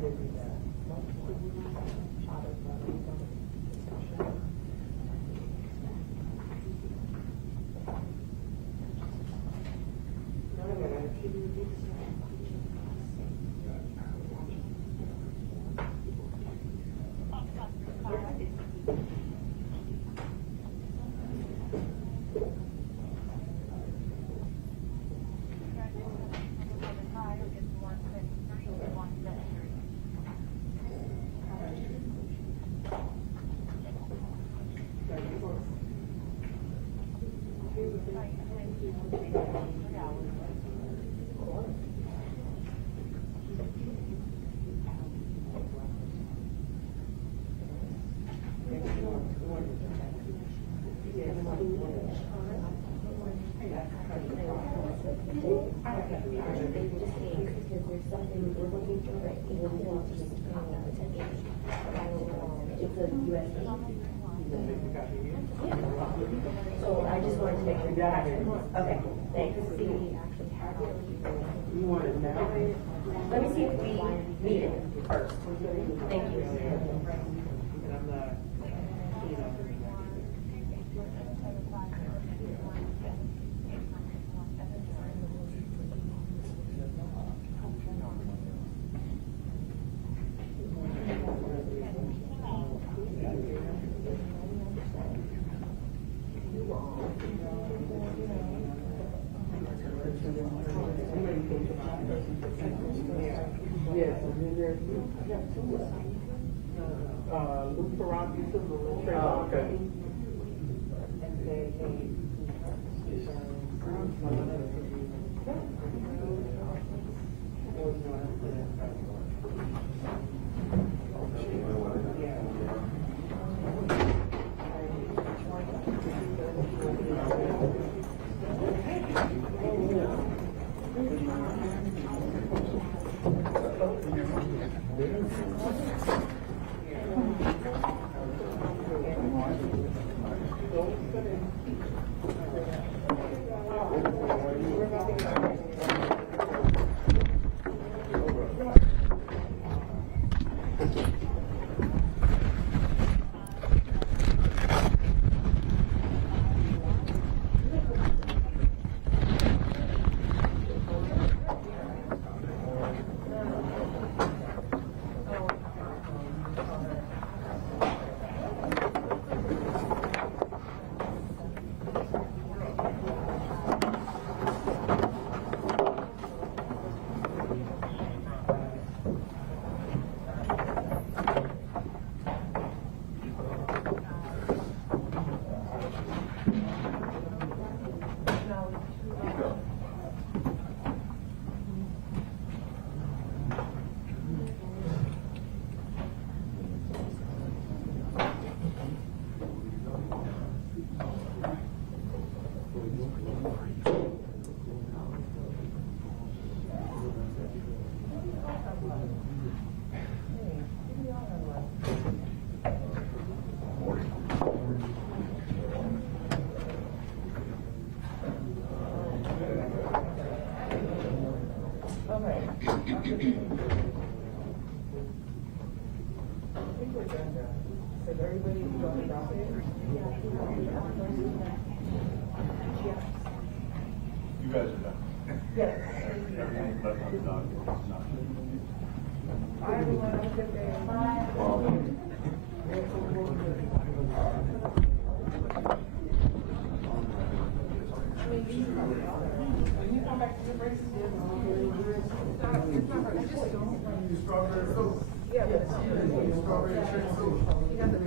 did read that. So I just wanted to make sure you got it. Okay, thanks. You want it now? Let me see if we need it first. Thank you. I'm not. Yes, and then there's Luke Ferrante, Trayvon. Okay. And they You guys are done. Yes. Everything left on the docket is not. Bye, everyone. Have a good day. Bye. When you come back to the races, strawberry soup. Yeah, strawberry shrimp soup. You got the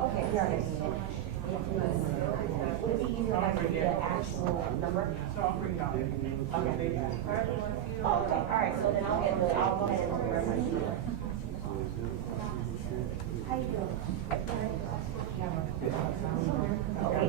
Okay, here it is. Would it be easier if I could get the actual number? So I'll bring it out. Okay. Oh, okay, all right, so then I'll go ahead and wear my shoe. How you doing? Okay.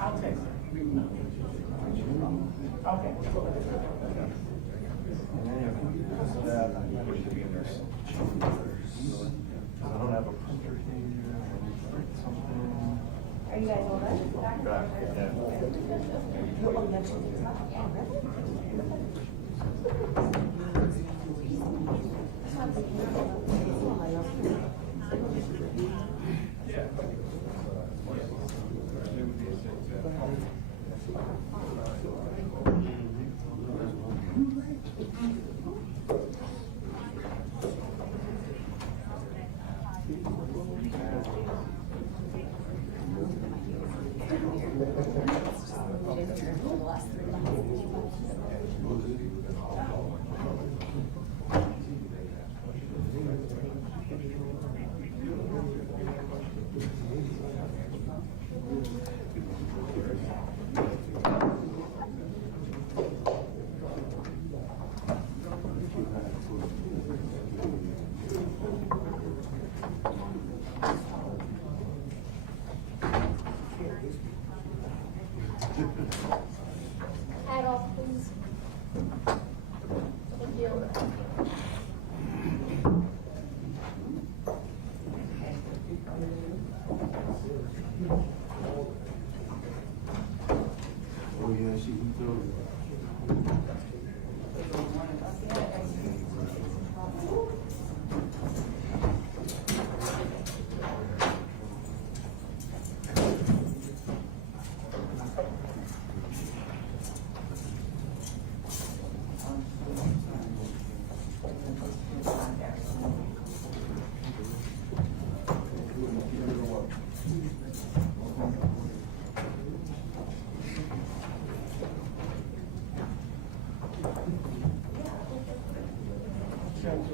I'll text her. Okay. I don't have a printer here. Are you guys all done? Hat off, please. Thank you. Oh, yeah, she can throw it.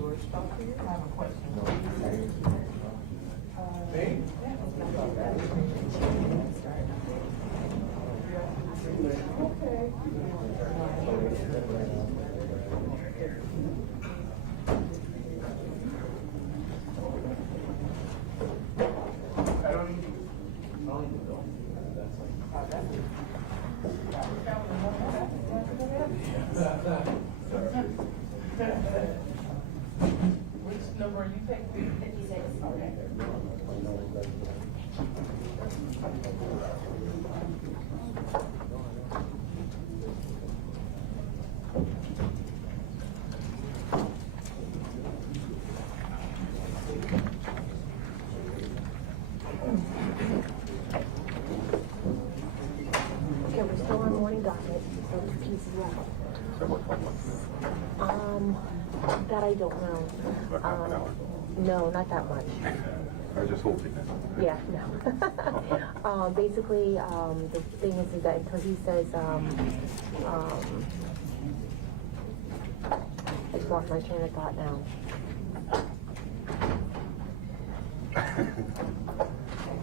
George, talk to you. I have a question. Which number are you taking? 56. Okay. Okay, we're still on morning docket, so 2 pieces left. That I don't know. About half an hour? No, not that much. I was just hoping that. Yeah, no. Basically, the thing is that until he says, I just lost my train of thought now.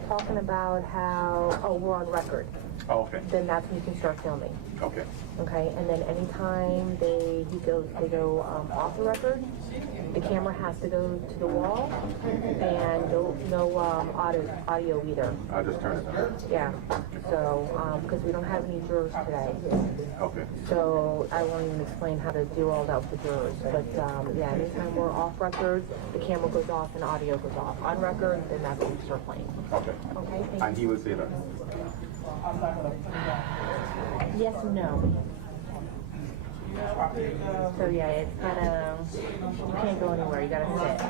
Talking about how, oh, we're on record. Oh, okay. Then that's when you can start filming. Okay. Okay, and then anytime they go off the record, the camera has to go to the wall, and no audio either. I'll just turn it on. Yeah. So because we don't have any jurors today, Okay. so I won't even explain how to do all that with the jurors. But yeah, anytime we're off record, the camera goes off and audio goes off. On record, then that's when we start playing. Okay. Okay. Thank And you. he will say that. I'm not gonna put it down. Yes and no. So yeah, it's kind of, you can't go anywhere, you gotta sit.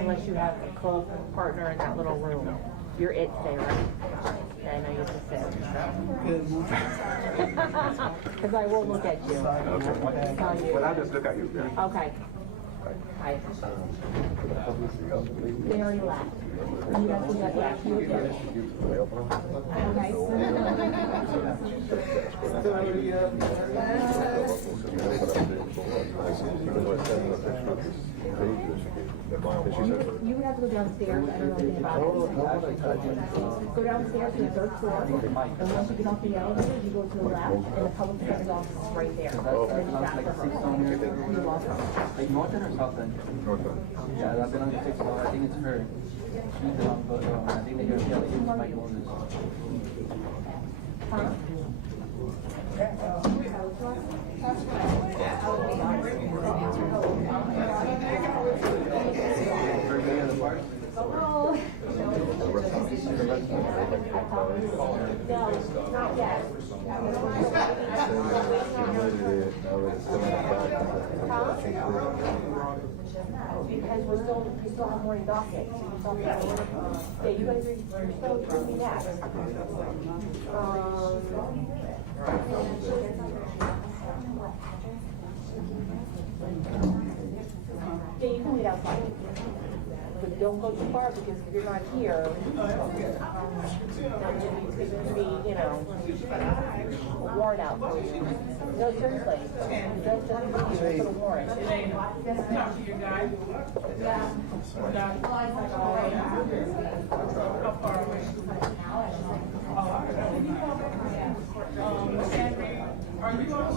Unless you have a co-partner in that little room. You're it today, right? Yeah, I know you have to sit. Because I will look at you. Okay. Tell you. But I'll just look at you. Yeah. Okay. Hi. They already left. You guys will get back to you again. You would have to go downstairs. I don't know anything about it. Go downstairs to the third floor, and once you get off the elevator, you go to the left, and the public defender's office is right there. And then you back for her. You're welcome. Like north end or south end? North end. Yeah, I've been on the 6th floor. I think it's her. I think they're going to be able to use Michael on this. Huh? Hello. No, not yet. Because we still have morning docket. So you still have, yeah, you guys are still doing that. Yeah, you can wait outside. But don't go too far because if you're not here, it's going to be, you know, a warrant out for you. No, seriously. Just put a warrant. Talk to your guy. Yeah. How far away? Are you on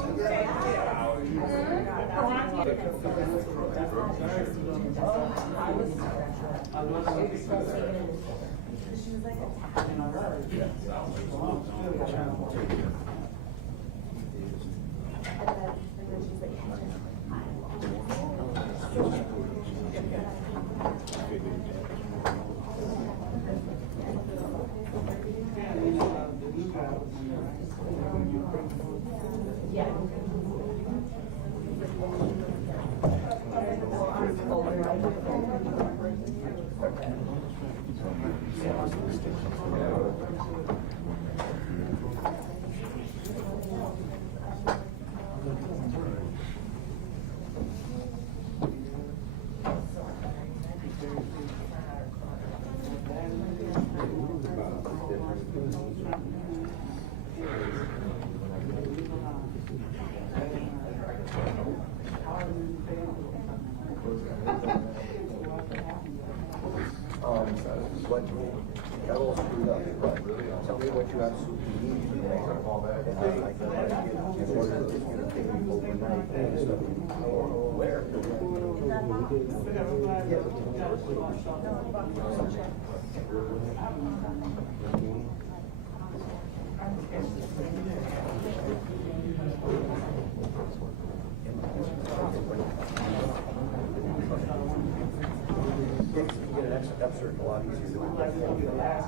What got all screwed up, but tell me what you absolutely need to make it all that. And I can in order to get a thing overnight and stuff. Where? You get an extra upsert a lot easier than that.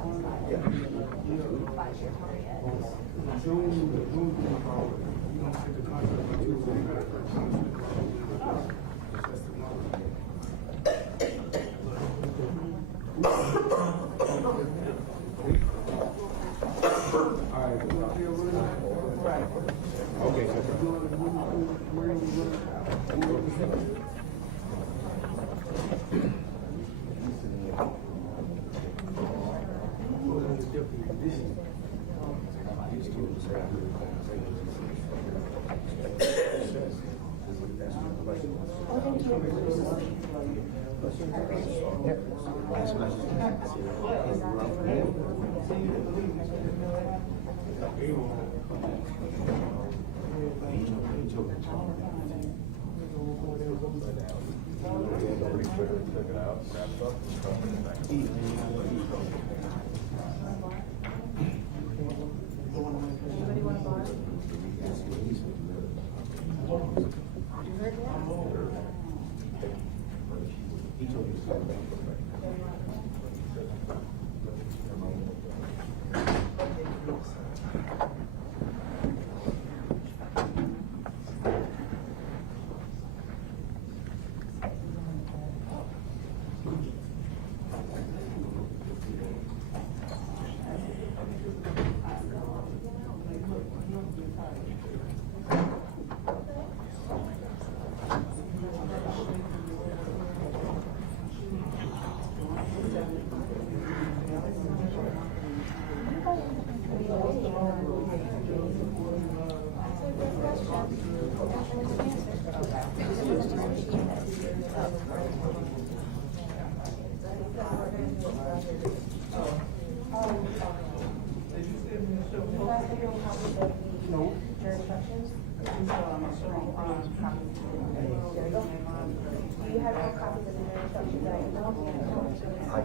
I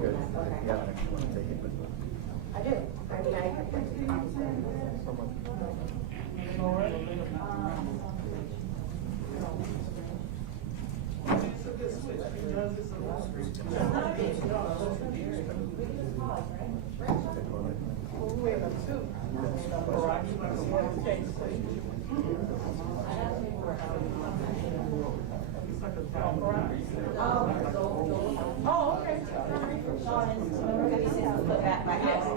good. Yeah, I actually want to take it, but. I do. I mean, Oh, okay.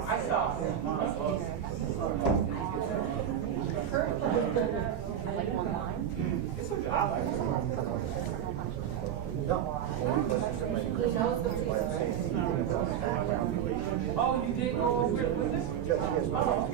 I saw. It's okay. I like it. Oh, you did go over it with this? Oh,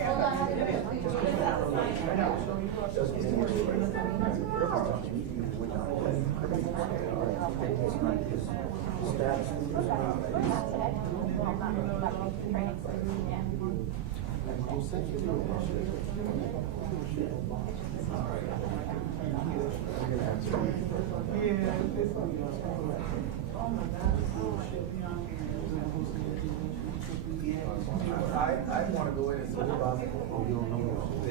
I want to go in as soon as possible.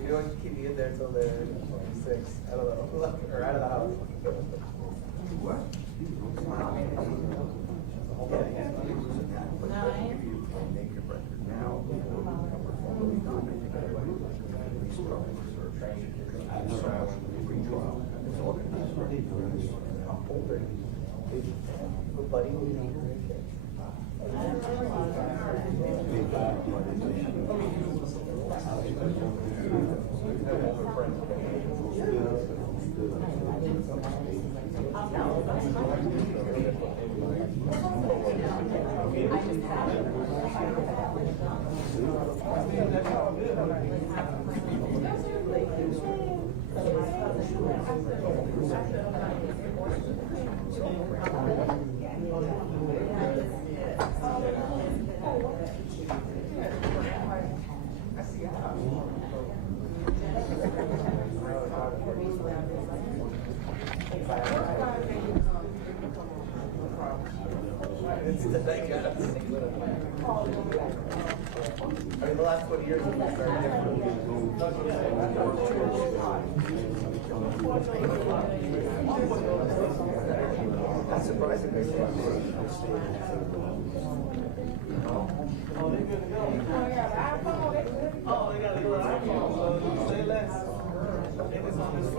You don't keep me in there until they're 6. I don't know. Or out of the house. What? Buddy. I mean, the last 20 years have been very different. That's surprising. oh, they got a little iPhone, so say less. And it's on this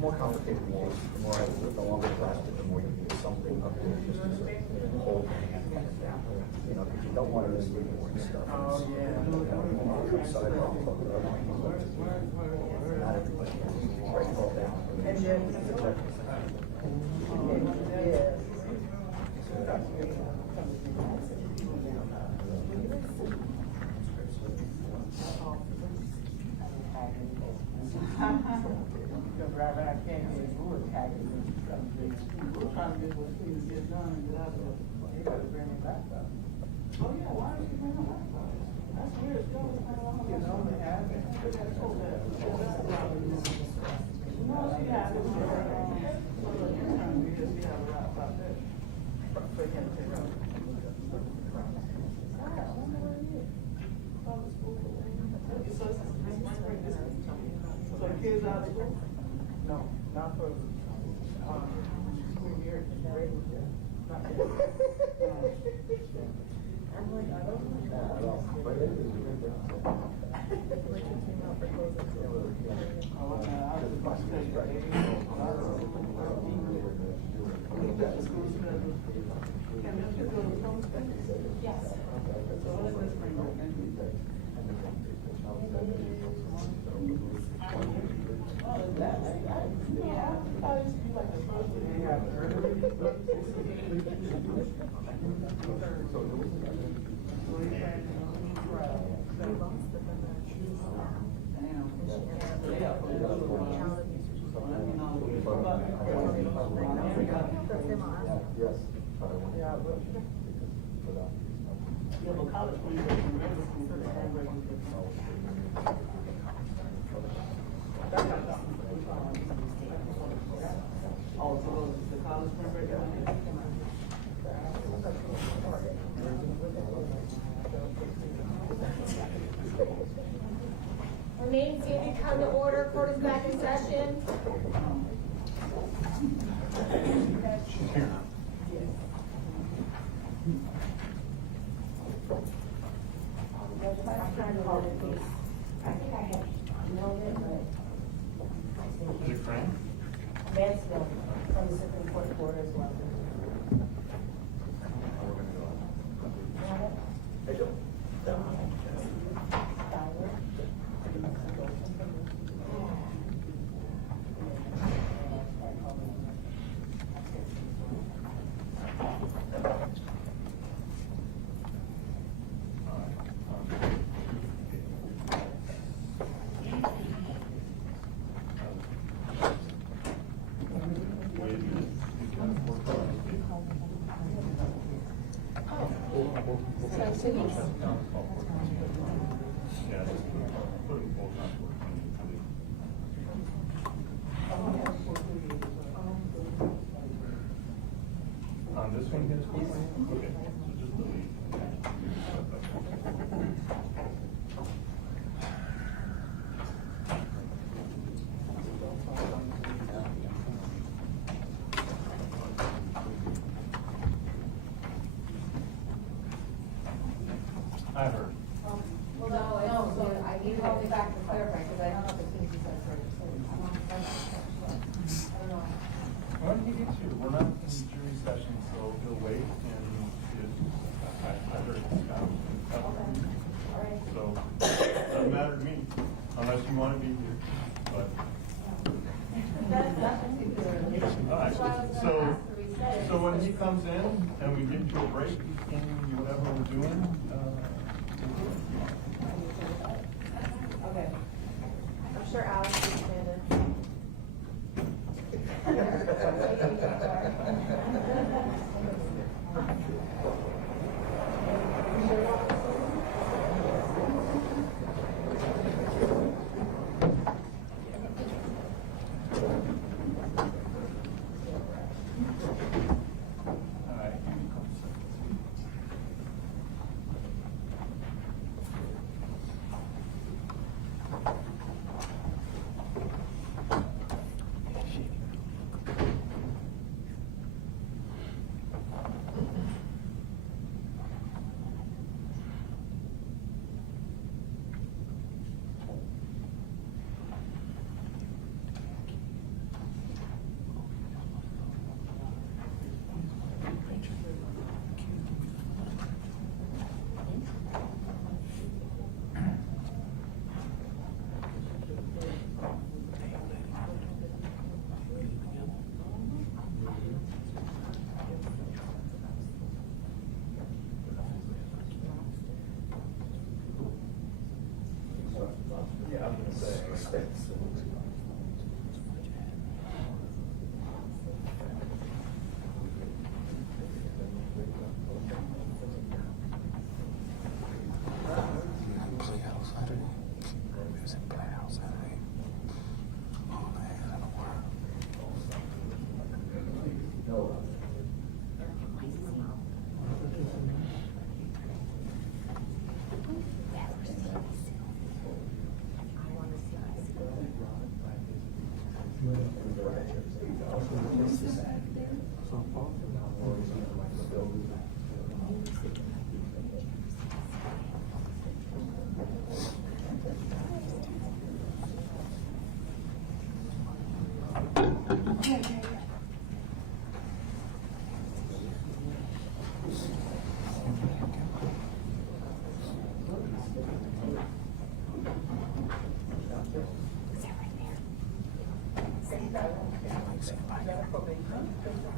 More complicated walls, the longer it lasted, the more you need something up there just to hold it down. You know, because you don't want to miss the important stuff. Oh, yeah. Sidewalk, not everybody has to break it all down. And then, Yeah. did was clean and get done and get out of there. You gotta bring him back up. Oh, yeah, why did you bring them back? That's weird. You know, they have it. No, she has it. She have a lot about that. So you can't take out. So the kids out of school? No, not for, school year. Not yet. I'm like, I don't know. Yes. Yes. Yeah, but college when you go from regular school to regular school. Oh, so the college spring break? Our meeting's going to come to order. Court is back in session. Is it Frank? Mansfield from the Supreme Court Board as well. This one gets okay, so just delete. I heard. Well, no, so I need to hold me back to clarify, because I don't know if the things you said for I don't know. When did he get you? We're not in jury session, so he'll wait and I heard it's so it doesn't matter to me, unless you want to be here, but. That's nothing to do. All right, so when he comes in and we give you a break in whatever we're doing, Okay. I'm sure Alex will stand in. Yeah, I'm gonna say.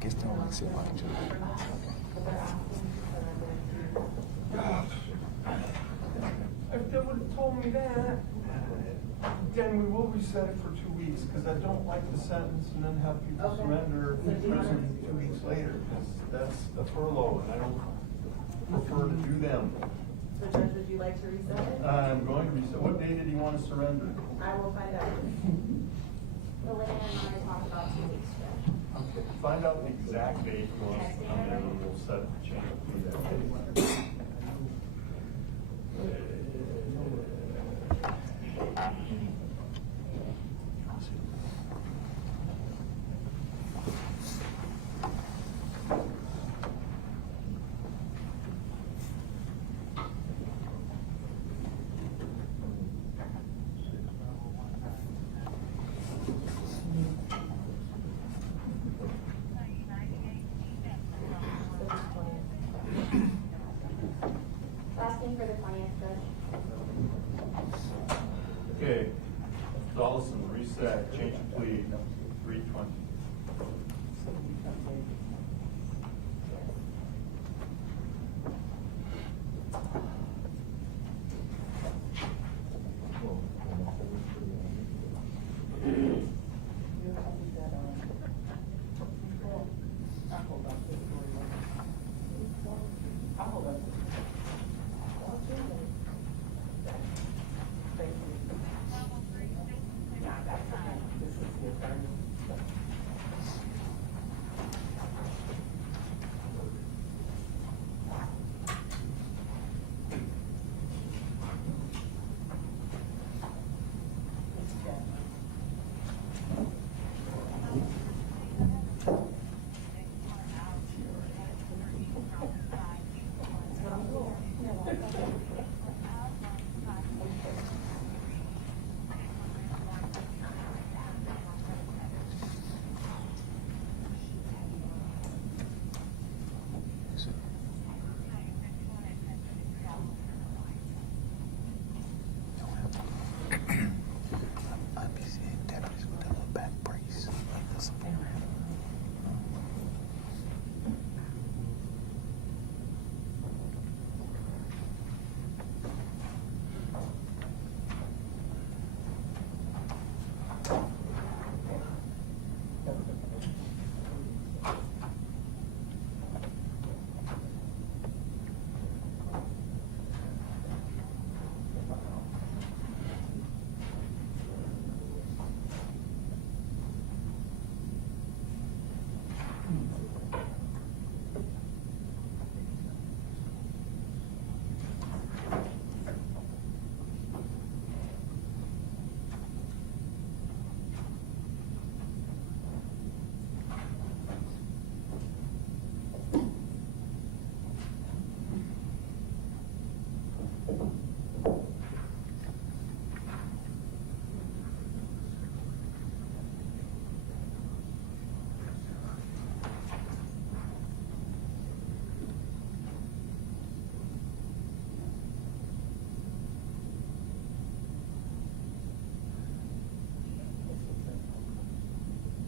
guess they don't like sit by each other. If they would have told me that, then we will reset it for 2 weeks, because I don't like the sentence and then have people surrender in prison 2 weeks later, because that's a furlough, and I don't prefer to do them. So Judge, would you like to reset it? I'm going to reset. What day did he want to surrender? I will find out. Melinda and I talked about 2 weeks ago. Okay, find out the exact date he wants to come in, and we'll set the change for that date. Asking for the 20th, Judge. Okay, Dawson, reset, change of plea, 320. I'd be seeing deputies with that little back brace like this.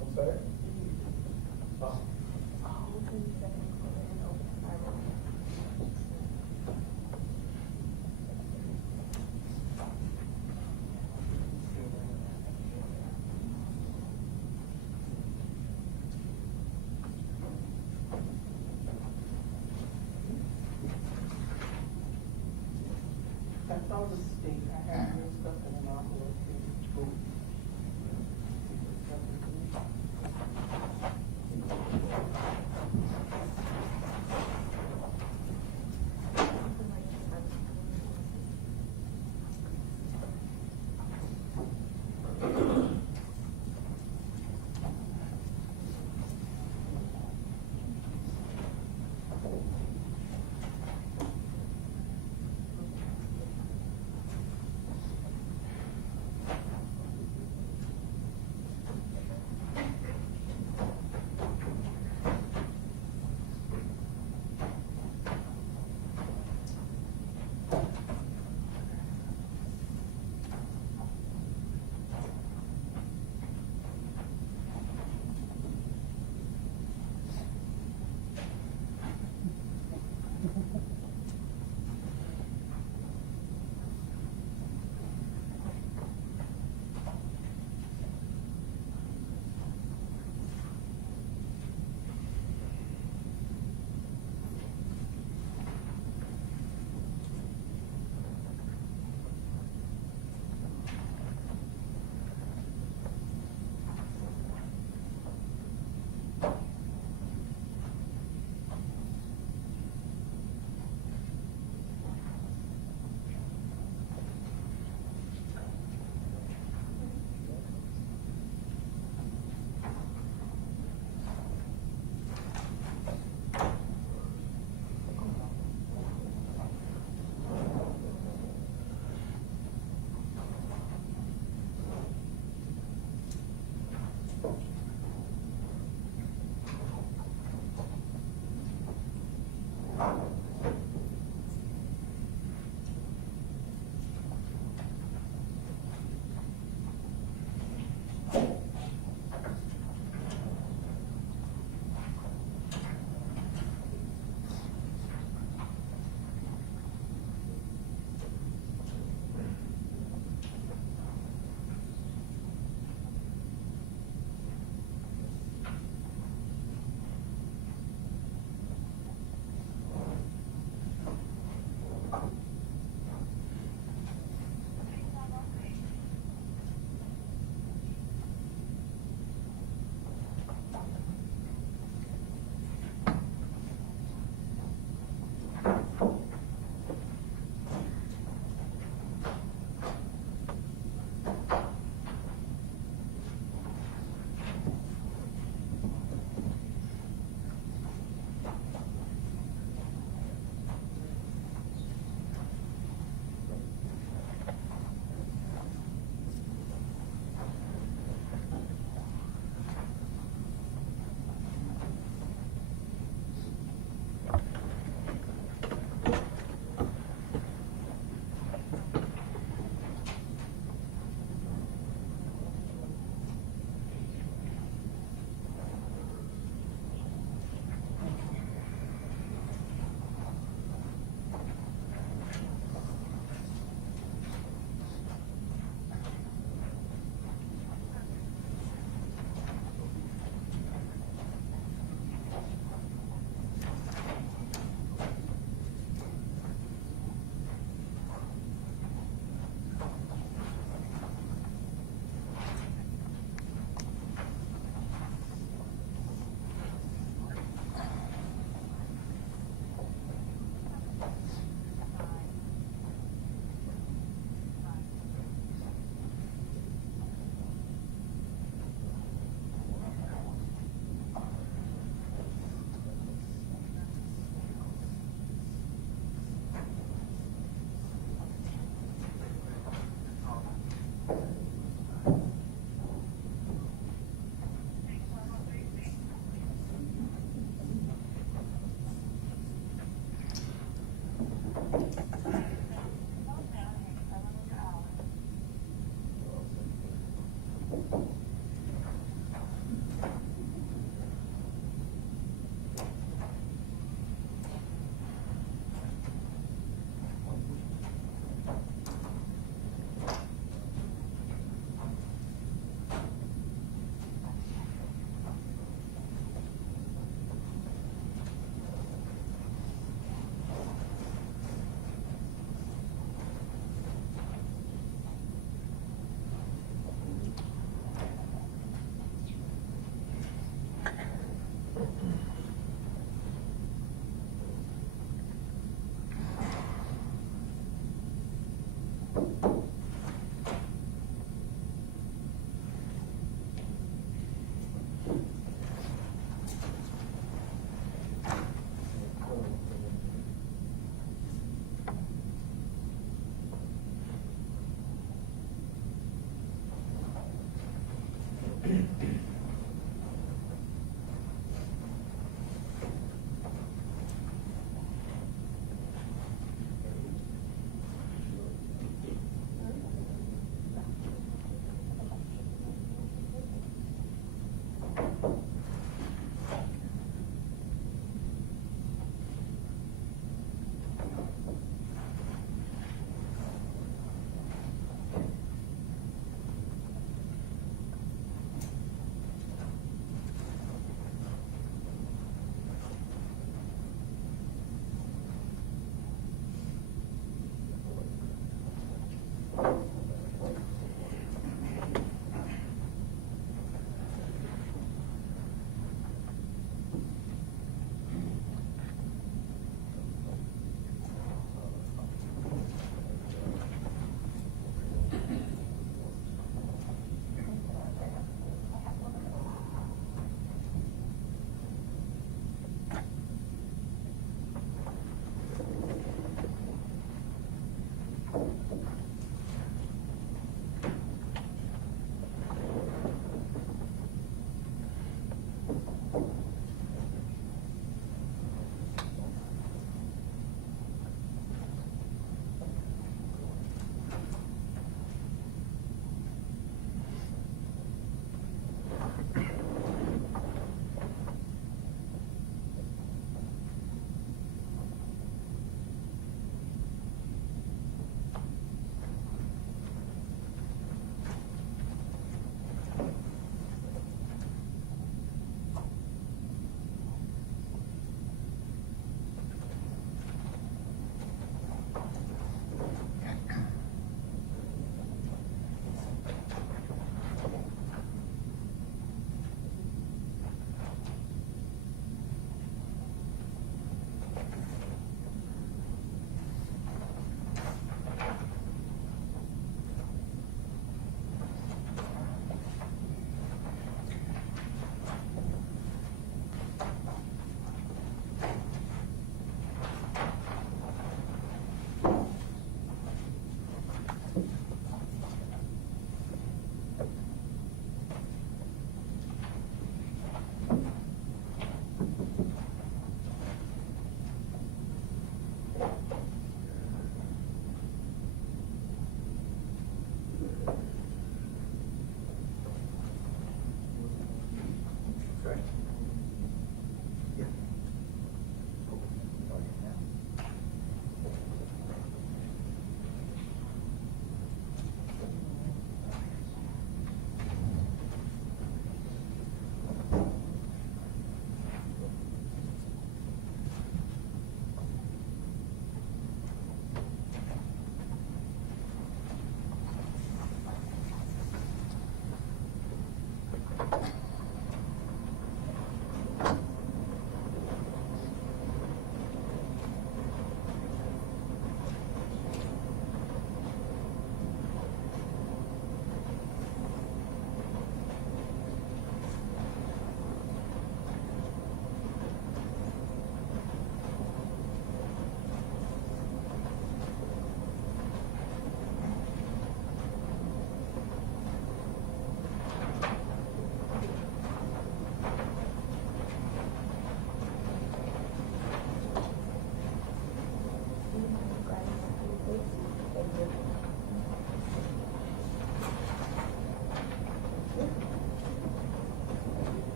I'm sorry? I saw the state, I have your stuff in an envelope.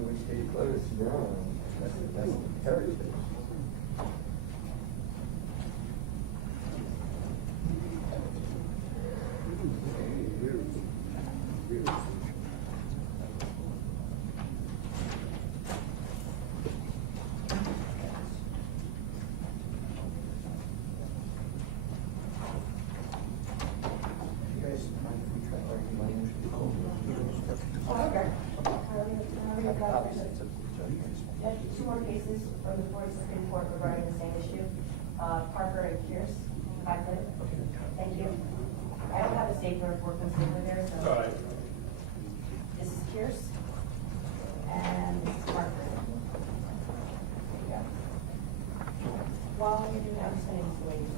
know which day it closed. No. That's heritage. Two more cases from the Florida Supreme Court regarding the same issue. Parker and Pierce, thank you. I don't have a stapler, working stapler there, so. All right. This is Pierce, and this is Parker. There you go. While you're doing that, I'm just gonna use the waiting room.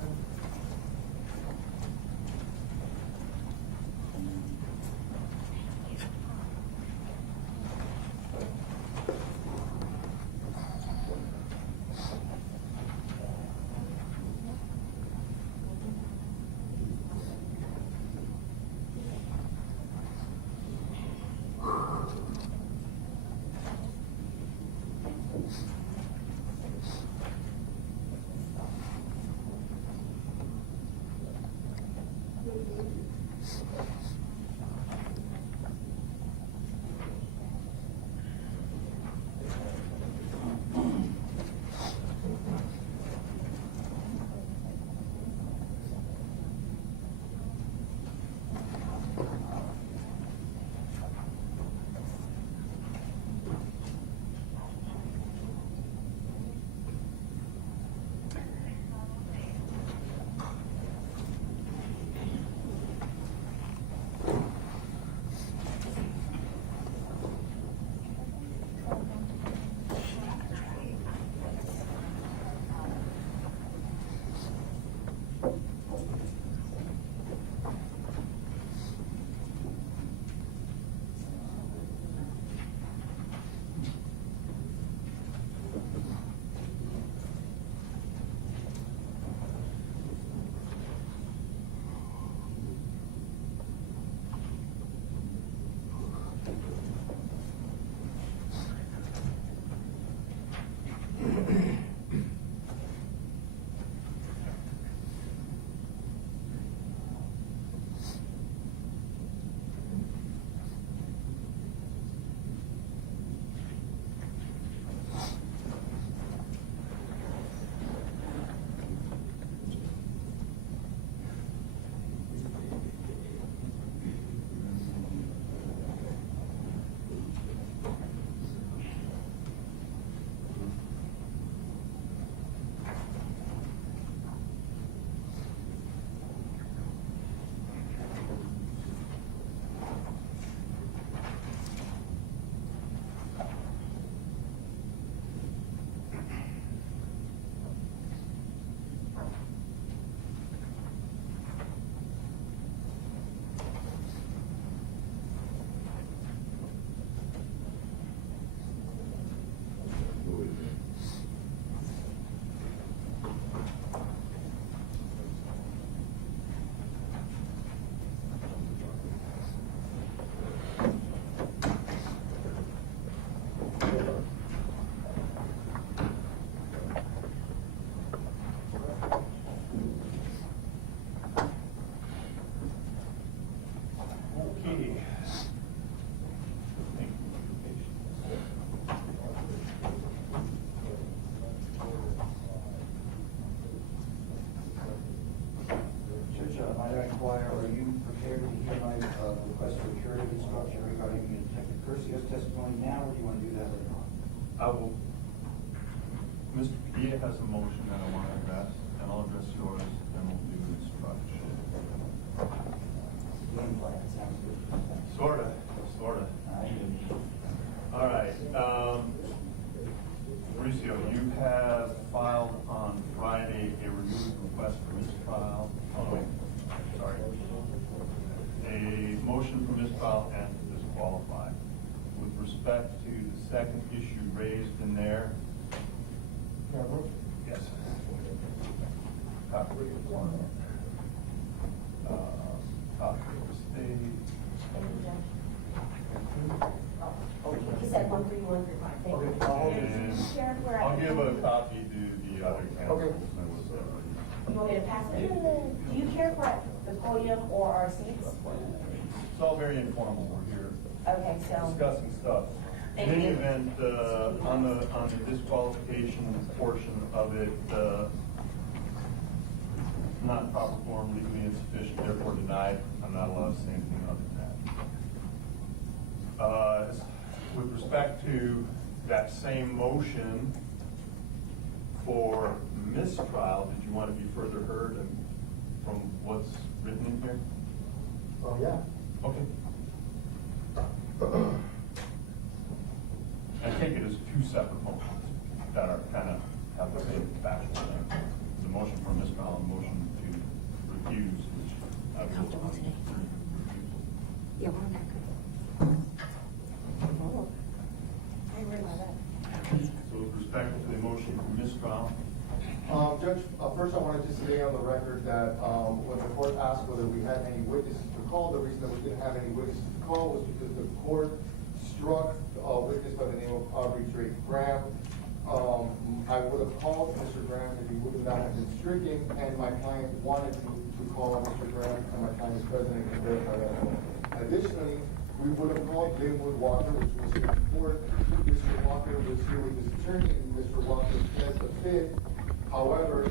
Are you prepared to hear my request for curative instruction regarding Detective Curcio's testimony now, or do you want to do that later on? I will. Mr. Padilla has a motion that I want to address, and I'll address yours, and we'll do this structure. Game plan, sounds good. Sorta. All right. Mauricio, you have filed on Friday a renewed request for mistrial. A motion for mistrial and to disqualify. With respect to the second issue raised in there. Yes. Copy of one. Copy of the state. He said 131. give a copy to the other council. You want me to pass it? Do you care for the podium or our seats? It's all very informal, we're here Okay, so, discussing stuff. In Thank any you. event, on the disqualification portion of it, not in proper form, legally insufficient, therefore denied. I'm not allowed to say anything other than that. With respect to that same motion for mistrial, did you want to be further heard from what's written in here? Oh, yeah. Okay. I take it as two separate motions that are kind of have the same factual thing. The motion for mistrial and the motion to recuse, which I will Comfortable today. Yeah, we're not good. I agree with that. So with respect to the motion for mistrial, Judge, first I wanted to say on the record that when the court asked whether we had any witnesses to call, the reason that we didn't have any witnesses to call was because the court struck a witness by the name of Dedrick Graham. I would have called Mr. Graham if he would not have been stricken, and my client wanted to call Mr. Graham, and my client is present and can verify that. Additionally, we would have called Linwood Walker, which was here before. Mr. Walker was here with his attorney, and Mr. Walker said the fifth. However,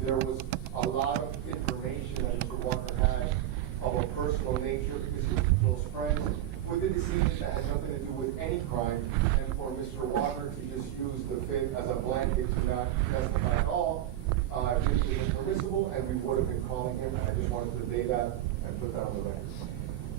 there was a lot of information that Mr. Walker had of a personal nature because he was close friends with the decedent that had nothing to do with any crime, and for Mr. Walker to just use the fifth as a blanket to not testify at all, this was impermissible, and we would have been calling him. I just wanted to say that and put that on the record.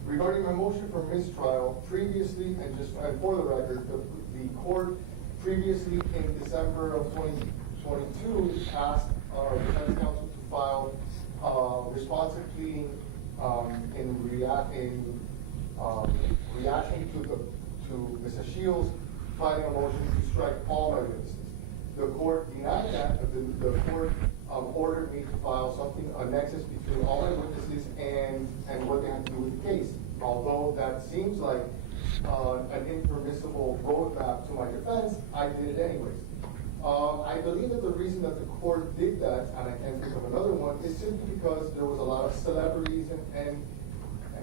Regarding my motion for mistrial, previously, and for the record, the court previously in December of 2022 asked our defense counsel to file responsive pleading in reaction to Mrs. Shields filing a motion to strike all my witnesses. The court denied that. The court ordered me to file something, a nexus between all my witnesses and what they had to do with the case. Although that seems like an impermissible roadmap to my defense, I did it anyways. I believe that the reason that the court did that, and I can't think of another one, is simply because there was a lot of celebrities and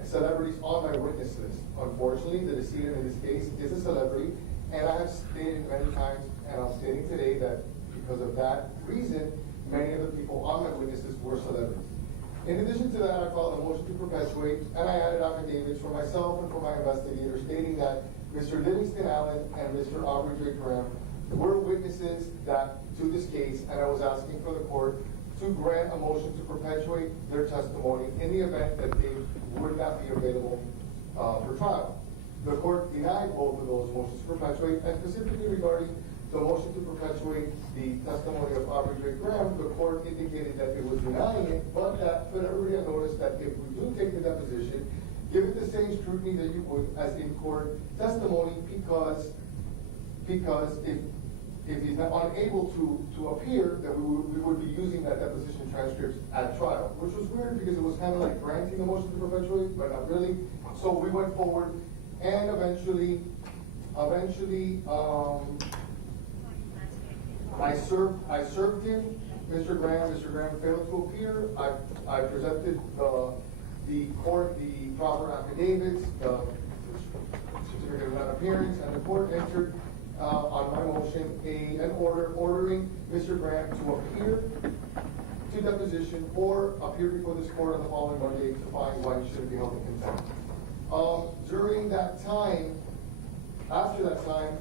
celebrities on my witness list. Unfortunately, the decedent in this case is a celebrity, and I have stated many times, and I'm stating today, that because of that reason, many of the people on my witnesses were celebrities. In addition to that, I filed a motion to perpetuate, and I added affidavits for myself and for my investigator stating that Mr. Livingston Allen and Mr. Aubrey J. Graham were witnesses to this case, and I was asking for the court to grant a motion to perpetuate their testimony in the event that they would not be available for trial. The court denied both of those motions to perpetuate, and specifically regarding the motion to perpetuate the testimony of Aubrey J. Graham, the court indicated that it was denying it, but that put everybody on notice that if we do take the deposition, give it the same scrutiny that you would as in court testimony, because if he's not unable to appear, that we would be using that deposition transcripts at trial, which was weird because it was kind of like granting the motion to perpetuate, but not really. So we went forward, and eventually, I served him, Mr. Graham. Mr. Graham failed to appear. I presented the court the proper affidavits, the certificate of non-appearance, and the court entered on my motion an order ordering Mr. Graham to appear to deposition or appear before this court on the following Monday to find why he shouldn't be held in contempt. During that time, after that time,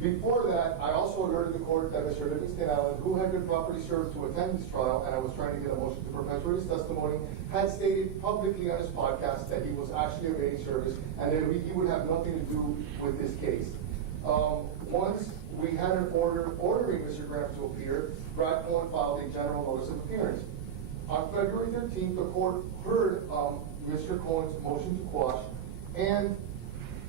before that, I also alerted the court that Mr. Livingston Allen, who had been properly served to attend this trial, and I was trying to get a motion to perpetuate his testimony, had stated publicly on his podcast that he was actually evading service and that he would have nothing to do with this case. Once we had an order ordering Mr. Graham to appear, Brad Cohen filed a general notice of appearance. On February 13th, the court heard Mr. Cohen's motion to quash, and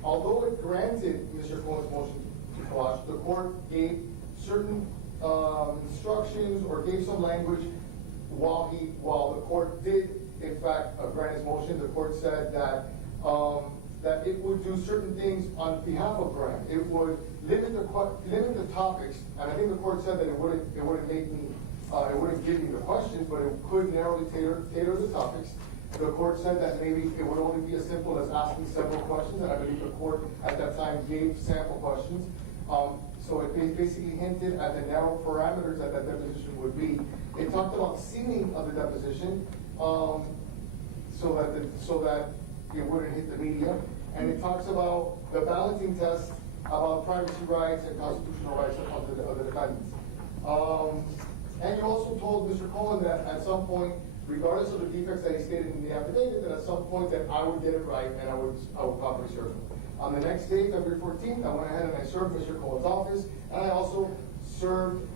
although it granted Mr. Cohen's motion to quash, the court gave certain instructions or gave some language while the court did, in fact, grant his motion. The court said that that it would do certain things on behalf of Graham. It would limit the topics, and I think the court said that it wouldn't make me, it wouldn't give me the questions, but it could narrowly tailor the topics. The court said that maybe it would only be as simple as asking several questions, and I believe the court at that time gave sample questions. So it basically hinted at the narrow parameters that deposition would be. It talked about sealing of the deposition, so that it wouldn't hit the media. And it talks about the balancing test about privacy rights and constitutional rights of the defendants. And you also told Mr. Cohen that at some point, regardless of the defects that he stated in the affidavit, that at some point that I would get it right and I would properly serve him. On the next day, February 14th, I went ahead and I served Mr. Cohen's office, and I also served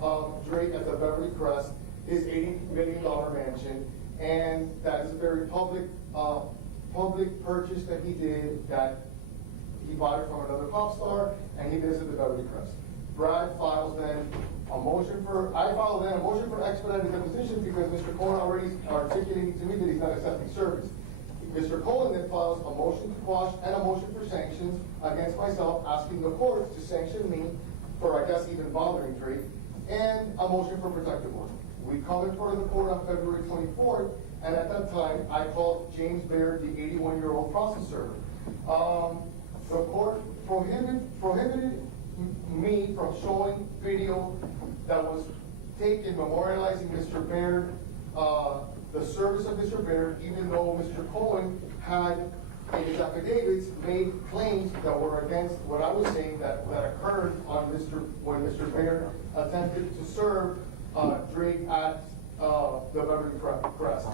Drake at the Beverly Crest, his $80 million mansion, and that is a very public purchase that he did, that he bought it from another pop star, and he visited the Beverly Crest. Brad files then a motion for, I filed then a motion for expedited deposition because Mr. Cohen already articulated to me that he's not accepting service. Mr. Cohen then files a motion to quash and a motion for sanctions against myself, asking the court to sanction me for, I guess, even bothering Drake, and a motion for protective order. We come in front of the court on February 24th, and at that time, I called James Baird, the 81-year-old process server. The court prohibited me from showing video that was taken memorializing Mr. Baird, the service of Mr. Baird, even though Mr. Cohen had, in his affidavits, made claims that were against what I was saying that occurred on when Mr. Baird attempted to serve Drake at the Beverly Crest.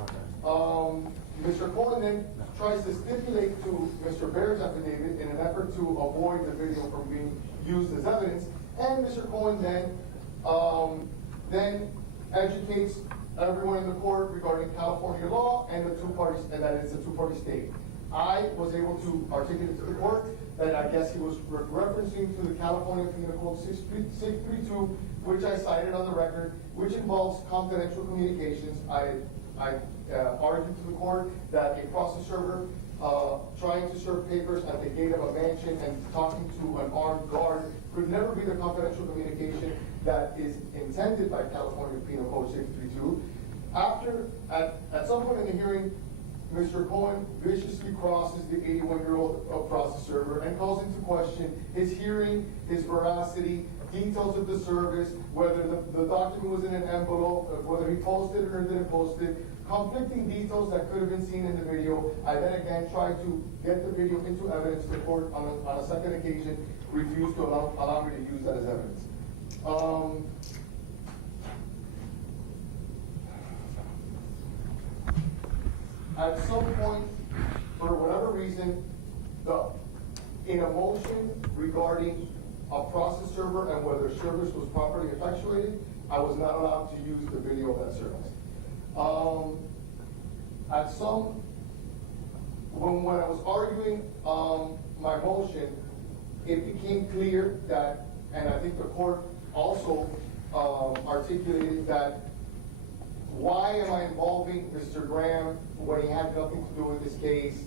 Mr. Cohen then tries to stipulate to Mr. Baird's affidavit in an effort to avoid the video from being used as evidence, and Mr. Cohen then educates everyone in the court regarding California law and the two parties, and that it's a two-party state. I was able to articulate to the court that I guess he was referencing to the California Penal Code 632, which I cited on the record, which involves confidential communications. I argued to the court that a process server trying to serve papers at the gate of a mansion and talking to an armed guard could never be the confidential communication that is intended by California Penal Code 632. At some point in the hearing, Mr. Cohen viciously crosses the 81-year-old process server and calls into question his hearing, his veracity, details of the service, whether the document was in an envelope, whether he posted it or didn't post it, conflicting details that could have been seen in the video. I then again tried to get the video into evidence. The court, on a second occasion, refused to allow me to use that as evidence. At some point, for whatever reason, in a motion regarding a process server and whether service was properly effectuated, I was not allowed to use the video of that service. When I was arguing my motion, it became clear that, and I think the court also articulated that, why am I involving Mr. Graham when he had nothing to do with this case?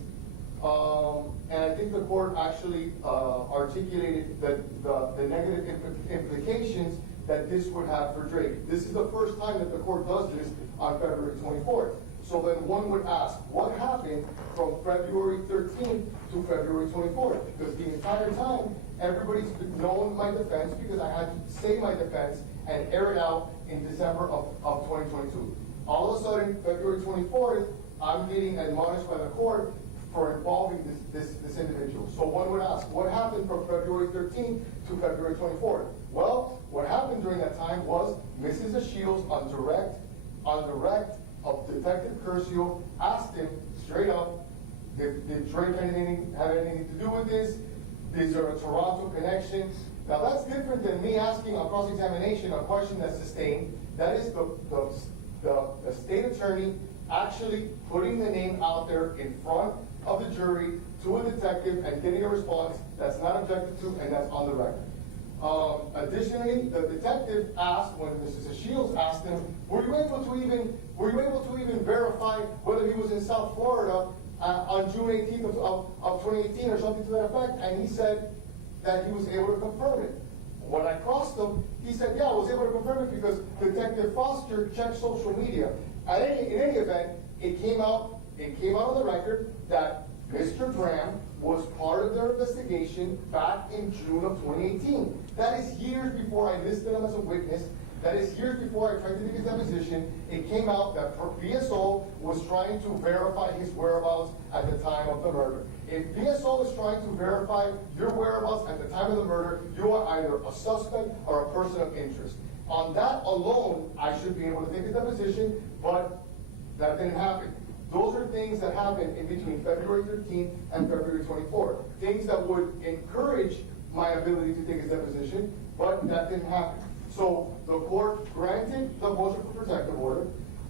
And I think the court actually articulated the negative implications that this would have for Drake. This is the first time that the court does this on February 24th. So then one would ask, what happened from February 13th to February 24th? Because the entire time, everybody's known my defense because I had to say my defense and air it out in December of 2022. All of a sudden, February 24th, I'm getting admonished by the court for involving this individual. So one would ask, what happened from February 13th to February 24th? Well, what happened during that time was Mrs. Shields on direct of Detective Curcio asked him straight up, did Drake have anything to do with this? Is there a Toronto connection? Now that's different than me asking on cross-examination a question that's sustained. That is the state attorney actually putting the name out there in front of the jury to a detective and getting a response that's not objected to and that's on the record. Additionally, the detective asked, when Mrs. Shields asked him, were you able to even verify whether he was in South Florida on June 18th of 2018 or something to that effect, and he said that he was able to confirm it. When I crossed him, he said, yeah, I was able to confirm it because Detective Foster checked social media. In any event, it came out on the record that Mr. Graham was part of their investigation back in June of 2018. That is years before I listed him as a witness. That is years before I tried to take his deposition. It came out that BSO was trying to verify his whereabouts at the time of the murder. If BSO is trying to verify your whereabouts at the time of the murder, you are either a suspect or a person of interest. On that alone, I should be able to take his deposition, but that didn't happen. Those are things that happened in between February 13th and February 24th. Things that would encourage my ability to take his deposition, but that didn't happen. So the court granted the motion for protective order.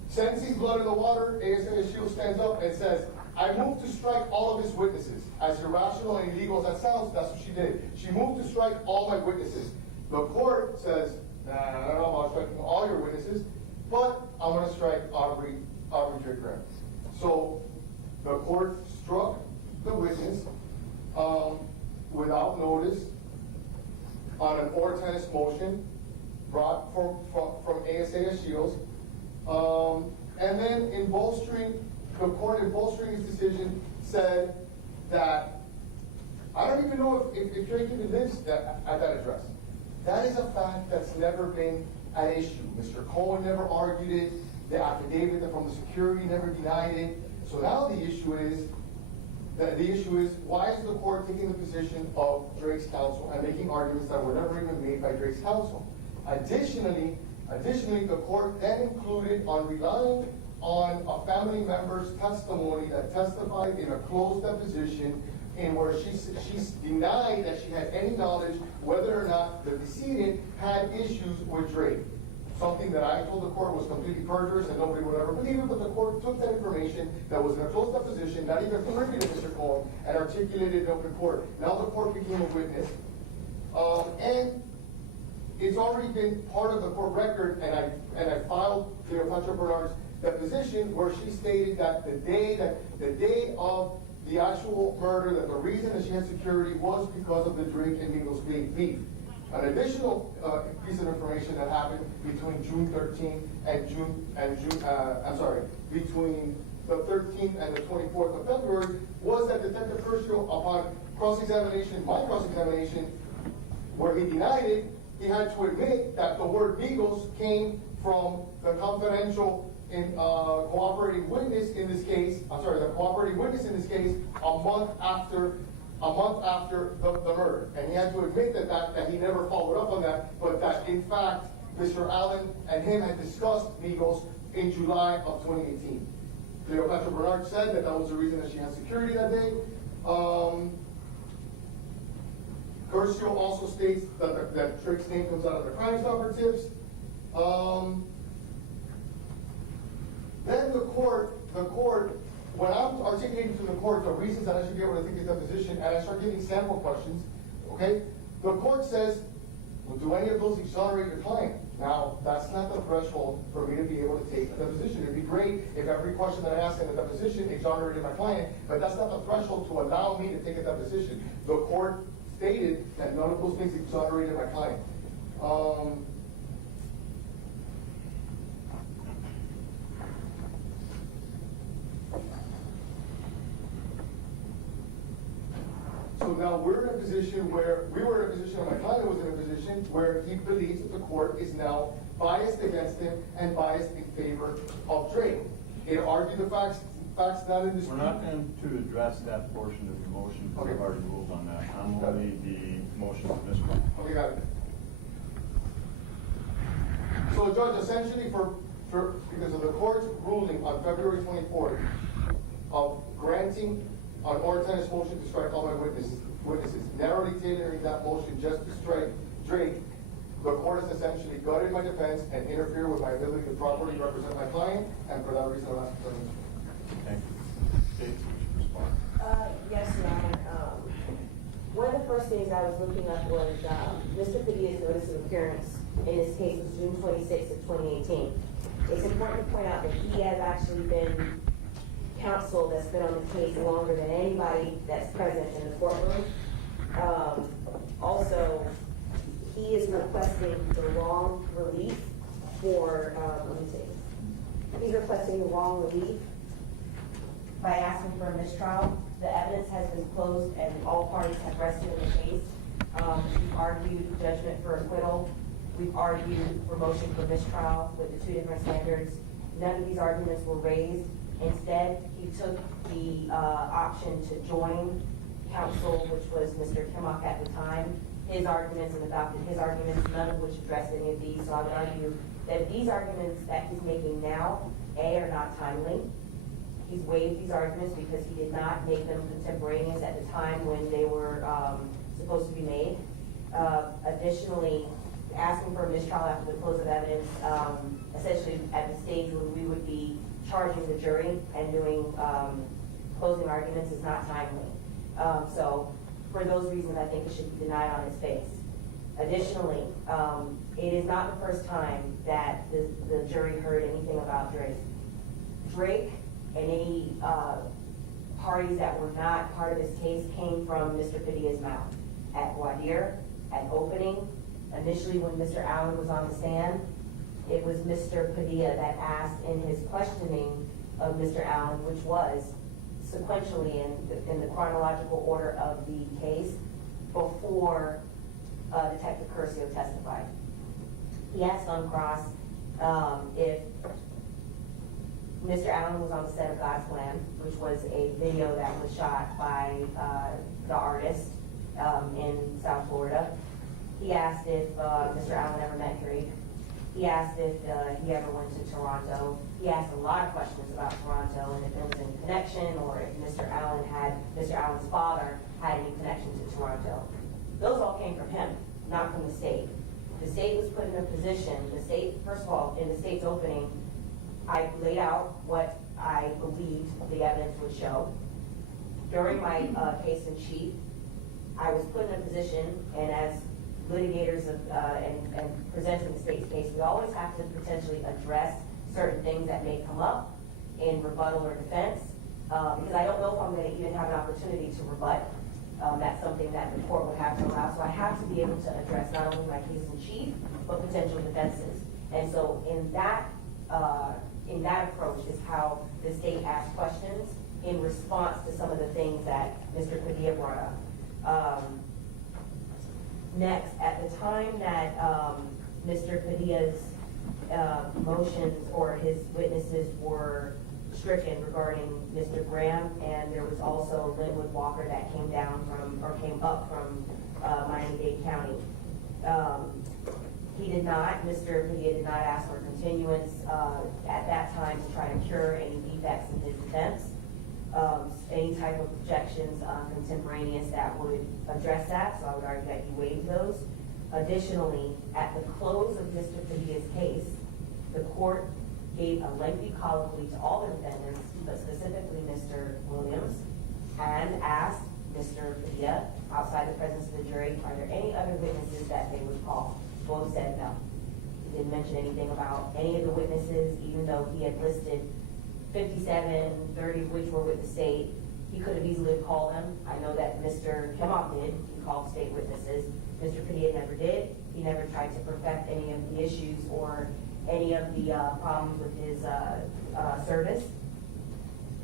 Since he's blood in the water, ASA Shield stands up and says, I moved to strike all of his witnesses. As irrational and illegal as that sounds, that's what she did. She moved to strike all my witnesses. The court says, nah, I don't know about striking all your witnesses, but I'm going to strike Aubrey J. Graham. So the court struck the witness without notice on an or tennis motion brought from ASA Shields. And then in bolstering, the court in bolstering his decision said that, I don't even know if Drake even lives at that address. That is a fact that's never been an issue. Mr. Cohen never argued it. The affidavit from the security never denied it. So now the issue is, why is the court taking the position of Drake's counsel and making arguments that were never even made by Drake's counsel? Additionally, the court then included on relying on a family member's testimony that testified in a closed deposition in where she denied that she had any knowledge whether or not the decedent had issues with Drake. Something that I told the court was completely perjurous and nobody would ever believe it, but the court took that information that was in a closed deposition, not even privy to Mr. Cohen, and articulated it in open court. Now the court became a witness. And it's already been part of the court record, and I filed Cleopatra Bernard's deposition where she stated that the day of the actual murder, that the reason that she had security was because of the Drake and Mingos beef. An additional piece of information that happened between June 13th between the 13th and the 24th of February was that Detective Herschel, upon cross-examination, my cross-examination, where he denied it, he had to admit that the word Mingos came from the confidential cooperating witness in this case, the cooperating witness in this case, a month after the murder. And he had to admit that he never followed up on that, but that in fact, Mr. Allen and him had discussed Mingos in July of 2018. Cleopatra Bernard said that was the reason that she had security that day. Herschel also states that Drake's name comes out of the Crime Stopper tips. Then the court, when I'm articulating to the court the reasons that I should be able to take his deposition, and I start giving sample questions, okay, the court says, well, do any of those exonerate your client? Now, that's not the threshold for me to be able to take a deposition. It'd be great if every question that I ask in a deposition exonerated my client, but that's not the threshold to allow me to take a deposition. The court stated that none of those things exonerated my client. So now we're in a position where, my client was in a position where he believes that the court is now biased against him and biased in favor of Drake. It argued the facts not in dispute. We're not going to address that portion of the motion, because we've already ruled on that. I'm only the motion of Mistrial. Okay, got it. So Judge, essentially because of the court's ruling on February 24th of granting an or tennis motion to strike all my witnesses, narrowly tailoring that motion just to strike Drake, the court has essentially gutted my defense and interfered with my ability to properly represent my client, and for that reason I'm asking for permission. Thank you. States, respond. Yes, Your Honor. One of the first things I was looking up was Mr. Padilla's notice of appearance in this case was June 26th of 2018. It's important to point out that he has actually been counsel that's been on the case longer than anybody that's present in the courtroom. Also, he is requesting the wrong relief for, let me see. He's requesting the wrong relief by asking for a mistrial. The evidence has been closed and all parties have rested in the case. We've argued judgment for acquittal. We've argued for motion for mistrial with the two different standards. None of these arguments were raised. Instead, he took the option to join counsel, which was Mr. Kimmock at the time, his arguments and adopted his arguments, none of which addressed any of these. So I would argue that these arguments that he's making now, A, are not timely. He's waived these arguments because he did not make them contemporaneous at the time when they were supposed to be made. Additionally, asking for a mistrial after the close of evidence, essentially at the stage when we would be charging the jury and doing closing arguments is not timely. So for those reasons, I think it should be denied on its face. Additionally, it is not the first time that the jury heard anything about Drake. Drake and any parties that were not part of this case came from Mr. Padilla's mouth. At voir dire, at opening, initially when Mr. Allen was on the stand, it was Mr. Padilla that asked in his questioning of Mr. Allen, which was sequentially in the chronological order of the case before Detective Curcio testified. He asked on cross if Mr. Allen was on the set of God's Plan, which was a video that was shot by the artist in South Florida. He asked if Mr. Allen ever met Drake. He asked if he ever went to Toronto. He asked a lot of questions about Toronto and if it was in connection or if Mr. Allen's father had any connection to Toronto. Those all came from him, not from the state. The state was put in a position, first of all, in the state's opening, I laid out what I believed the evidence would show. During my case in chief, I was put in a position, and as litigators and presenting the state's case, we always have to potentially address certain things that may come up in rebuttal or defense, because I don't know if I'm going to even have an opportunity to rebut. That's something that the court would have to allow. So I have to be able to address not only my case in chief, but potential defenses. And so in that approach is how the state asked questions in response to some of the things that Mr. Padilla brought up. Next, at the time that Mr. Padilla's motions or his witnesses were stricken regarding Mr. Graham, and there was also Linwood Walker that came up from Miami-Dade County. Mr. Padilla did not ask for continuance at that time to try to cure any defects in his defense. Any type of objections contemporaneous that would address that, so I would argue that he waived those. Additionally, at the close of Mr. Padilla's case, the court gave a lengthy colloquy to all the defendants, but specifically Mr. Williams, and asked Mr. Padilla, outside the presence of the jury, are there any other witnesses that they would call? Both said no. He didn't mention anything about any of the witnesses, even though he had listed 57, 30 of which were with the state. He could have easily called them. I know that Mr. Kimmock did. He called state witnesses. Mr. Padilla never did. He never tried to perfect any of the issues or any of the problems with his service.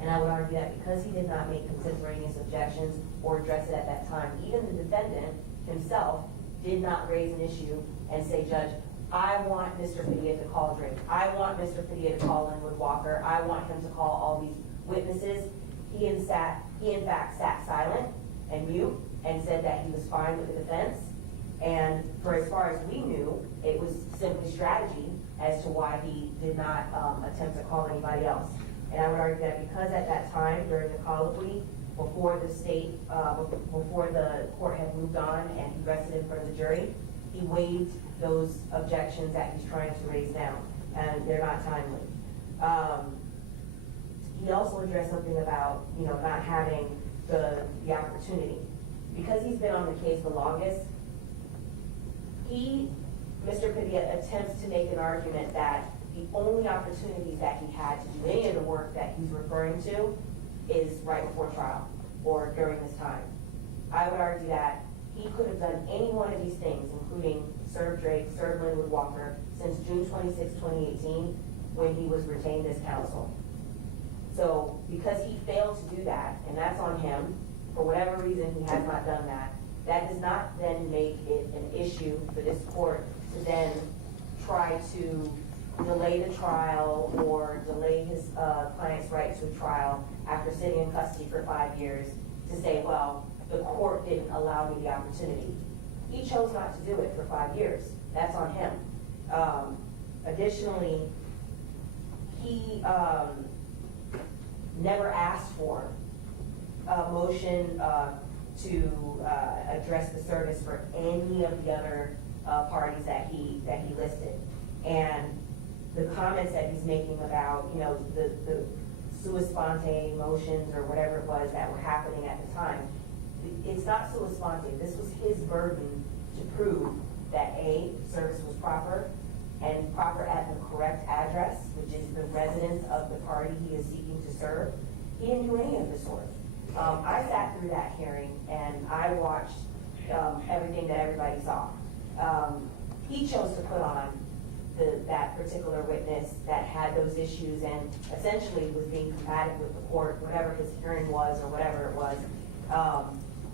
And I would argue that because he did not make contemporaneous objections or address it at that time, even the defendant himself did not raise an issue and say, Judge, I want Mr. Padilla to call Drake. I want Mr. Padilla to call Linwood Walker. I want him to call all these witnesses. He in fact sat silent and mute and said that he was fine with the defense. And for as far as we knew, it was simply strategy as to why he did not attempt to call anybody else. And I would argue that because at that time, during the colloquy, before the court had moved on and he rested in front of the jury, he waived those objections that he's trying to raise now, and they're not timely. He also addressed something about, not having the opportunity. Because he's been on the case the longest, Mr. Padilla attempts to make an argument that The only opportunity that he had to do any of the work that he's referring to is right before trial or during this time. I would argue that he could have done any one of these things, including serve Drake, serve Linwood Walker, since June 26, 2018, when he was retained as counsel. So because he failed to do that, and that's on him, for whatever reason he has not done that, that does not then make it an issue for this court to then try to delay the trial or delay his client's right to a trial after sitting in custody for 5 years to say, well, the court didn't allow me the opportunity. He chose not to do it for 5 years. That's on him. Additionally, he never asked for a motion to address the service for any of the other parties that he listed. And the comments that he's making about, you know, the sua sponte motions or whatever it was that were happening at the time, it's not sua sponte. This was his burden to prove that A, service was proper, and proper at the correct address, which is the residence of the party he is seeking to serve. He didn't do any of the sort. I sat through that hearing and I watched everything that everybody saw. He chose to put on that particular witness that had those issues and essentially was being combative with the court, whatever his hearing was or whatever it was.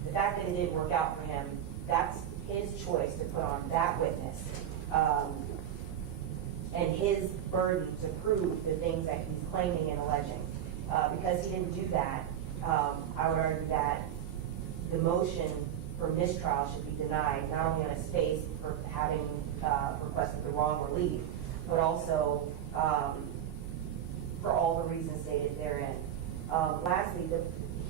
The fact that it didn't work out for him, that's his choice to put on that witness. And his burden to prove the things that he's claiming and alleging. Because he didn't do that, I would argue that the motion for mistrial should be denied, not only on his face for having requested the wrong relief, but also for all the reasons stated therein. Lastly,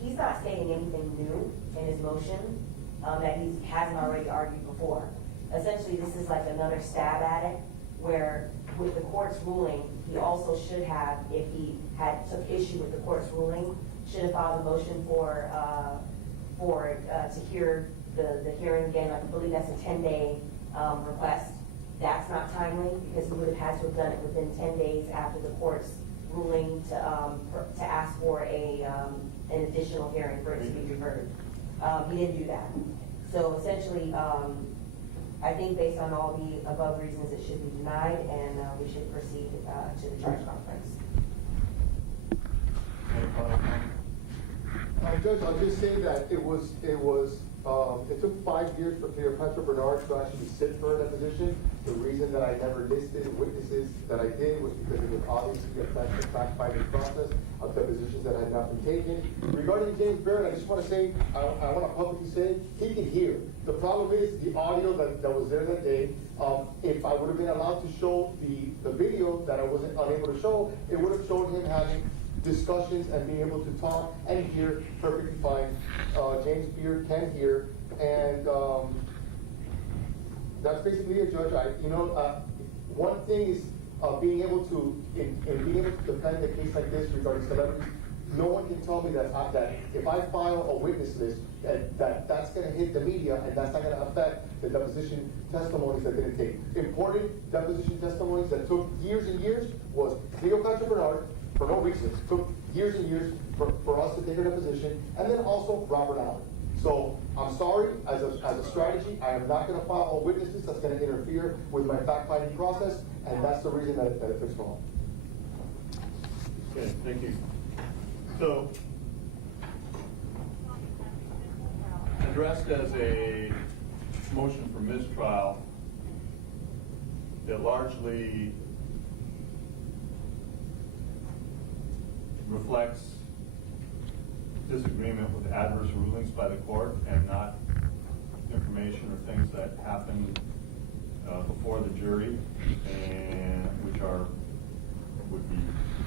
he's not stating anything new in his motion that he hasn't already argued before. Essentially, this is like another stab at it, where with the court's ruling, he also should have, if he had took issue with the court's ruling, should have filed a motion to hear the hearing again. I believe that's a 10-day request. That's not timely because he would have had to have done it within 10 days after the court's ruling to ask for an additional hearing for it to be referred. He didn't do that. So essentially, I think based on all the above reasons, it should be denied, and we should proceed to the charge conference. Judge, I'll just say that it took 5 years for Cleopatra Bernard to actually sit for a deposition. The reason that I never listed witnesses that I did was because it would obviously affect the fact-finding process of depositions that had not been taken. Regarding James Barrett, I just want to say, I want to publicly say, he can hear. The problem is the audio that was there that day. If I would have been allowed to show the video that I wasn't unable to show, it would have showed him having discussions and being able to talk and hear perfectly fine. James Beard can hear, and that's basically it, Judge. One thing is being able to defend a case like this regarding celebrities. No one can tell me that if I file a witness list, that's going to hit the media and that's not going to affect the deposition testimonies that didn't take. Important deposition testimonies that took years and years was Cleopatra Bernard, for no reason. It took years and years for us to take a deposition, and then also Robert Allen. So I'm sorry, as a strategy, I am not going to file a witness list that's going to interfere with my fact-finding process, and that's the reason that it took so long. Okay, thank you. So, addressed as a motion for mistrial, it largely reflects disagreement with adverse rulings by the court and not information or things that happened before the jury, and which would be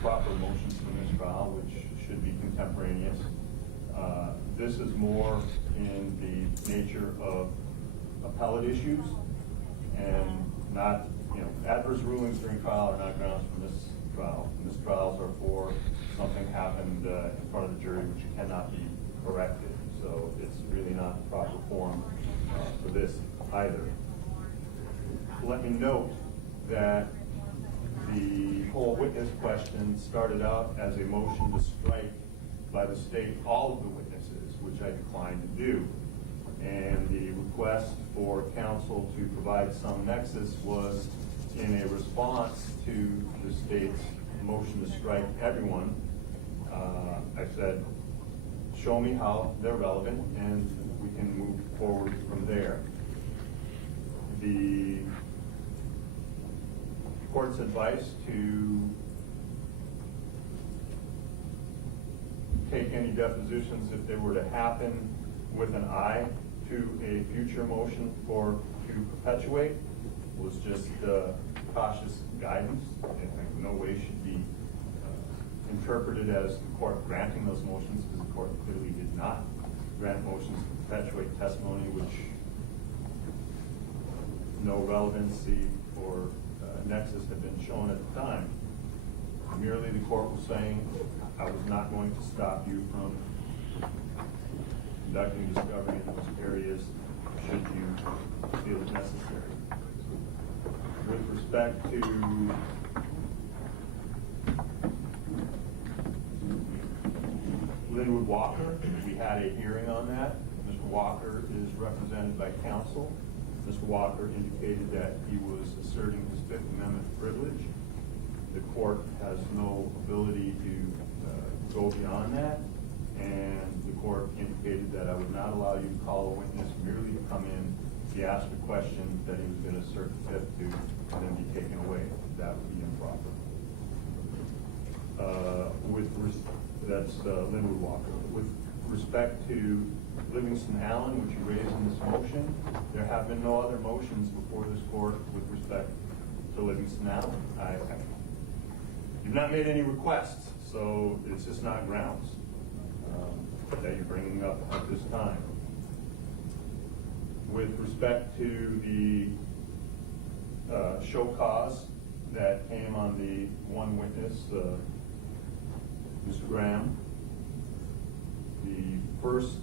proper motions for mistrial, which should be contemporaneous. This is more in the nature of appellate issues and not, adverse rulings during trial are not grounds for mistrial. Mistrials are for something happened in front of the jury which cannot be corrected. So it's really not the proper form for this either. Let me note that the question started out as a motion to strike by the state all of the witnesses, which I declined to do. And the request for counsel to provide some nexus was in a response to the state's motion to strike everyone. I said, show me how they're relevant and we can move forward from there. The court's advice to take any depositions if they were to happen with an eye to a future motion to perpetuate was just cautious guidance. I think no way should be interpreted as the court granting those motions, because the court clearly did not grant motions to perpetuate testimony which no relevancy or nexus had been shown at the time. Merely the court was saying, I was not going to stop you from conducting discovery in those areas should you feel it necessary. With respect to Linwood Walker, we had a hearing on that. Mr. Walker is represented by counsel. Mr. Walker indicated that he was asserting his Fifth Amendment privilege. The court has no ability to go beyond that, and the court indicated that I would not allow you to call a witness merely to come in, he asked a question that he was going to assert the Fifth to, and then be taken away. That would be improper. That's Linwood Walker. With respect to Livingston Allen, which you raised in this motion, there have been no other motions before this court with respect to Livingston Allen. You've not made any requests, so it's just not grounds that you're bringing up at this time. With respect to the show cause that came on the one witness, Mr. Graham, the first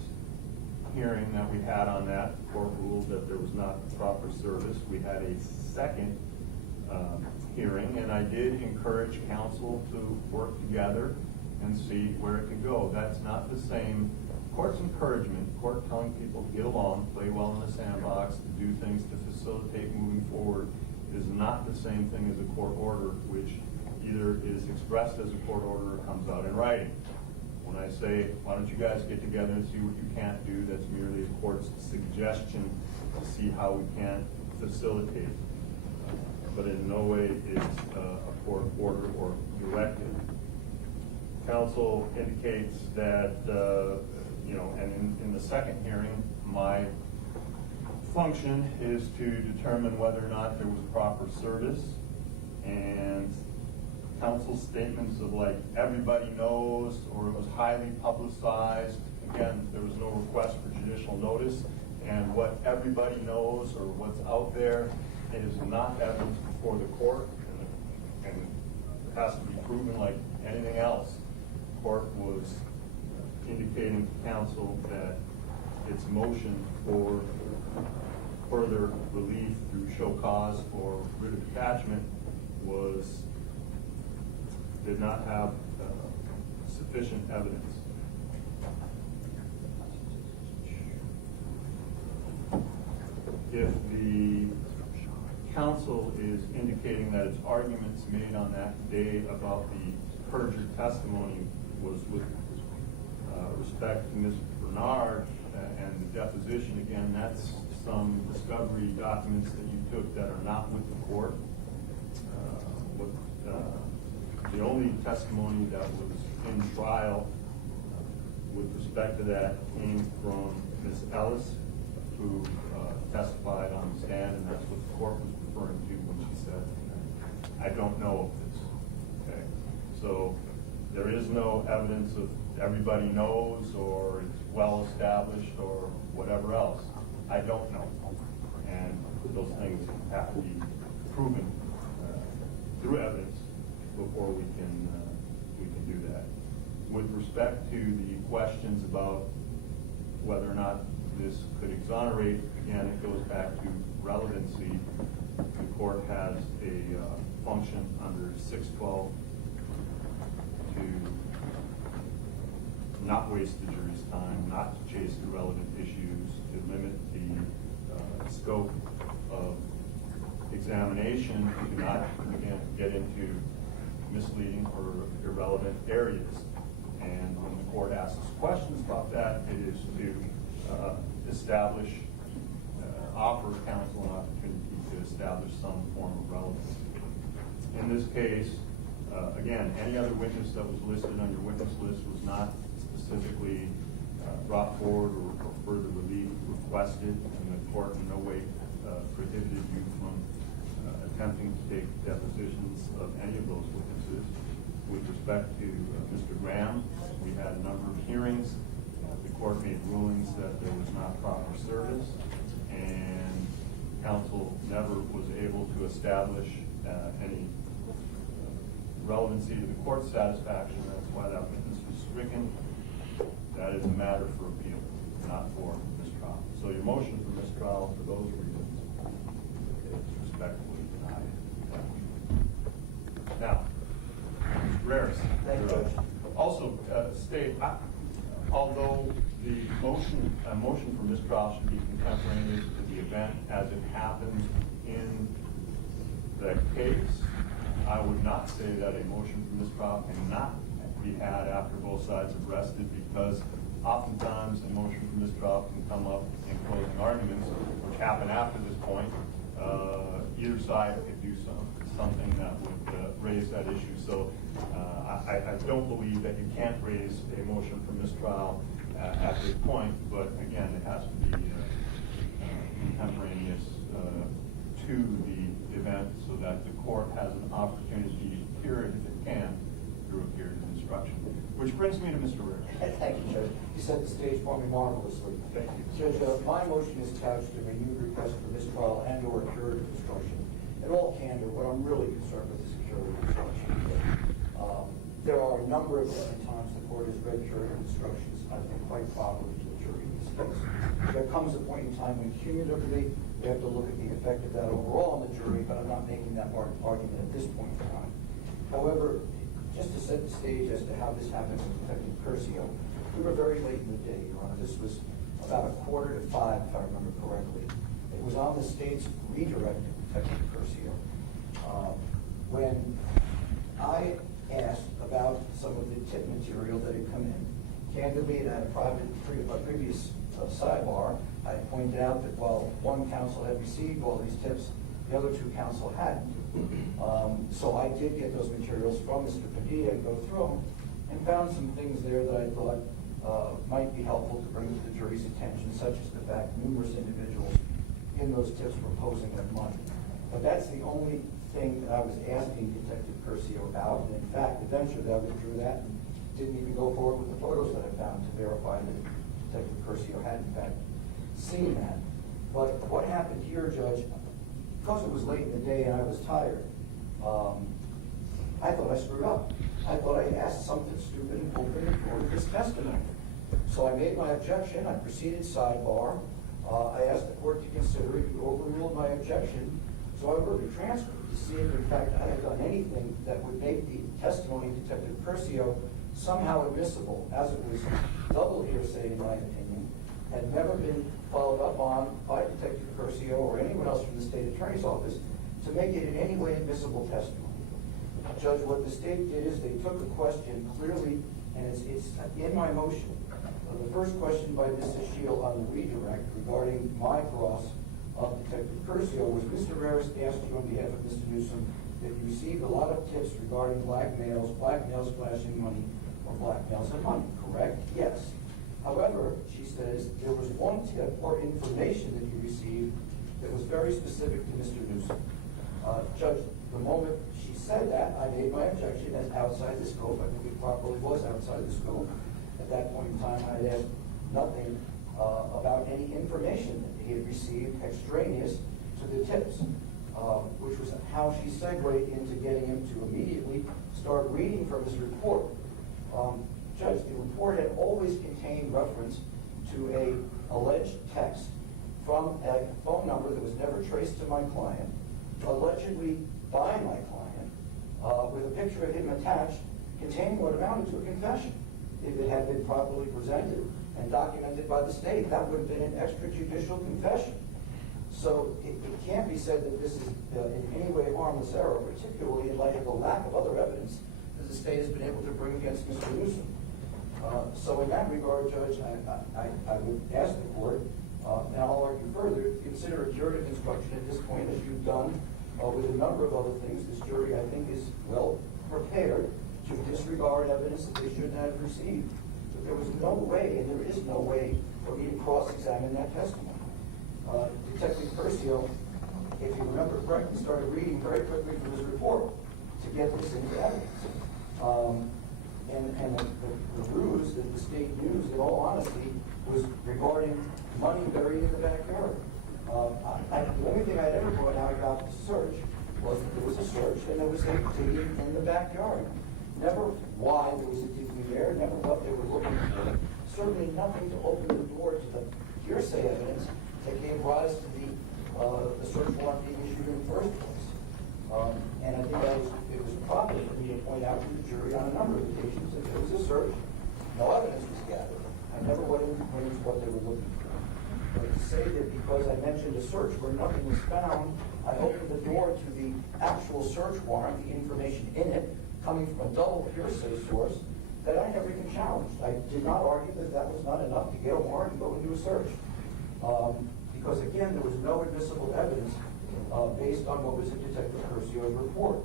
hearing that we had on that, the court ruled that there was not proper service. We had a second hearing, and I did encourage counsel to work together and see where it could go. That's not the same. Court's encouragement, court telling people to get along, play well in the sandbox, to do things to facilitate moving forward, is not the same thing as a court order, which either is expressed as a court order or comes out in writing. When I say, why don't you guys get together and see what you can't do, that's merely a court's suggestion to see how we can facilitate. But in no way is a court order or directive. Counsel indicates that, and in the second hearing, my function is to determine whether or not there was proper service, and counsel's statements of like, everybody knows, or it was highly publicized. Again, there was no request for judicial notice, and what everybody knows or what's out there is not evidence before the court, and it has to be proven like anything else. The court was indicating to counsel that its motion for further relief through show cause or writ of attachment did not have sufficient evidence. If the counsel is indicating that its arguments made on that day about the perjured testimony was with respect to Ms. Bernard and the deposition, again, that's some discovery documents that you took that are not with the court. The only testimony that was in trial with respect to that came from Ms. Ellis, who testified on the stand, and that's what the court was referring to when she said, I don't know of this. Okay, so there is no evidence of everybody knows or it's well established or whatever else. I don't know, and those things have to be proven through evidence before we can do that. With respect to the questions about whether or not this could exonerate, again, it goes back to relevancy. The court has a function under 612 not waste the jury's time, not to chase irrelevant issues, to limit the scope of examination, to not, again, get into misleading or irrelevant areas. And when the court asks questions about that, it is to establish, offer counsel an opportunity to establish some form of relevance. In this case, again, any other witness that was listed under witness list was not specifically brought forward or further relief requested, and the court in no way prohibited you from attempting to take depositions of any of those witnesses. With respect to Mr. Graham, we had a number of hearings. The court made rulings that there was not proper service, and counsel never was able to establish any relevancy to the court's satisfaction. That's why that witness was stricken. That is a matter for appeal, not for mistrial. So your motion for mistrial, for those reasons, is respectfully denied. Now, Mr. Rares, also state, although the motion for mistrial should be contemporaneous to the event as it happens in the case, I would not say that a motion for mistrial cannot be had after both sides have rested, because oftentimes a motion for mistrial can come up in closing arguments, which happen after this point. Either side could do something that would raise that issue. So I don't believe that you can't raise a motion for mistrial at this point, but again, it has to be contemporaneous to the event so that the court has an opportunity to hear it, if it can, through a period of instruction. Which brings me to Mr. Rares. Thank you, Judge. You set the stage for me marvelously. Thank you. Judge, my motion is couched in a renewed request for mistrial and or curative instruction. In all candor, what I'm really concerned with is curative instruction. There are a number of different times the court has read curative instructions, I think quite properly to the jury in this case. There comes a point in time when cumulatively we have to look at the effect of that overall on the jury, but I'm not making that argument at this point in time. However, just to set the stage as to how this happened with Detective Curcio, we were very late in the day, Your Honor. This was about 4:45, if I remember correctly. It was on the state's redirect to Detective Curcio. When I asked about some of the tip material that had come in, candidly, it had a previous sidebar. I pointed out that while one counsel had received all these tips, the other two counsel hadn't. So I did get those materials from Mr. Padilla and go through them and found some things there that I thought might be helpful to bring to the jury's attention, such as the fact numerous individuals in those tips were posing with money. But that's the only thing that I was asking Detective Curcio about. And in fact, eventually I withdrew that and didn't even go forward with the photos that I found to verify that Detective Curcio had in fact seen that. But what happened here, Judge, because it was late in the day and I was tired, I thought I screwed up. I thought I asked something stupid and opened and recorded this testimony. So I made my objection. I proceeded sidebar. I asked the court to consider it. He overruled my objection. So I wrote a transcript to see if, in fact, I had done anything that would make the testimony of Detective Curcio somehow admissible, as it was double hearsay, in my opinion, had never been followed up on by Detective Curcio or anyone else from the state attorney's office to make it in any way admissible testimony. Judge, what the state did is they took a question clearly, and it's in my motion. The first question by Mrs. Shield on the redirect regarding my cross of Detective Curcio was, Mr. Rares asked you on behalf of Mr. Newsome that you received a lot of tips regarding black males flashing money, or black males and money, correct? Yes. However, she says, there was one tip or information that you received that was very specific to Mr. Newsome. Judge, the moment she said that, I made my objection as outside the scope. I think it properly was outside the scope. At that point in time, I had asked nothing about any information that he had received extraneous to the tips, which was how she segued into getting him to immediately start reading from his report. Judge, the report had always contained reference to an alleged text from a phone number that was never traced to my client, allegedly by my client, with a picture of him attached, containing what amounted to a confession. if it had been properly presented and documented by the state. That would have been an extrajudicial confession. So it can't be said that this is in any way harmless error, particularly in light of the lack of other evidence that the state has been able to bring against Mr. Newsome. So in that regard, Judge, I would ask the court, and I'll argue further, to consider a curative instruction at this point, as you've done with a number of other things. This jury, I think, is well prepared to disregard evidence that they shouldn't have received. But there was no way, and there is no way, for me to cross-examine that testimony. Detective Curcio, if you remember correctly, started reading very quickly from his report to get this into evidence. And the ruse that the state used, in all honesty, was regarding money buried in the backyard. The only thing I'd ever brought out about the search was that there was a search and there was a digging in the backyard. Never why there was a digging there, never what they were looking for. Certainly nothing to open the door to the hearsay evidence that gave rise to the search warrant being issued in the first place. And I think it was proper for me to point out to the jury on a number of occasions that there was a search, no evidence was gathered. I never went into what they were looking for. But to say that because I mentioned a search where nothing was found, I opened the door to the actual search warrant, the information in it, coming from a double hearsay source, that I never even challenged. I did not argue that that was not enough to get a warrant and go into a search. Because again, there was no admissible evidence based on what was in Detective Curcio's report.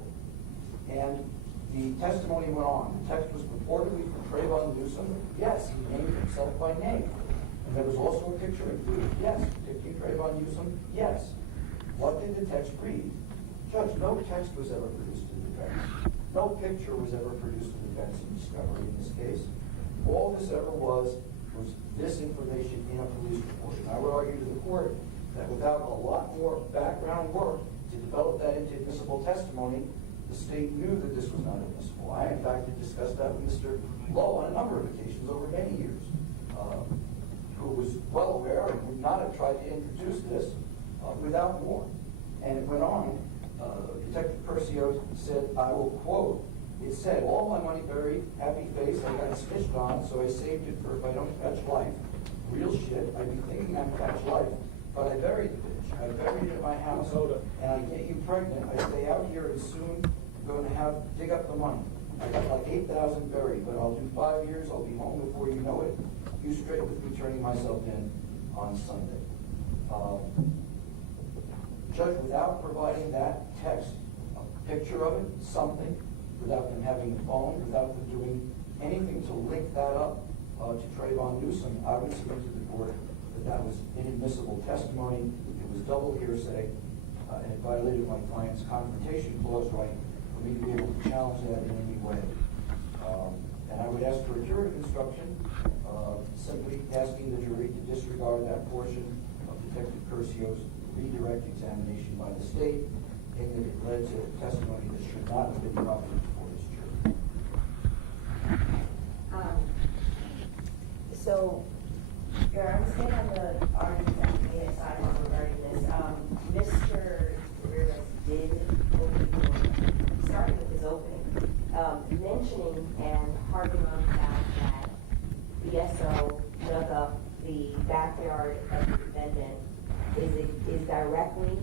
And the testimony went on. The text was purportedly from Trayvon Newsome. Yes, he named himself by name. And there was also a picture included. Yes, depicting Trayvon Newsome. Yes. What did the text read? Judge, no text was ever produced in defense. No picture was ever produced in defense in discovery in this case. All this ever was this information in a police report. And I would argue to the court that without a lot more background work to develop that into admissible testimony, the state knew that this was not admissible. I, in fact, had discussed that with Mr. Lowe on a number of occasions over many years, who was well aware and would not have tried to introduce this without more. And it went on. Detective Curcio said, I will quote, it said, all my money buried, happy face, I got snitched on, so I saved it for if I don't catch life. Real shit, I'd be thinking I'd catch life, but I buried the bitch. I buried it at my house, and I get you pregnant. I stay out here and soon I'm going to dig up the money. I got like 8,000 buried, but I'll do 5 years, I'll be home before you know it. You straight with me turning myself in on Sunday. Judge, without providing that text, a picture of it, something, without them having a phone, without them doing anything to link that up to Trayvon Newsome, I would submit to the court that that was inadmissible testimony. It was double hearsay, and it violated my client's confrontation clause right for me to be able to challenge that in any way. And I would ask for a jury instruction, simply asking the jury to disregard that portion of Detective Curcio's redirect examination by the state, and that it led to testimony that should not have been properly before this jury. So, Your Honor, I understand on the argument that we made aside regarding this. Mr. Ramirez did open the door, starting with his opening, mentioning and harping on the fact that the SO dug up the backyard of the defendant is directly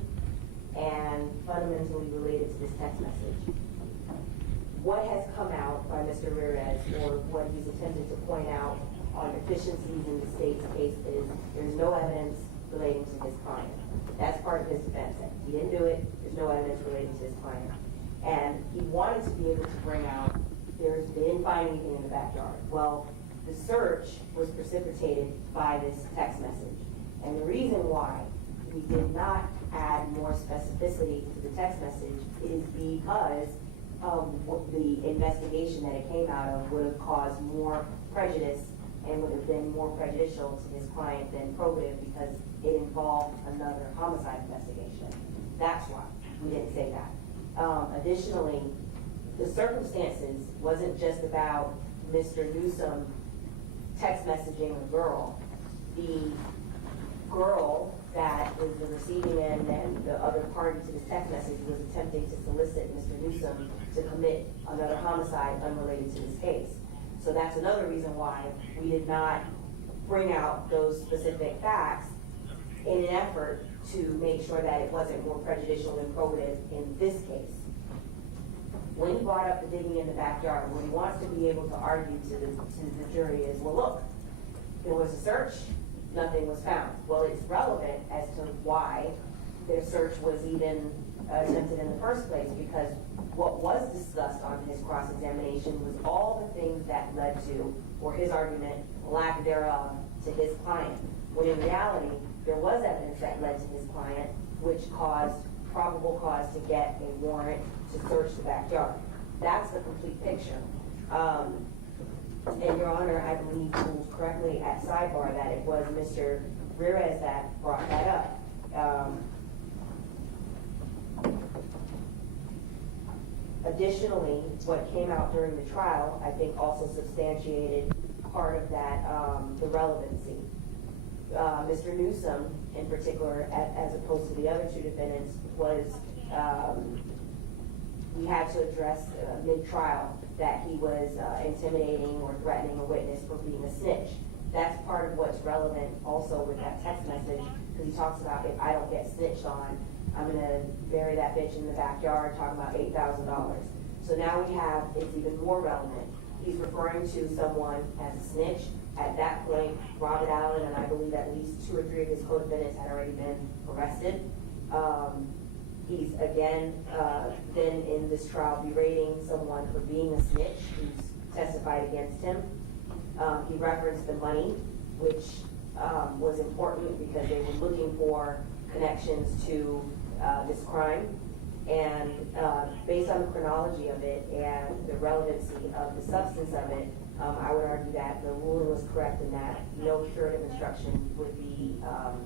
and fundamentally related to this text message. What has come out by Mr. Ramirez, or what he's attempted to point out on deficiencies in the state's case, is there's no evidence relating to his client. That's part of his defense. He didn't do it. There's no evidence relating to his client. And he wanted to be able to bring out, they didn't find anything in the backyard. Well, the search was precipitated by this text message. And the reason why we did not add more specificity to the text message is because of the investigation that it came out of would have caused more prejudice and would have been more prejudicial to his client than probative, because it involved another homicide investigation. That's why we didn't say that. Additionally, the circumstances wasn't just about Mr. Newsome text messaging a girl. The girl that was the receiving end and the other party to this text message was attempting to solicit Mr. Newsome to commit another homicide unrelated to this case. So that's another reason why we did not bring out those specific facts in an effort to make sure that it wasn't more prejudicial than probative in this case. When he brought up the digging in the backyard, what he wants to be able to argue to the jury is, well, look, there was a search, nothing was found. Well, it's relevant as to why their search was even attempted in the first place, because what was discussed on his cross-examination was all the things that led to, or his argument, lack thereof, to his client. When in reality, there was evidence that led to his client, which caused probable cause to get a warrant to search the backyard. That's the complete picture. And Your Honor, I believe ruled correctly at sidebar that it was Mr. Ramirez that brought that up. Additionally, what came out during the trial, I think also substantiated part of that, the relevancy. Mr. Newsome, in particular, as opposed to the other two defendants, was, we had to address mid-trial that he was intimidating or threatening a witness for being a snitch. That's part of what's relevant also with that text message, because he talks about, if I don't get snitched on, I'm going to bury that bitch in the backyard, talking about $8,000. So now we have, it's even more relevant. He's referring to someone as a snitch. At that point, Robert Allen, and I believe at least 2 or 3 of his co-defendants had already been arrested. He's again been in this trial berating someone for being a snitch who's testified against him. He referenced the money, which was important because they were looking for connections to this crime. And based on the chronology of it and the relevancy of the substance of it, I would argue that the ruling was correct in that no curative instruction would be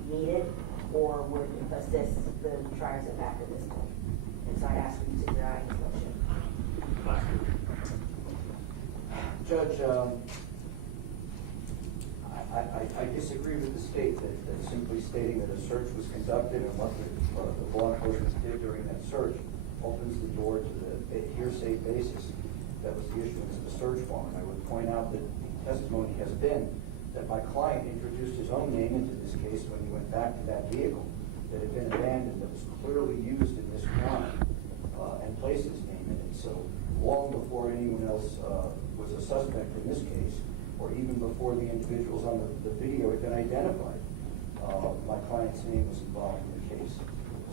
needed or would assist the triers of fact at this point. And so I ask you to deny his motion. Judge, I disagree with the state that simply stating that a search was conducted and what the law enforcement did during that search opens the door to the hearsay basis that was the issuance of the search warrant. I would point out that the testimony has been that my client introduced his own name into this case when he went back to that vehicle that had been abandoned, that was clearly used in this crime, and placed his name in it. So long before anyone else was a suspect in this case, or even before the individuals on the video had been identified, my client's name was involved in the case.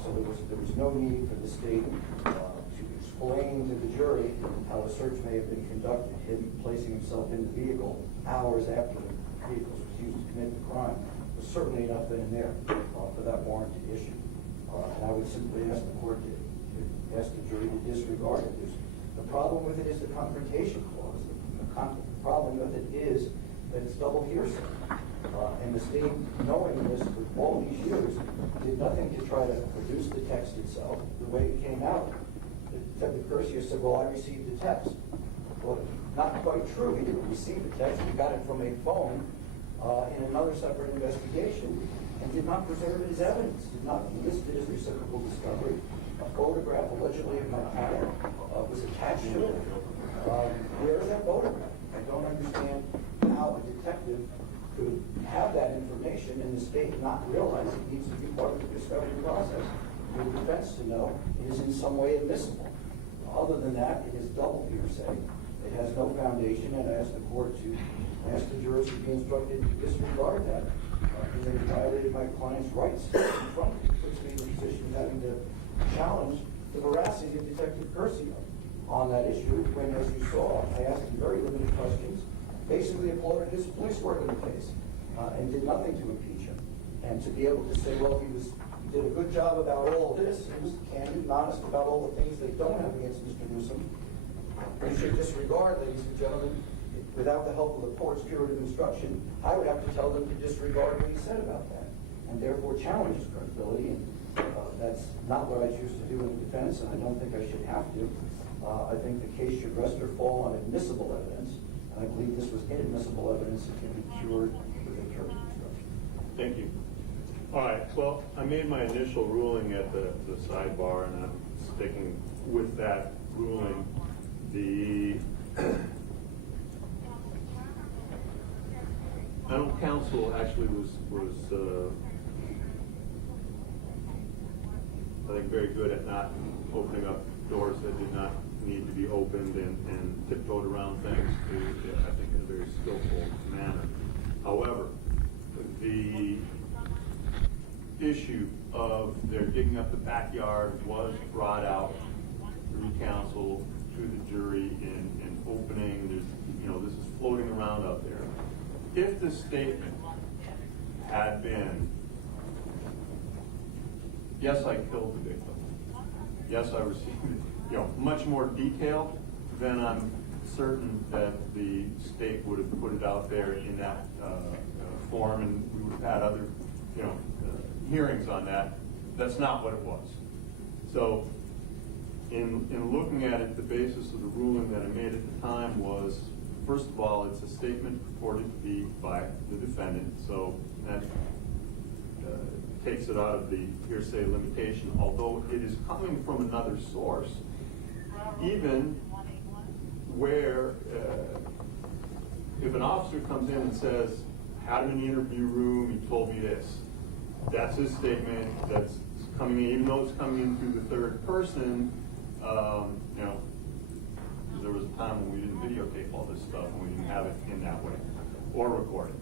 So there was no need for the state to explain to the jury how the search may have been conducted, him placing himself in the vehicle hours after the vehicle was used to commit the crime. There's certainly enough in there for that warrant to issue. And I would simply ask the court to ask the jury to disregard it. The problem with it is the confrontation clause. The problem with it is that it's double hearsay. And the state, knowing this for all these years, did nothing to try to produce the text itself the way it came out. Detective Curcio said, well, I received the text. Well, not quite true. He didn't receive the text. He got it from a phone in another separate investigation and did not preserve it as evidence, did not list it as reciprocal discovery. A photograph allegedly of my client was attached to it. Where is that photograph? I don't understand how a detective could have that information and the state not realize it needs to be part of the discovery process. For the defense to know it is in some way admissible. Other than that, it is double hearsay. It has no foundation, and I ask the court to ask the jurors to be instructed to disregard that because they violated my client's rights in front of me. It puts me in the position of having to challenge the veracity of Detective Curcio on that issue when, as you saw, I asked him very limited questions, basically applauded his police work in the case, and did nothing to impeach him. And to be able to say, well, he did a good job about all of this, he was candid and honest about all the things they don't have against Mr. Newsome, we should disregard, ladies and gentlemen, without the help of the court's curative instruction, I would have to tell them to disregard what he said about that, and therefore challenge his credibility. And that's not what I choose to do in the defense, and I don't think I should have to. I think the case should rest or fall on admissible evidence, and I believe this was inadmissible evidence that can be cured with a curative instruction. Thank you. All right, well, I made my initial ruling at the sidebar, and I'm sticking with that ruling. I know counsel actually was I think very good at not opening up doors that did not need to be opened and tiptoed around things, I think in a very skillful manner. However, the issue of their digging up the backyard was brought out through counsel to the jury in opening. This is floating around out there. If the statement had been, yes, I killed the victim, yes, I received it, much more detailed, then I'm certain that the state would have put it out there in that form, and we would have had other, hearings on that. That's not what it was. So, in looking at it, the basis of the ruling that I made at the time was, first of all, it's a statement purported to be by the defendant, so that takes it out of the hearsay limitation, although it is coming from another source, even where if an officer comes in and says, had him in the interview room, he told me this, that's his statement, that's coming in, even though it's coming in through the third person, there was a time when we didn't videotape all this stuff and we didn't have it in that way, or record it.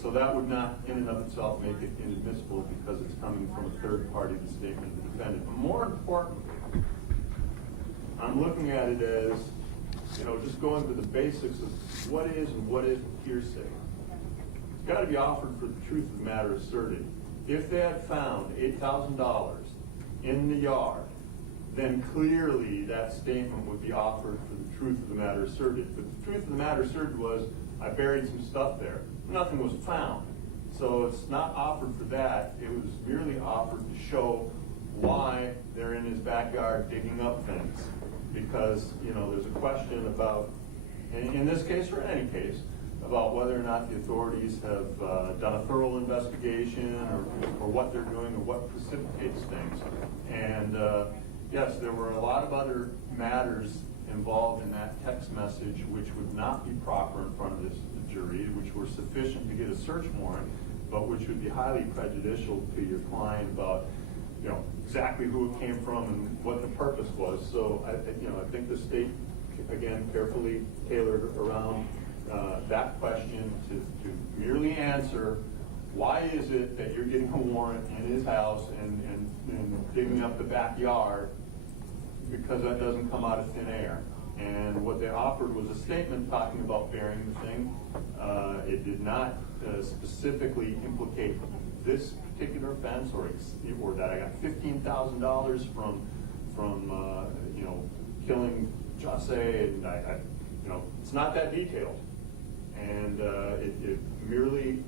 So that would not in and of itself make it inadmissible because it's coming from a third party, the statement of the defendant. But more importantly, I'm looking at it as, just going to the basics of what is and what isn't hearsay. It's got to be offered for the truth of the matter asserted. If they had found $8,000 in the yard, then clearly that statement would be offered for the truth of the matter asserted. But the truth of the matter asserted was, I buried some stuff there. Nothing was found. So it's not offered for that. It was merely offered to show why they're in his backyard digging up things. Because, there's a question about, in this case or in any case, about whether or not the authorities have done a thorough investigation or what they're doing or what precipitates things. And yes, there were a lot of other matters involved in that text message which would not be proper in front of the jury, which were sufficient to get a search warrant, but which would be highly prejudicial to your client about, exactly who it came from and what the purpose was. So I think the state, again, carefully tailored around that question to merely answer, why is it that you're getting a warrant in his house and digging up the backyard, because that doesn't come out of thin air. And what they offered was a statement talking about burying the thing. It did not specifically implicate this particular offense or that I got $15,000 from killing Jahseh, and it's not that detailed. And it merely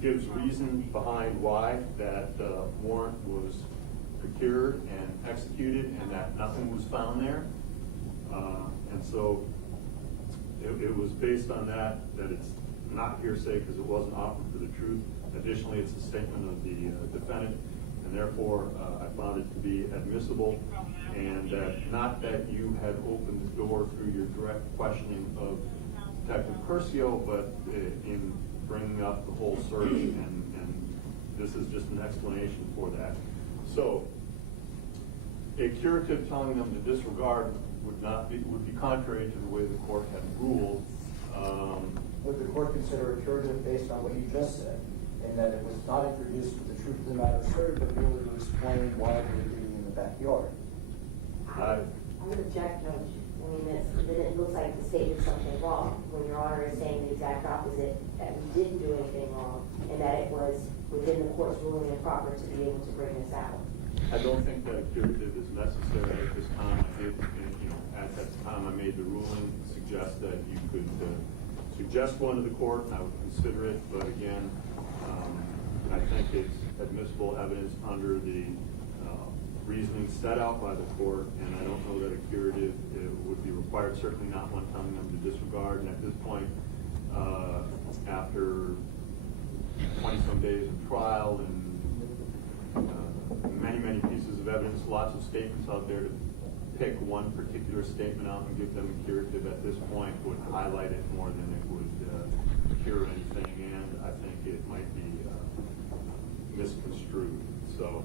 gives reason behind why that warrant was procured and executed and that nothing was found there. And so it was based on that it's not hearsay because it wasn't offered for the truth. Additionally, it's a statement of the defendant, and therefore I found it to be admissible, and not that you had opened the door through your direct questioning of Detective Curcio, but in bringing up the whole search, and this is just an explanation for that. So, a curative telling them to disregard would be contrary to the way the court had ruled. Would the court consider a curative based on what you just said, and that it was not introduced with the truth of the matter asserted, but merely to explain why they were digging in the backyard? I'm going to object, Judge. It looks like the state did something wrong when Your Honor is saying the exact opposite, that we didn't do anything wrong, and that it was within the court's ruling and proper to be able to bring this out. I don't think that a curative is necessary at this time. At that time I made the ruling, suggest that you could suggest one to the court, and I would consider it, but again, I think it's admissible evidence under the reasoning set out by the court, and I don't know that a curative would be required, certainly not one telling them to disregard. And at this point, after 20-some days of trial and many pieces of evidence, lots of statements out there, to pick one particular statement out and give them a curative at this point would highlight it more than it would cure anything, and I think it might be misconstrued. So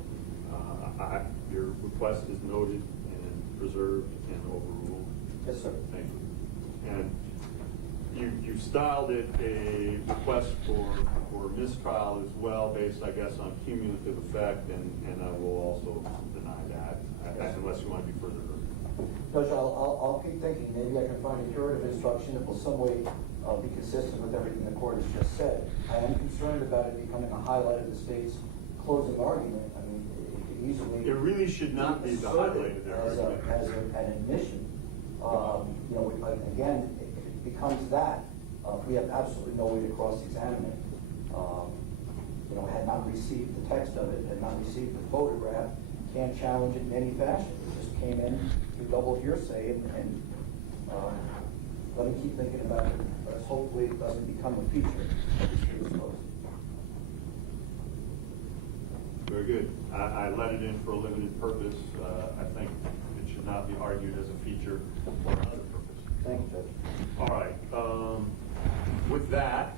your request is noted and preserved and overruled. Yes, sir. Thank you. And you styled it a request for mistrial as well, based, I guess, on cumulative effect, and I will also deny that, unless you want to be further heard. Judge, I'll keep thinking, maybe I can find a curative instruction that will some way be consistent with everything the court has just said. I am concerned about it becoming a highlight of the state's closing argument. I mean, it could easily. It really should not be the highlight of their argument. As an admission. You know, again, if it becomes that, we have absolutely no way to cross-examine it. You know, had not received the text of it, had not received the photograph, can't challenge it in any fashion. It just came in through double hearsay, and let me keep thinking about it. But hopefully it doesn't become a feature of this case closed. Very good. I let it in for a limited purpose. I think it should not be argued as a feature for another purpose. Thank you, Judge. All right. With that,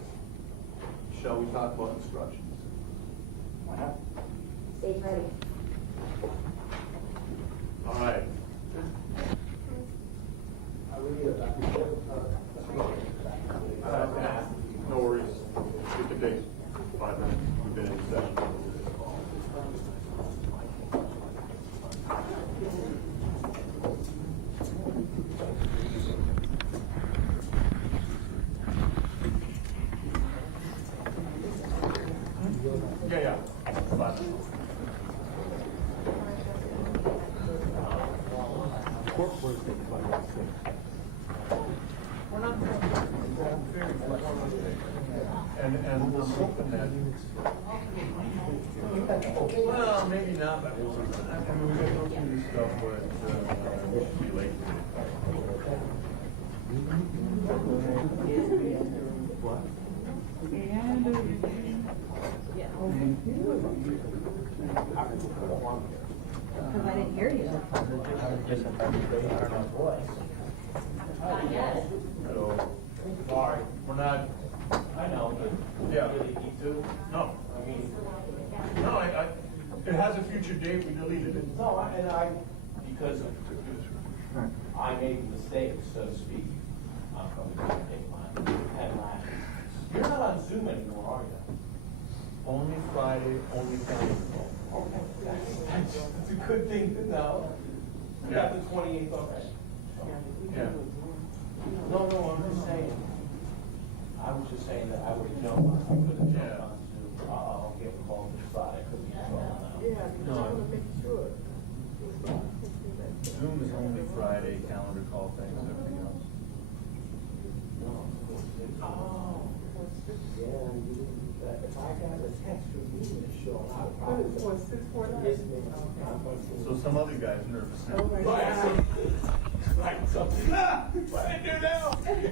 shall we talk about instructions? Why not? Stage ready. All right. No worries. It could take 5 minutes. We've been in session. Yeah. 5 minutes. We're not and I'm hoping that, well, maybe not, but I mean, we gotta go through this stuff, but it should be late. Because I didn't hear you. So, sorry, we're not. I know, but yeah. Really need to? No. I mean, no, it has a future date. We deleted it. No, because I made a mistake, so to speak. I'm probably going to take mine. Had last. You're not on Zoom anymore, are you? Only Friday, only Friday. Okay, that's a good thing to know. You got the 28th already. Yeah. No, I'm just saying. I was just saying that I would jump on Zoom. I'll get involved this Friday. Yeah, because I want to make sure. Zoom is only Friday, calendar call things, everything else. Oh. Yeah, you didn't. If I got a text from you to show, I would probably. What, 649? Yes, ma'am. So some other guy's nervous now. Oh, my God. Right, something. What did I do now?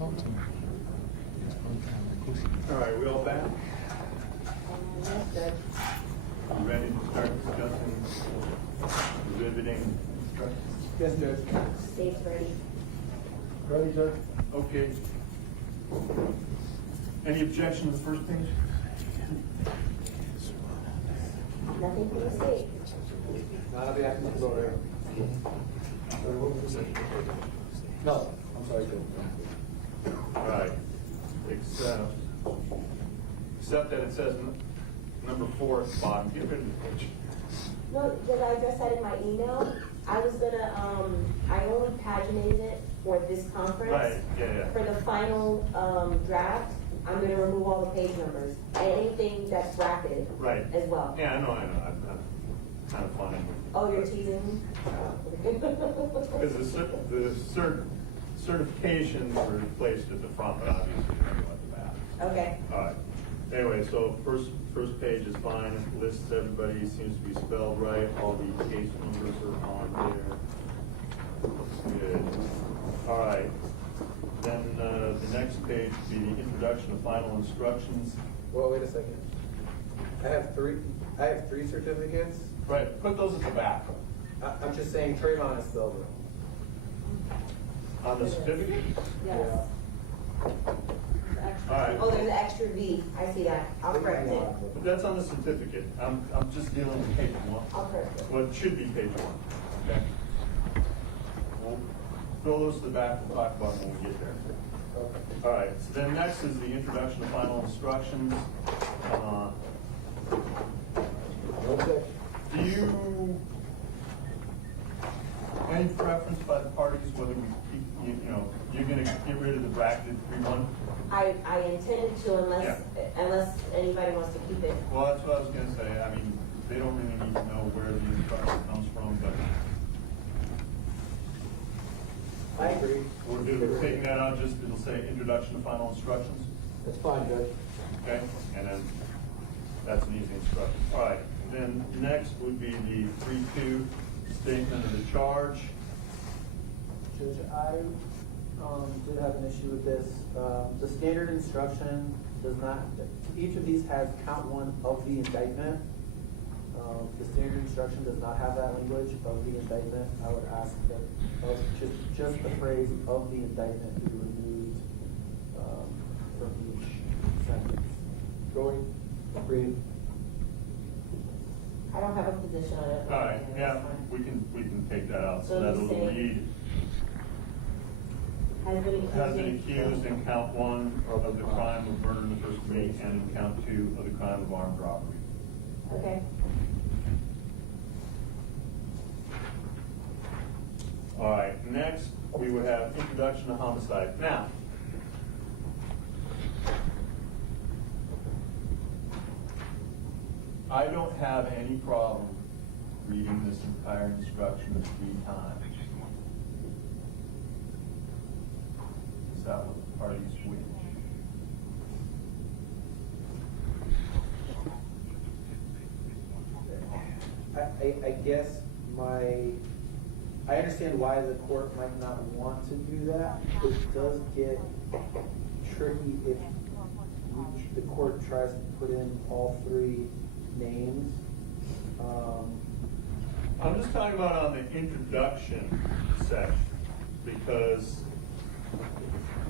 talk to him. All right, we all back? Yes, Judge. You ready to start discussing riveting instructions? Yes, Judge. State's ready. Ready, Judge? Okay. Any objection to the first page? Nothing from the state. Not on behalf of the lawyer. No, I'm sorry, Judge. All right. Except that it says number 4 at the bottom. Get rid of the page. No, did I address that in my email? I was gonna, I only paginated it for this conference. Right, yeah. For the final, draft, I'm gonna remove all the page numbers, and anything that's bracketed. Right. As well. Yeah, I know. I'm kind of funny. Oh, you're teasing me? Because the certifications were placed at the front, but obviously they're at the back. Okay. All right. Anyway, so first page is fine. It lists everybody, seems to be spelled right. All the case numbers are on there. Good. All right. Then the next page would be the introduction of final instructions. Well, wait a second. I have three certificates. Right. Put those at the back. I'm just saying Trayvon is spelled wrong. On the certificate? Yes. All right. Oh, there's an extra V. I see that. I'll correct it. But that's on the certificate. I'm just dealing with page 1. I'll correct it. Well, it should be page 1. Okay. We'll throw those to the back. We'll talk about them when we get there. All right. So then next is the introduction of final instructions. Do you any preference by the parties whether we keep, you're going to get rid of the bracketed 3-1? I intended to unless anybody wants to keep it. Well, that's what I was going to say. I mean, they don't really need to know where the instruction comes from, but I agree. we're taking that out. Just it'll say introduction to final instructions. That's fine, Judge. Okay, and then that's an easy instruction. All right. Then next would be the 3-2 statement of the charge. Judge, I did have an issue with this. The standard instruction does not, each of these has count 1 of the indictment. The standard instruction does not have that language of the indictment. I would ask that just the phrase of the indictment be removed from each sentence. Going, agreed. I don't have a position on it. All right. Yeah, we can take that out. So So that'll you say- read. Has been accused in count 1 of the crime of murder in the first degree and in count 2 of the crime of armed robbery. Okay. All right, next we would have introduction to homicide. Now, I don't have any problem reading this entire instruction 3 times. Is that what the parties wish? I guess I understand why the court might not want to do that. It does get tricky if the court tries to put in all 3 names. I'm just talking about on the introduction section, because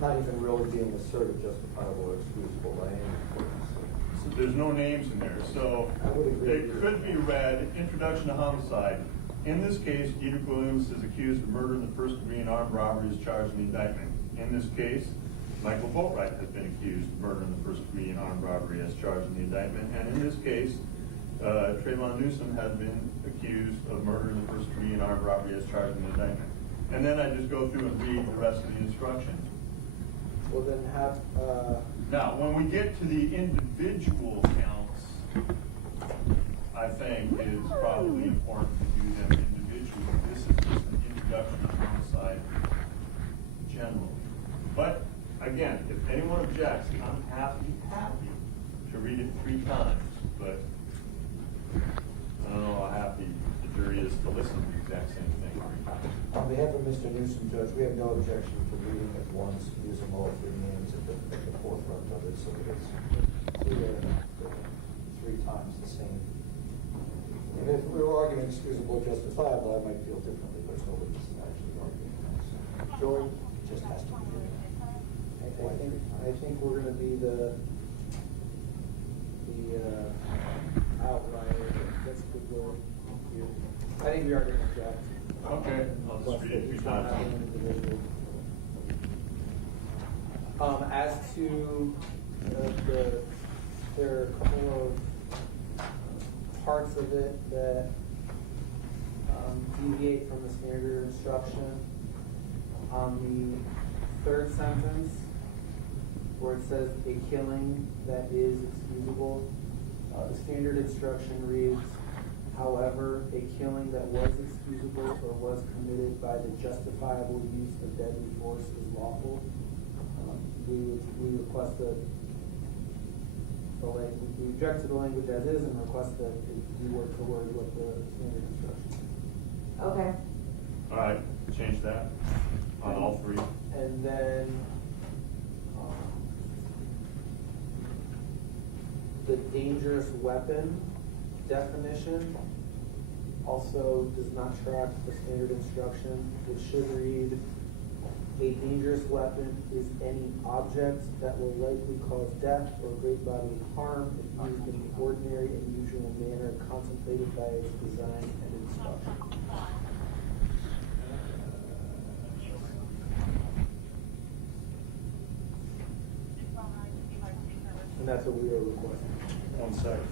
Not even really being asserted justifiable or excusable language. there's no names in there. So I would agree with it you. could be read, introduction to homicide. In this case, Dedrick Williams is accused of murder in the first degree and armed robbery is charged in the indictment. In this case, Michael Boatwright has been accused of murder in the first degree and armed robbery as charged in the indictment. And in this case, Trayvon Newsome has been accused of murder in the first degree and armed robbery as charged in the indictment. And then I just go through and read the rest of the instruction. Well, then have, Now, when we get to the individual counts, I think it is probably important to do them individually. This is just an introduction to homicide generally. But again, if anyone objects, I'm happy to read it 3 times. But I don't know how happy the jury is to listen to the exact same thing 3 times. On behalf of Mr. Newsome, Judge, we have no objection to reading it once, using all three names at the forefront of it, so that it's clear and three times the same. And if we were arguing excusable or justifiable, I might feel differently, but nobody's actually arguing that. So Joey? it just has to be there. I think we're gonna be the outlier. That's a good word. I think we are gonna object. Okay, I'll just read it three times. As to there are a couple of parts of it that deviate from the standard instruction. On the third sentence, where it says a killing that is excusable, the standard instruction reads, however, a killing that was excusable or was committed by the justifiable use of deadly force is lawful. We request that we object to the language as is and request that we work towards what the standard instruction is. Okay. All right, change that on all three. And then the dangerous weapon definition also does not track the standard instruction. It should read, a dangerous weapon is any object that will likely cause death or great bodily harm if used in the ordinary and usual manner contemplated by its design and instruction. And that's what we are requesting. 1 second.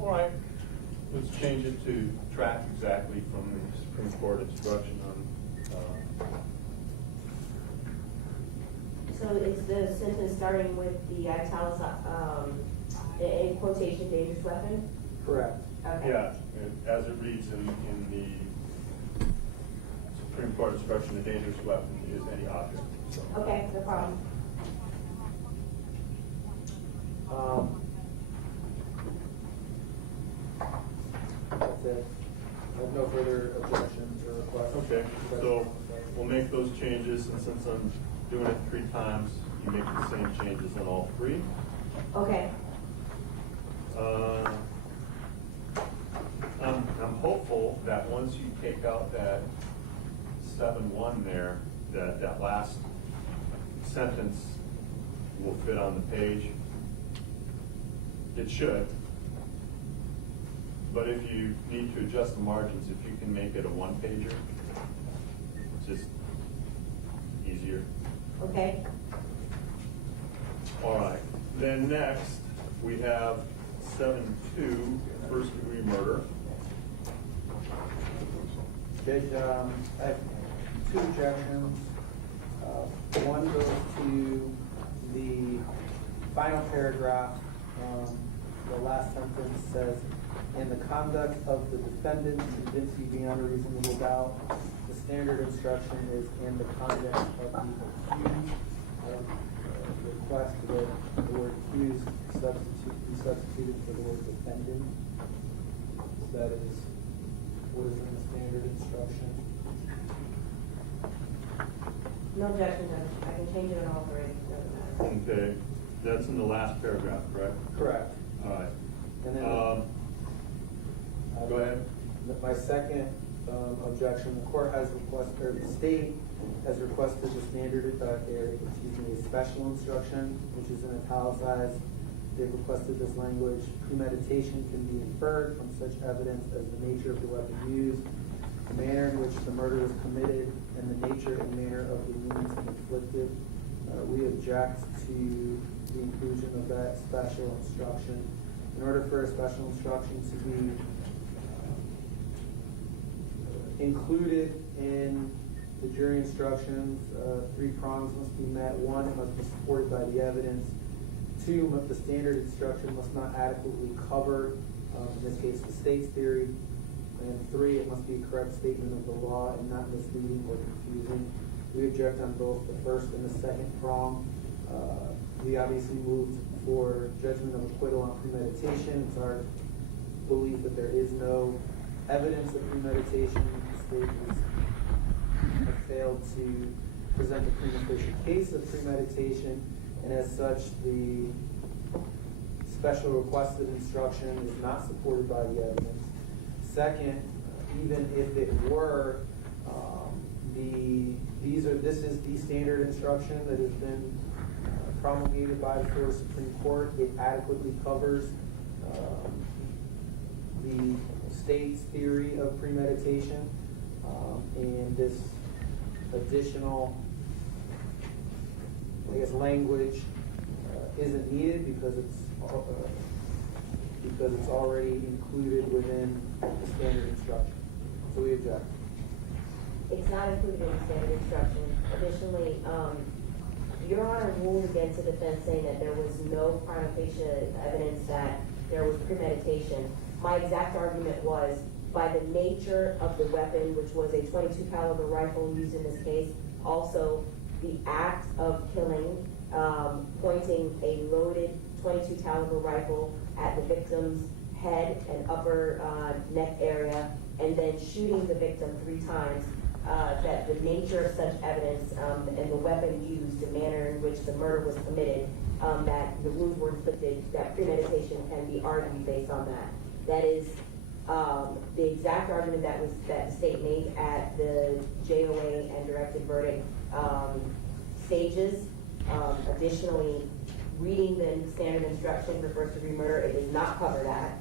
All right, let's change it to track exactly from the Supreme Court instruction on, So it's the sentence starting with the italics, in quotation, dangerous weapon? Correct. Okay. yeah, as it reads in the Supreme Court instruction, the dangerous weapon is any object. So. Okay, no problem. That's it. I have no further objections or requests. Okay, so we'll make those changes, and since I'm doing it 3 times, you make the same changes on all 3. Okay. I'm hopeful that once you take out that 7-1 there, that last sentence will fit on the page. It should. But if you need to adjust the margins, if you can make it a 1-pager, it's just easier. Okay. All right. Then next, we have 7-2, first-degree murder. Judge, I have 2 objections. One goes to the final paragraph. The last sentence says, "In the conduct of the defendant convinced you beyond a reasonable doubt, the standard instruction is in the context of the accused. Request that the word accused be substituted for the word defendant. So that is what is in the standard instruction. No objection, Judge. I can change it on all three. Doesn't matter. Okay, that's in the last paragraph, correct? Correct. All right. And then Go ahead. My second objection, the court has requested, or the state has requested the standard, a special instruction, which is in italicized. They've requested this language: premeditation can be inferred from such evidence as the nature of the weapon used, the manner in which the murder was committed, and the nature and manner of the wounds inflicted. We object to the inclusion of that special instruction. In order for a special instruction to be included in the jury instructions, 3 prongs must be met. 1, it must be supported by the evidence. 2, the standard instruction must not adequately cover, in this case, the state's theory. And 3, it must be a correct statement of the law and not misleading or confusing. We object on both the first and the second prong. We obviously moved for judgment of acquittal on premeditation. It's our belief that there is no evidence of premeditation. The state has failed to present a prima facie case of premeditation, and as such, the special requested instruction is not supported by the evidence. Second, even if it were, this is the standard instruction that has been promulgated by the Florida Supreme Court. It adequately covers the state's theory of premeditation, and this additional, language isn't needed because it's already included within the standard instruction. So we object. It's not included in the standard instruction. Additionally, Your Honor ruled against the defense saying that there was no prima facie evidence that there was premeditation. My exact argument was, by the nature of the weapon, which was a .22 caliber rifle used in this case, also the act of killing, pointing a loaded .22 caliber rifle at the victim's head and upper neck area, and then shooting the victim 3 times, that the nature of such evidence and the weapon used, the manner in which the murder was committed, that the wounds were inflicted, that premeditation can be argued based on that. That is the exact argument that the state made at the JOA and directed verdict stages. Additionally, reading the standard instruction for first-degree murder, it does not cover that.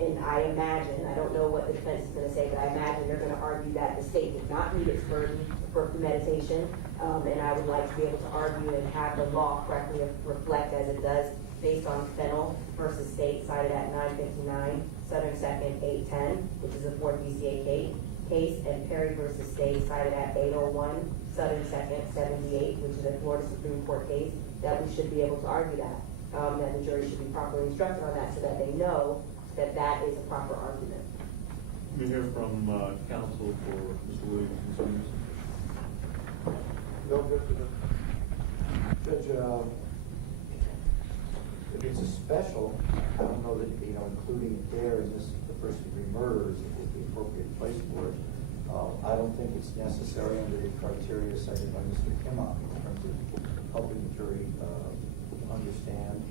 And I imagine, I don't know what the defense is going to say, but I imagine they're going to argue that the state did not meet its burden for premeditation. And I would like to be able to argue and have the law correctly reflect as it does, based on Fennell versus State, cited at 959, Southern 2nd, 810, which is a 4th BCA case, and Perry versus State, cited at 801, Southern 2nd, 78, which is a Florida Supreme Court case, that we should be able to argue that the jury should be properly instructed on that so that they know that that is a proper argument. Let me hear from counsel for Mr. Williams' concerns. No, Judge, if it's a special, I don't know that, including it there in this, the first degree murder is the appropriate place for it. I don't think it's necessary under the criteria cited by Mr. Kimmock in terms of helping the jury understand.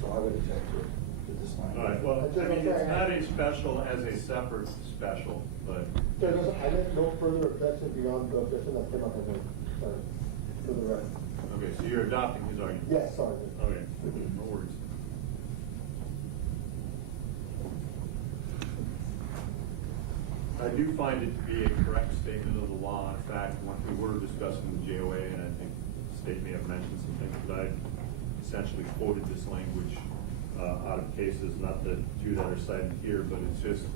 So I would object to this line. All right, well, I mean, it's not a special as a separate special, but. Judge, I have no further objection beyond the objection that came up in for the record. Okay, so you're adopting his argument? Yes, sorry. Okay, no worries. I do find it to be a correct statement of the law. In fact, when we were discussing the JOA, and I think the state may have mentioned some things, but I essentially quoted this language out of cases, not the 2 that are cited here, but it's just,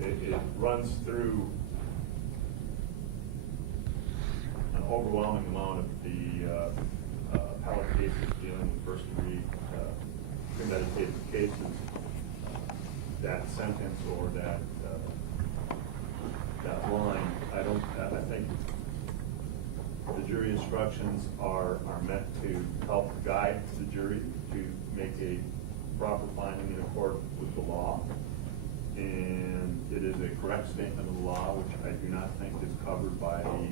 it runs through an overwhelming amount of the appellate cases dealing with first-degree premeditated cases. That sentence or that instructions are meant to help guide the jury to make a proper finding in accord with the law. And it is a correct statement of the law, which I do not think is covered by the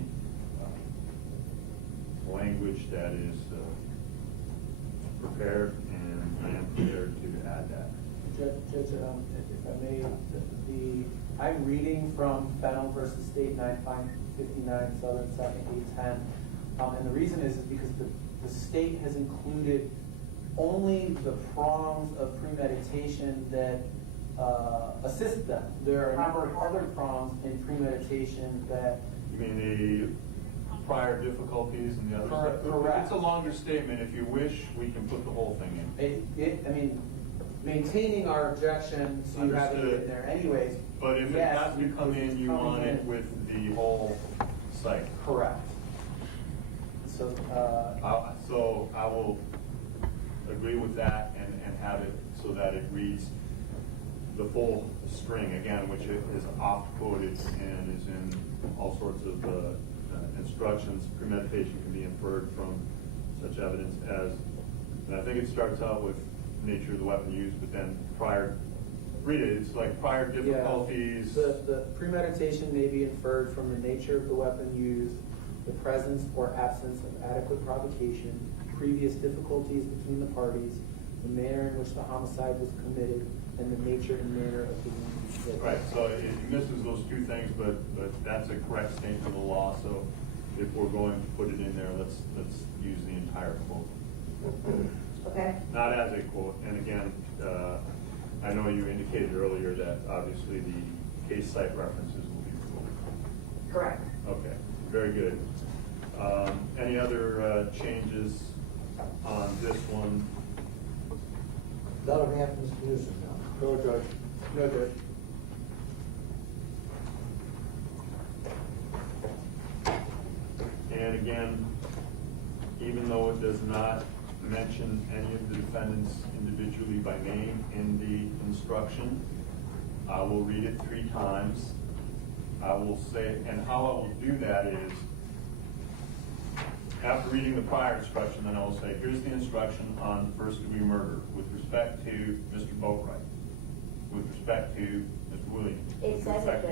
language that is prepared, and I am prepared to add that. Judge, if I may, I'm reading from Fennell versus State 9559 Southern 2nd 810. And the reason is because the state has included only the prongs of premeditation that assist them. There are a number of other prongs in premeditation that... You mean the prior difficulties and the other stuff? Correct. It's a longer statement. If you wish, we can put the whole thing in. I mean, maintaining our objection, so you have it in there anyways. But if it has to come in, you want it with the whole site. Correct. So, so I will agree with that and have it so that it reads the full string again, which is oft quoted and is in all sorts of instructions. Premeditation can be inferred from such evidence as, and I think it starts out with nature of the weapon used, but then prior, read it, it's like prior difficulties. Yeah. The premeditation may be inferred from the nature of the weapon used, the presence or absence of adequate provocation, previous difficulties between the parties, the manner in which the homicide was committed, and the nature and manner of the wounds. Right, so it misses those two things, but that's a correct statement of the law, so if we're going to put it in there, let's use the entire quote. Okay. Not as a quote, and again, I know you indicated earlier that obviously the case site references will be removed. Correct. Okay, very good. Any other changes on this one? That'll be after Mr. Newsome now. No, Judge. No, Judge. And again, even though it does not mention any of the defendants individually by name in the instruction, I will read it 3 times. I will say, and how I will do that is, after reading the prior instruction, then I will say, here's the instruction on first-degree murder with respect to Mr. Boatwright, with respect to Mr. Williams. It says that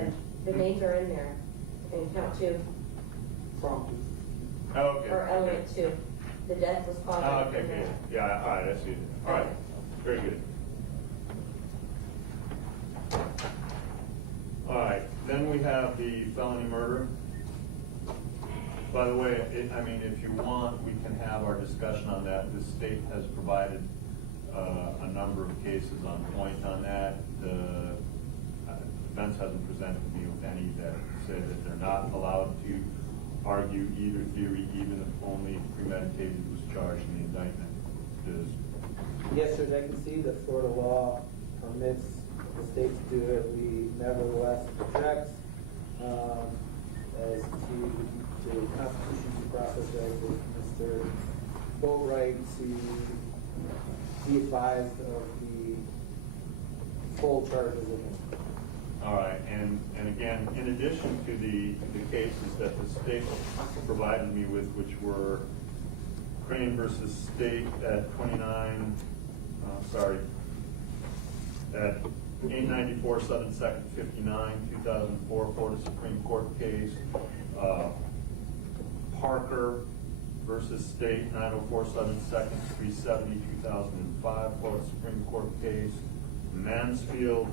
the names are in there in count 2. Okay. Or element 2. The death was caused. Okay, good. Yeah, all right, I see it. All right, very good. All right, then we have the felony murder. By the way, I mean, if you want, we can have our discussion on that. The state has provided a number of cases on point on that. The defense hasn't presented me with any that say that they're not allowed to argue either theory, even if only premeditated was charged in the indictment. Yes, Judge, I can see that Florida law permits the state to do it. We nevertheless object as to Constitution due process rights with Mr. Boatwright to be advised of the full charges of him. All right, and again, in addition to the cases that the state provided me with, which were Crane versus State at 894 Southern 2nd 59, 2004 Florida Supreme Court case. Parker versus State, 904 Southern 2nd 370, 2005 Florida Supreme Court case. Mansfield,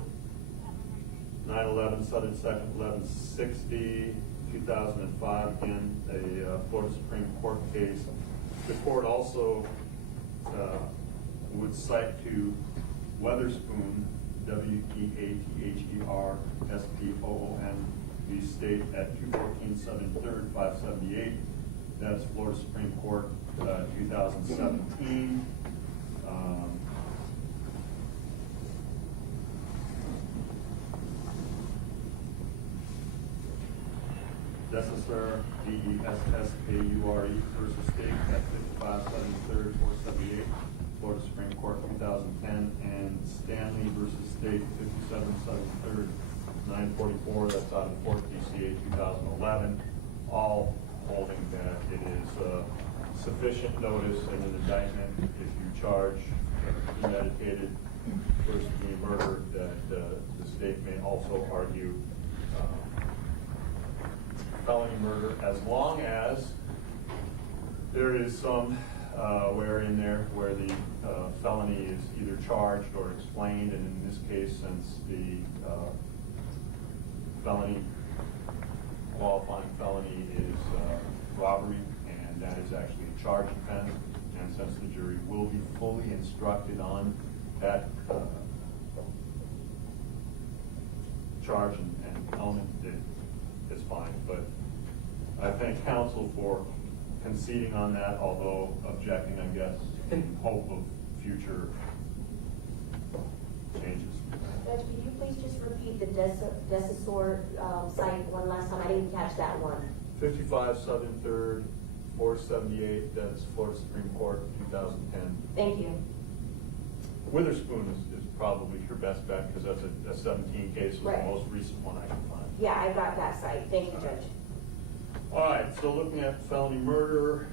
911 Southern 2nd 1160, 2005, again, a Florida Supreme Court case. The court also would cite to Weatherspoon, Weatherspoon, v. State at 214 Southern 3rd 578. That's Florida Supreme Court 2017. Dessasseur, Dessassure versus State at 55 Southern 3rd 478. Florida Supreme Court 2010, and Stanley versus State 57 Southern 3rd 944. That's out of Fort DCA 2011. All holding that it is sufficient notice in an indictment if you charge premeditated first-degree murder, that the state may also argue felony murder, as long as there is some where in there where the felony is either charged or explained, and in this case, since the qualifying felony is robbery, and that is actually a charged offense, and since the jury will be fully instructed on that charge and element, it's fine. But I thank counsel for conceding on that, although objecting, I guess, in hope of future changes. Judge, could you please just repeat the Jahseh site one last time? I didn't catch that one. 55 Southern 3rd, 478, that's Florida Supreme Court, 2010. Thank you. Witherspoon is probably your best bet, because that's a 17 case, was the most recent one I can find. Yeah, I got that site. Thank you, Judge. All right, so looking at felony murder.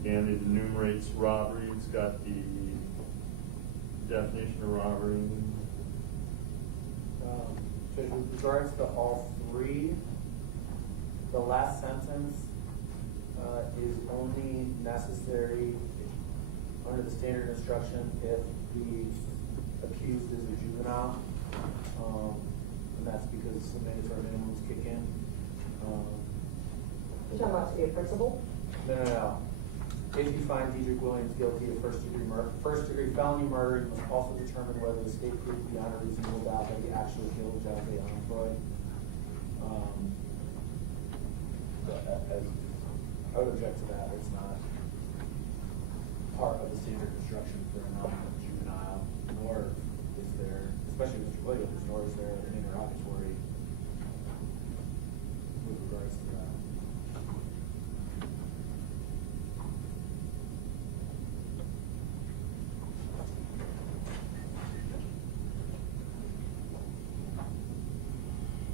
Again, it enumerates robbery. It's got the definition of robbery. Judge, with regards to all three, the last sentence is only necessary under the standard instruction if the accused is a juvenile, and that's because the mandatory minimums kick in. You're talking about to be a principal? No. If you find Dedrick Williams guilty of first-degree felony murder, you must also determine whether the state proved beyond a reasonable doubt that he actually killed Jahseh Onfroy. I would object to that. It's not part of the standard instruction for a non-juvenile, nor is there, especially Mr. Williams, nor is there an interrogatory with regards to that.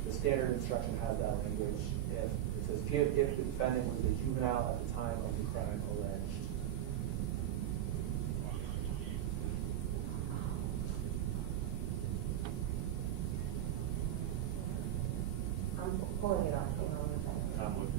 The standard instruction has that language. It says if the defendant was a juvenile at the time of the crime alleged. I'm pulling it up. Hang on a second. I'm looking.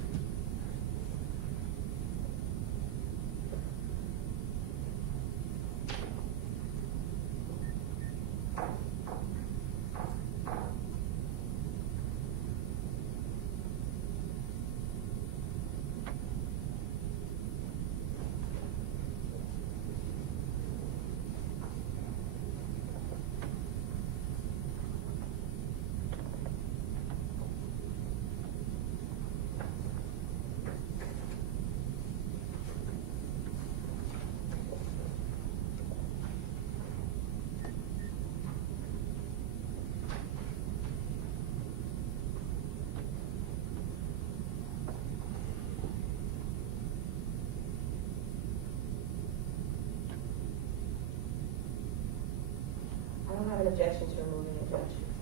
I don't have an objection to removing it, Judge.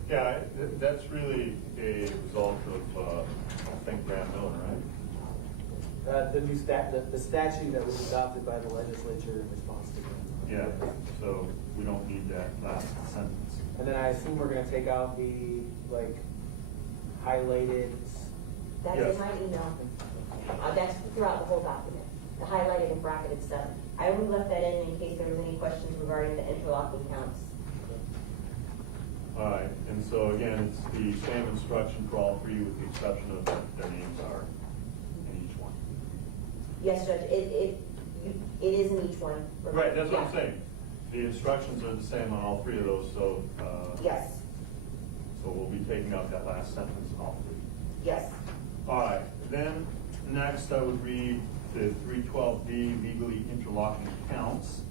Yeah, that's really a result of, I think, Graham Miller, right? The new the statute that was adopted by the legislature in response to that. Yeah, so we don't need that last sentence. And then I assume we're gonna take out the, highlighted. That's Yes. in my email. That's throughout the whole document, the highlighted and bracketed stuff. I only left that in case there was any questions regarding the interlocking counts. All right, and so again, it's the same instruction for all three with the exception of that their names are in each one. Yes, Judge, it is in each one. Right, that's what I'm Yeah. saying. The instructions are the same on all three of those, so. Yes, So we'll be taking out that last sentence in all three. yes. All right, then next I would read the 312B legally interlocking counts.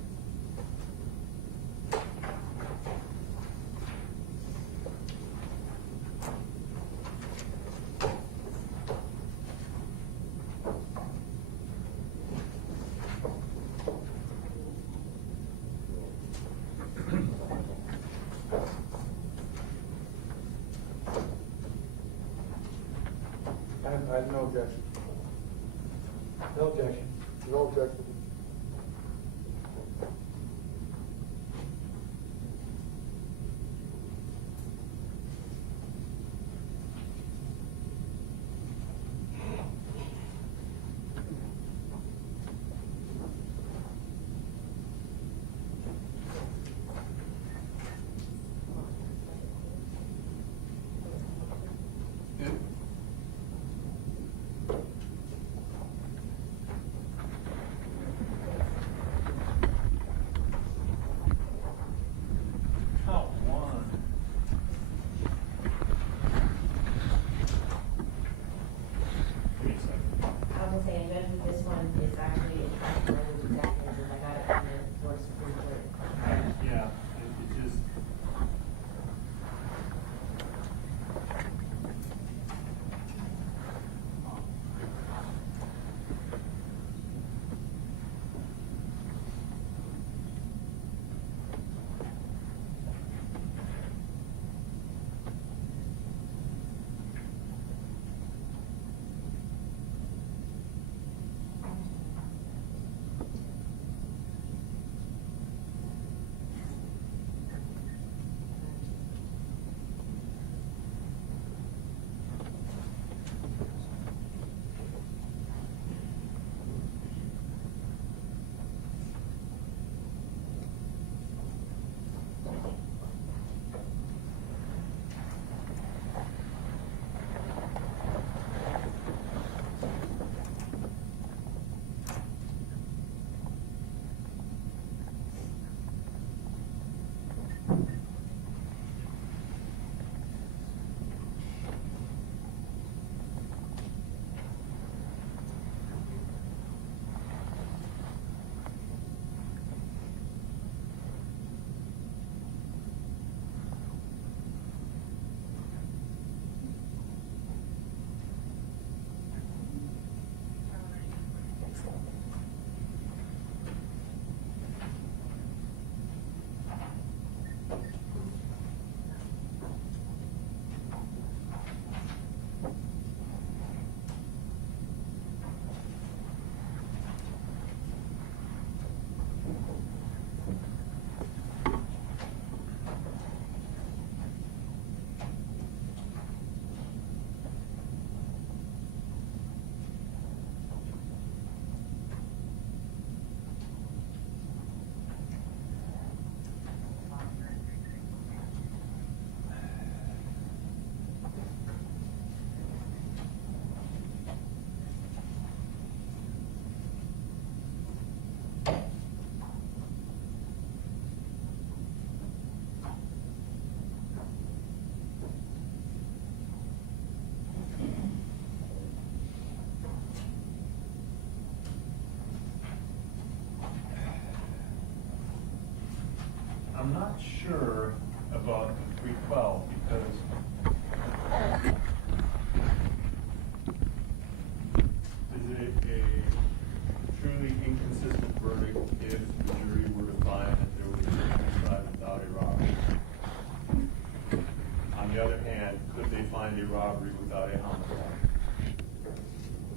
I have no objection. No objection. No objection. Count one. Give me a second. I was saying, Judge, this one is actually a trustworthy document, because I got it from the Florida Supreme Court. Yeah, it just. I'm not sure about the 312 because is it a truly inconsistent verdict if the jury were to find that there was a homicide without a robbery? On the other hand, could they find a robbery without a homicide?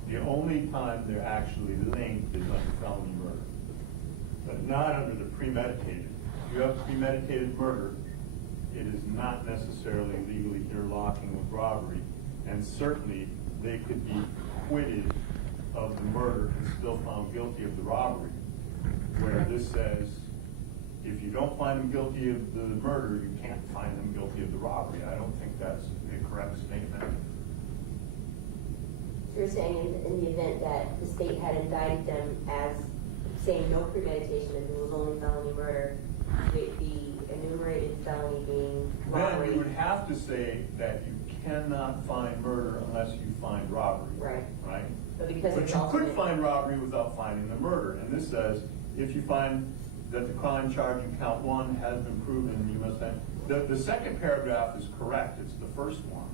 The only time they're actually linked is under felony murder, but not under the premeditated. If you have premeditated murder, it is not necessarily legally interlocking with robbery, and certainly they could be acquitted of the murder and still found guilty of the robbery. Where this says, if you don't find them guilty of the murder, you can't find them guilty of the robbery. I don't think that's a correct statement. So you're saying in the event that the state had indicted them as saying no premeditation and it was only felony murder, with the enumerated felony being robbery? Then you would have to say that you cannot find murder unless you find robbery. Right. Right? But because But it's you also could find robbery without finding the murder. And this says, if you find that the crime charged in count one has been proven, you must have. The second paragraph is correct. It's the first one.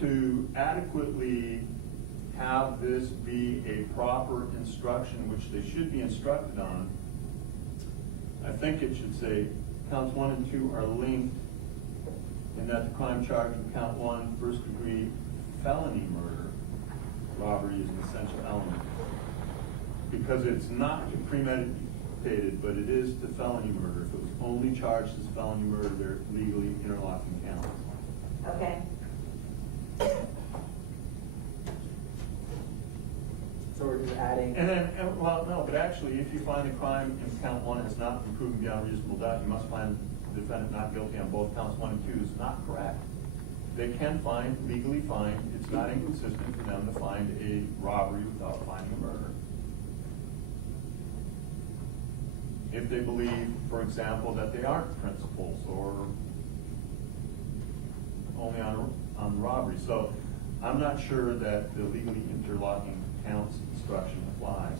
To adequately have this be a proper instruction, which they should be instructed on, I think it should say counts 1 and 2 are linked in that the crime charged in count 1, first-degree felony murder, robbery is an essential element. Because it's not premeditated, but it is to felony murder. If it was only charged as felony murder, they're legally interlocking counts. Okay. So we're just adding. And then, well, no, but actually, if you find the crime in count 1 has not been proven beyond reasonable doubt, you must find the defendant not guilty on both counts 1 and 2 is not correct. They can legally find, it's not inconsistent for them to find a robbery without finding a murder. If they believe, for example, that they aren't principals or only on robbery. So I'm not sure that the legally interlocking counts instruction applies.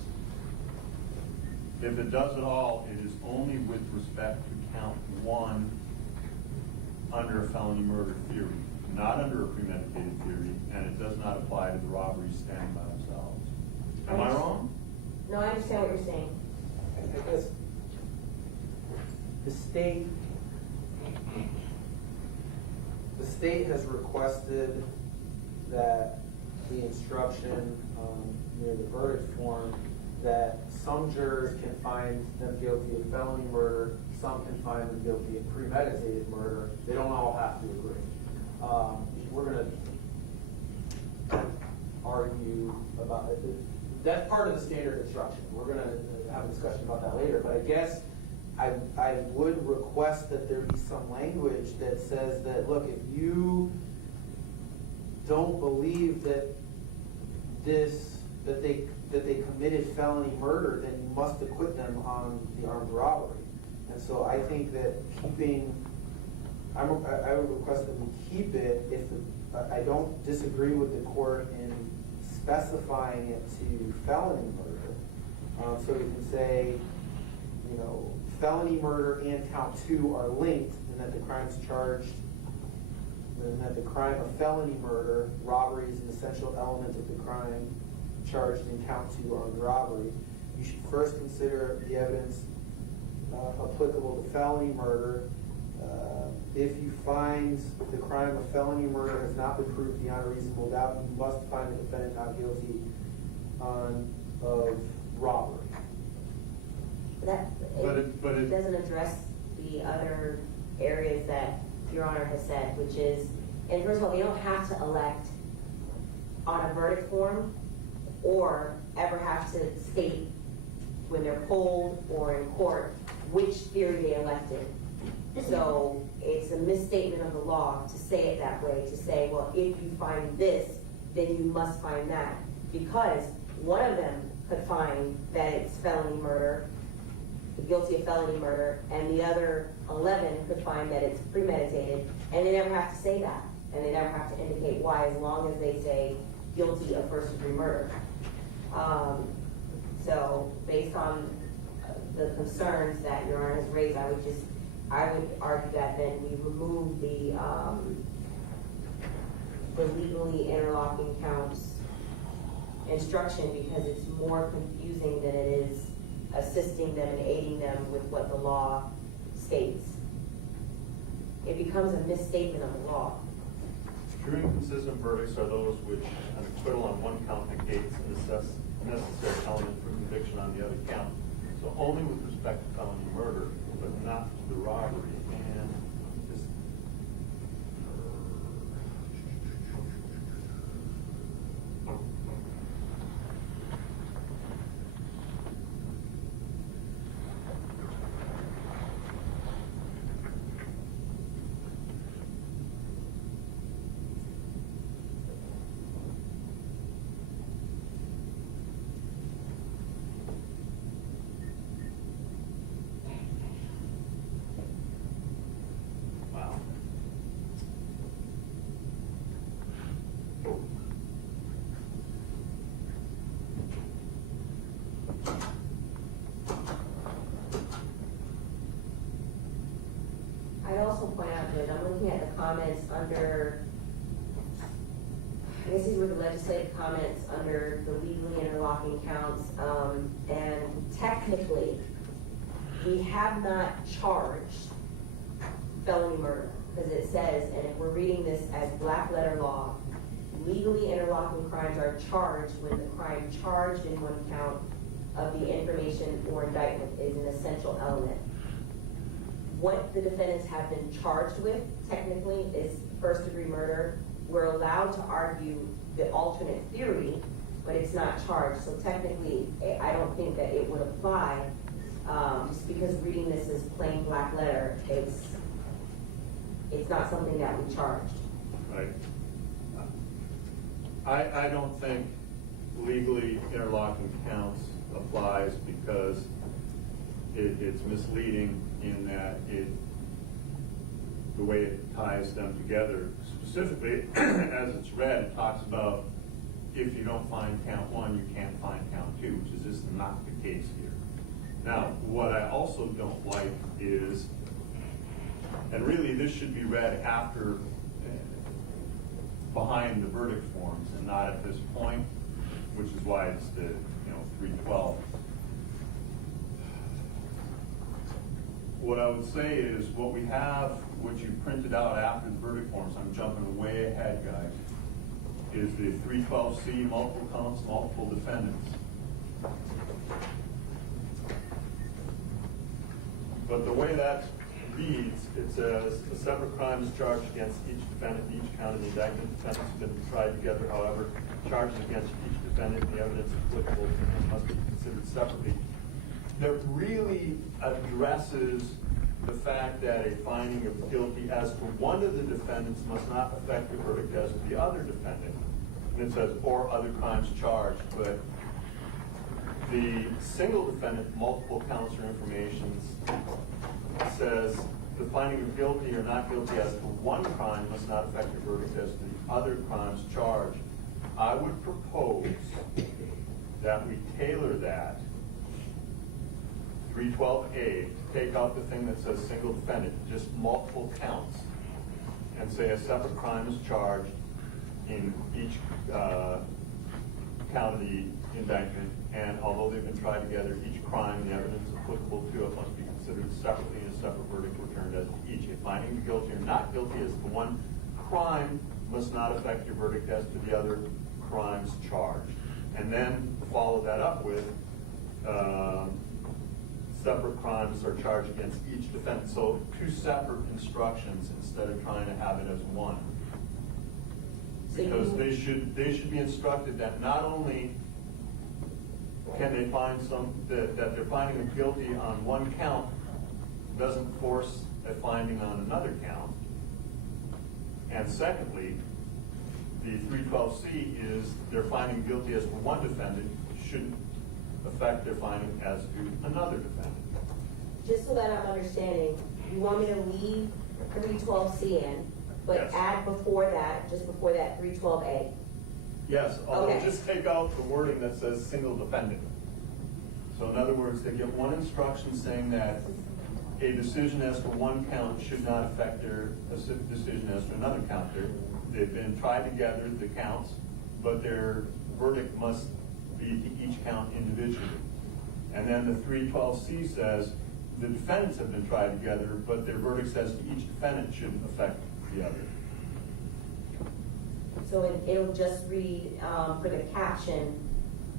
If it does at all, it is only with respect to count 1 under a felony murder theory, not under a premeditated theory, and it does not apply to the robberies standing by themselves. Am I wrong? No, I understand what you're saying. I guess the state has requested that the instruction near the verdict form that some jurors can find them guilty of felony murder, some can find them guilty of premeditated murder. They don't all have to agree. We're going to argue about it. That's part of the standard instruction. We're going to have a discussion about that later, but I guess I would request that there be some language that says that, look, if you don't believe that they committed felony murder, then you must acquit them on the armed robbery. And so I think that I would request that we keep it if I don't disagree with the court in specifying it to felony murder. So we can say, felony murder and count 2 are linked, and that the crimes charged, and that the crime of felony murder, robbery is an essential element of the crime charged in count 2 armed robbery. You should first consider the evidence applicable to felony murder. If you find the crime of felony murder has not been proved beyond a reasonable doubt, you must find the defendant not guilty of robbery. But it doesn't address the other areas that Your Honor has said, which is, and first of all, they don't have to elect on a verdict form or ever have to state when they're polled or in court which theory they elected. So it's a misstatement of the law to say it that way, to say, well, if you find this, then you must find that. Because one of them could find that it's felony murder, guilty of felony murder, and the other 11 could find that it's premeditated, and they never have to say that, and they never have to indicate why, as long as they say guilty of first-degree murder. So based on the concerns that Your Honor has raised, I would argue that then we remove the legally interlocking counts instruction, because it's more confusing than it is assisting them and aiding them with what the law states. It becomes a misstatement of the law. True and consistent verdicts are those which an acquittal on one count negates a necessary element for conviction on the other count. So only with respect to felony murder, but not to the robbery. And this, wow. I'd also point out that I'm looking at the comments under, I guess these were the legislative comments under the legally interlocking counts, and technically, we have not charged felony murder. because it says, and if we're reading this as black letter law, legally interlocking crimes are charged when the crime charged in one count of the information or indictment is an essential element. What the defendants have been charged with, technically, is first-degree murder. We're allowed to argue the alternate theory, but it's not charged. So technically, I don't think that it would apply, just because reading this as plain black letter, it's not something that we charged. Right. I don't think legally interlocking counts applies because it's misleading in that the way it ties them together. Specifically, as it's read, it talks about if you don't find count one, you can't find count two, which is just not the case here. Now, what I also don't like is, and really this should be read after, behind the verdict forms and not at this point, which is why it's the 312. What I would say is what we have, what you printed out after the verdict forms, I'm jumping way ahead, guys, is the 312C, multiple counts, multiple defendants. But the way that reads, it says, a separate crime is charged against each defendant in each count of the indictment. Defendants have been tried together, however, charges against each defendant and the evidence applicable to him must be considered separately. That really addresses the fact that a finding of guilty as to one of the defendants must not affect the verdict as to the other defendant. And it says, or other crimes charged, but the single defendant, multiple counts or informations, says the finding of guilty or not guilty as to one crime must not affect the verdict as to the other crimes charged. I would propose that we tailor that 312A, take out the thing that says single defendant, just multiple counts, and say a separate crime is charged in each count of the indictment, and although they've been tried together, each crime and the evidence applicable to it must be considered separately and a separate verdict returned as to each. A finding of guilty or not guilty as to one crime must not affect your verdict as to the other crimes charged. And then follow that up with separate crimes are charged against each defendant. So two separate instructions instead of trying to have it as one. Because they should be instructed that not only can they find that they're finding them guilty on one count doesn't force a finding on another count. And secondly, the 312C is they're finding guilty as to one defendant shouldn't affect their finding as to another defendant. Just so that I'm understanding, you want me to leave 312C in, but yes, add before that, just before that 312A? Yes, although okay, just take out the wording that says single defendant. So in other words, they get one instruction saying that a decision as to one count should not affect their decision as to another count. They've been tried together, the counts, but their verdict must be to each count individually. And then the 312C says the defendants have been tried together, but their verdict says to each defendant shouldn't affect the other. So it'll just read for the caption.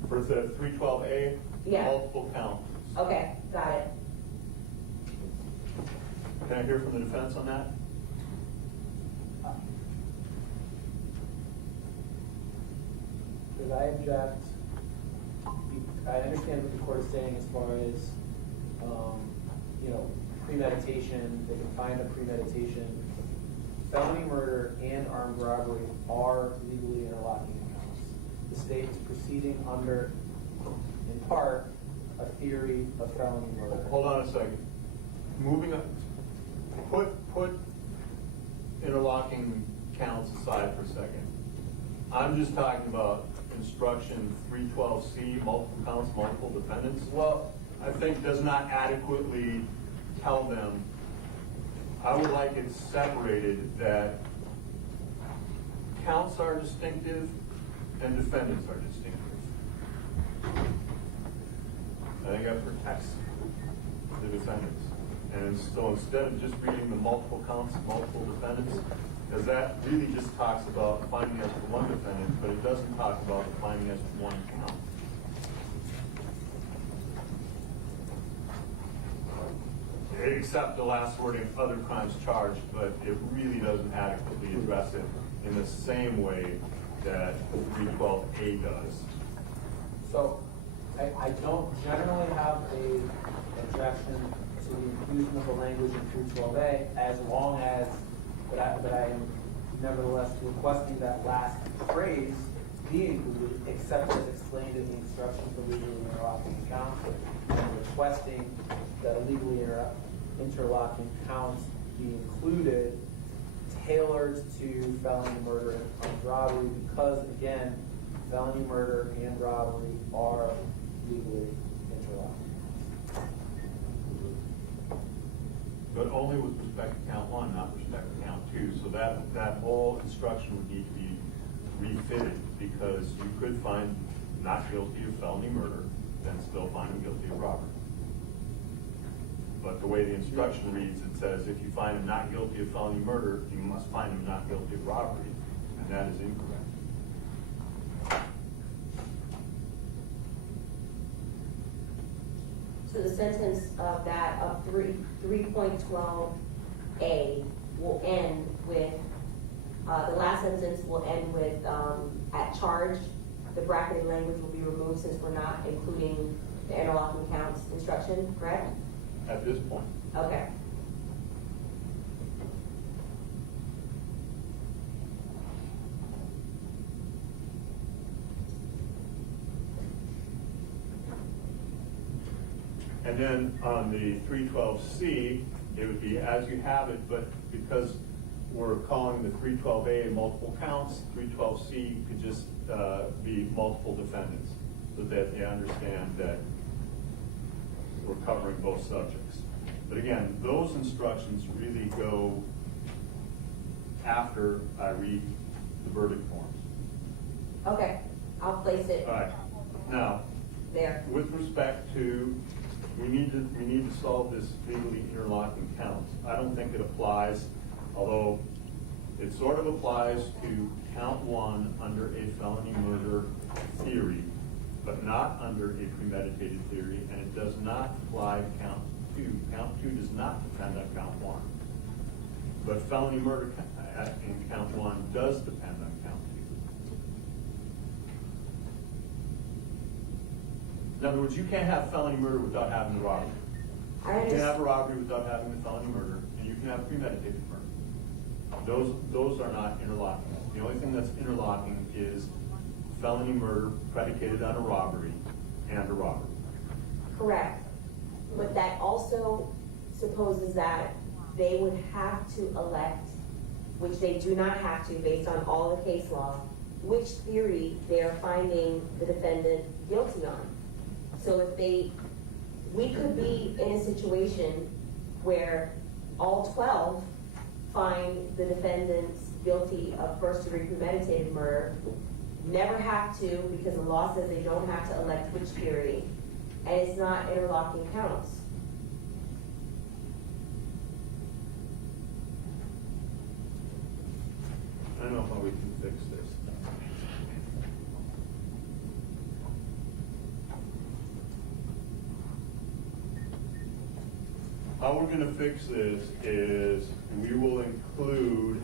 For the 312A, yeah, multiple counts. Okay, got it. Can I hear from the defense on that? Could I object? I understand what the court is saying as far as, premeditation. They can find a premeditation. Felony murder and armed robbery are legally interlocking accounts. The state is proceeding under, in part, a theory of felony murder. Hold on a second. Moving up, put interlocking counts aside for a second. I'm just talking about instruction 312C, multiple counts, multiple defendants. Well, I think does not adequately tell them. I would like it separated that counts are distinctive and defendants are distinctive. I think that protects the defendants. And so instead of just reading the multiple counts, multiple defendants, because that really just talks about finding as to one defendant, but it doesn't talk about finding as to one count. Except the last wording, other crimes charged, but it really doesn't adequately address it in the same way that 312A does. So, I don't generally have a objection to the inclusion of the language in 312A as long as, but I am nevertheless requesting that last phrase be included, except as explained in the instructions for legally interlocking counts, and requesting that legally interlocking counts be included, tailored to felony murder and armed robbery, because again, felony murder and robbery are legally interlocking. But only with respect to count one, not with respect to count two. So that whole instruction would need to be refitted, because you could find not guilty of felony murder, then still find him guilty of robbery. But the way the instruction reads, it says if you find him not guilty of felony murder, you must find him not guilty of robbery, and that is incorrect. So the sentence of that, of 3.12A will end with, the last sentence will end with, at charge, the bracketed language will be removed since we're not including the interlocking counts instruction, correct? At this point. Okay. And then on the 312C, it would be as you have it, but because we're calling the 312A multiple counts, 312C could just be multiple defendants, so that they understand that we're covering both subjects. But again, those instructions really go after I read the verdict forms. Okay, I'll place it. All right. Now, there. With respect to, we need to solve this legally interlocking counts. I don't think it applies, although it sort of applies to count one under a felony murder theory, but not under a premeditated theory, and it does not apply to count two. Count two does not depend on count one. But felony murder in count one does depend on count two. In other words, you can't have felony murder without having the robbery. You can have a robbery without having the felony murder, and you can have premeditated murder. Those are not interlocking. The only thing that's interlocking is felony murder predicated on a robbery and a robbery. Correct. But that also supposes that they would have to elect, which they do not have to based on all the case law, which theory they are finding the defendant guilty on. So if we could be in a situation where all 12 find the defendants guilty of first-degree premeditated murder, never have to, because the law says they don't have to elect which theory, and it's not interlocking counts. I don't know how we can fix this. How we're going to fix this is we will include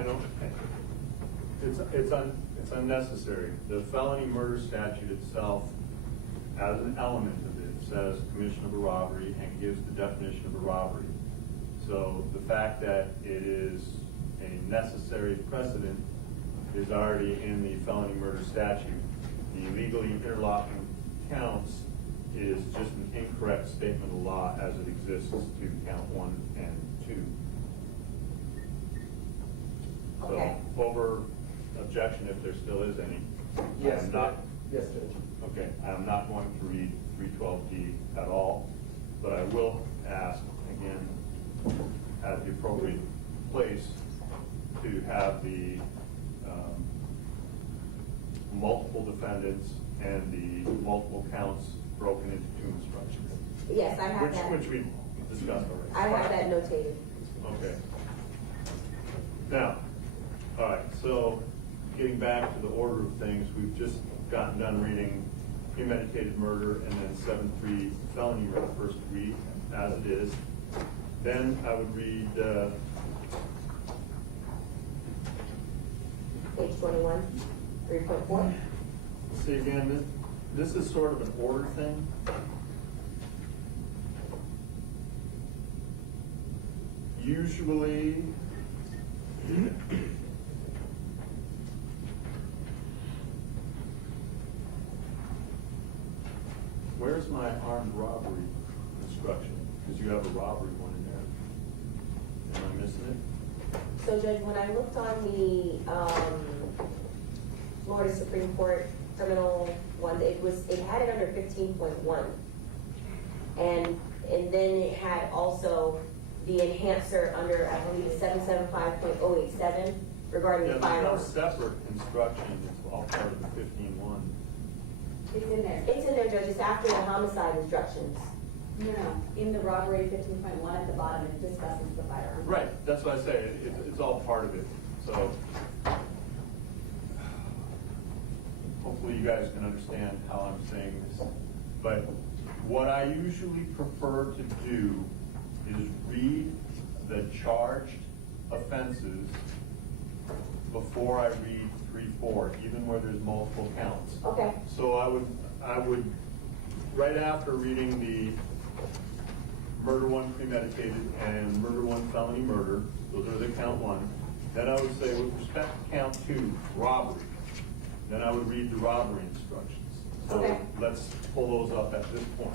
again, it's unnecessary. The felony murder statute itself, as an element of it, says commission of a robbery and gives the definition of a robbery. So the fact that it is a necessary precedent is already in the felony murder statute. The illegally interlocking counts is just an incorrect statement of law as it exists to count 1 and 2. Okay. So, over objection, if there still is any. Yes, I'm not. yes, Judge. Okay, I'm not going to read 312D at all, but I will ask again at the appropriate place to have the multiple defendants and the multiple counts broken into 2 instructions. Yes, I have that. Which we discussed already. I have that notated. Okay. Now, all right, so getting back to the order of things, we've just gotten done reading premeditated murder and then 7-3 felony murder first read as it is. Then I would read Page 21, 3.4. see again, this is sort of an order thing. Usually, where's my armed robbery instruction? Because you have a robbery one in there. Am I missing it? So Judge, when I looked on the Florida Supreme Court criminal one, it had it under 15.1. And then it had also the enhancer under, I believe, 775.087 regarding the There's firearms. no separate instruction, it's all part of the 15.1. It's in there. It's in there, Judge, it's after the homicide instructions. No, in the robbery 15.1 at the bottom, it discusses the firearm. Right, that's what I say, it's all part of it, so. Hopefully you guys can understand how I'm saying this. But what I usually prefer to do is read the charged offenses before I read 3-4, even where there's multiple counts. Okay. So I would, right after reading the murder 1 premeditated and murder 1 felony murder, those are the count 1, then I would say with respect to count 2, robbery, then I would read the robbery instructions. So Okay. let's pull those up at this point.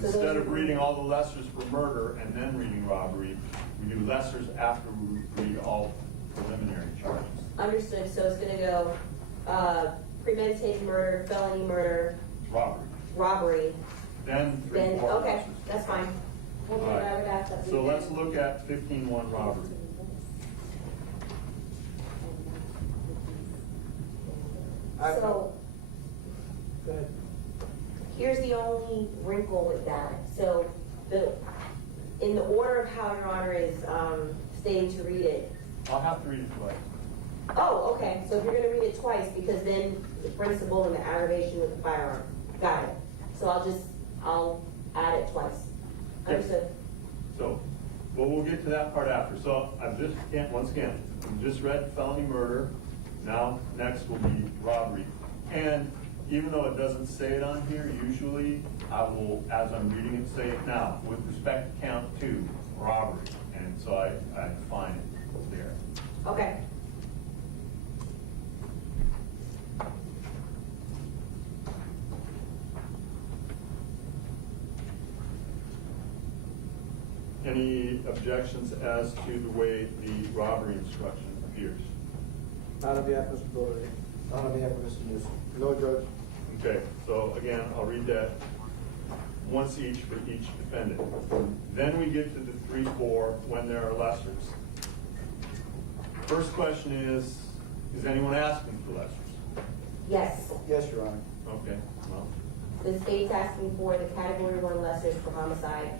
So Instead those of reading all the lessers for murder and then reading robbery, we do lessers after we read all preliminary charges. Understood, so it's gonna go premeditated murder, felony murder, robbery. Then 3-4 Then, okay, lessers. that's fine. All Okay, right. I would ask that we So do- let's look at 15.1 robbery. So, Go ahead. here's the only wrinkle with that. So, in the order of how Your Honor is stating to read it. I'll have to read it twice. Oh, okay, so if you're gonna read it twice, because then the principle and the aggravation with the firearm. Got it. So I'll add it twice. Understood. So, well, we'll get to that part after. So I've just, once again, I've just read felony murder. Now, next will be robbery. And even though it doesn't say it on here, usually I will, as I'm reading it, say it now. With respect to count 2, robbery. And so I define it there. Okay. Any objections as to the way the robbery instruction appears? Not on behalf of Mr. Boatwright. Not on behalf of Mr. Newsom. No, Judge. Okay, so again, I'll read that once each for each defendant. Then we get to the 3-4 when there are lessers. First question is anyone asking for lessers? Yes. Yes, Your Honor. Okay, well, The state's asking for the category 1 lessers for homicide.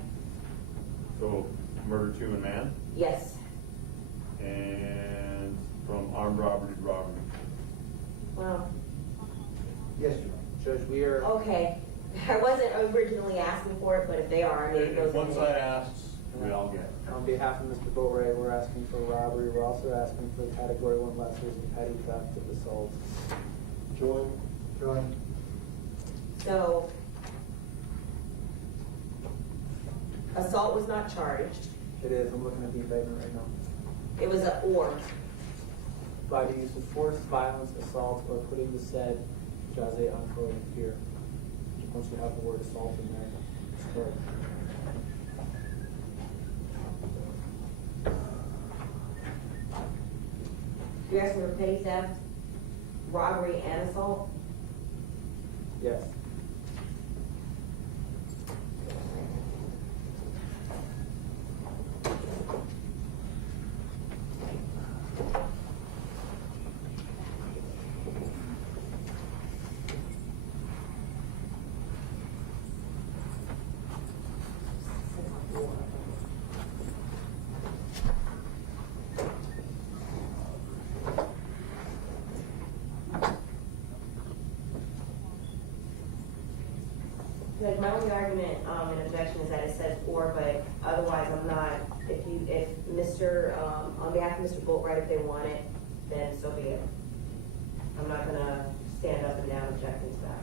so murder 2 and man, Yes. and from armed robbery to robbery. Well, Yes, Your Honor. Judge, we are. okay. I wasn't originally asking for it, but if they are, I mean, it goes If one in side there. asks we all get. On behalf of Mr. Boatwright, we're asking for robbery. We're also asking for category 1 lessers and petty theft of assault. Joy? Joy? So, assault was not charged. It is, I'm looking at the indictment right now. It was a or. By the use of force, violence, assault, or putting the said Jahseh Onfroy in fear. Once you have the word assault in there, it's correct. You're asking for petty theft, robbery, and assault? Yes. Judge, my only argument and objection is that it says or, but otherwise I'm not, if Mr., on behalf of Mr. Boatwright, if they want it, then so be it. I'm not gonna stand up and down objecting to that.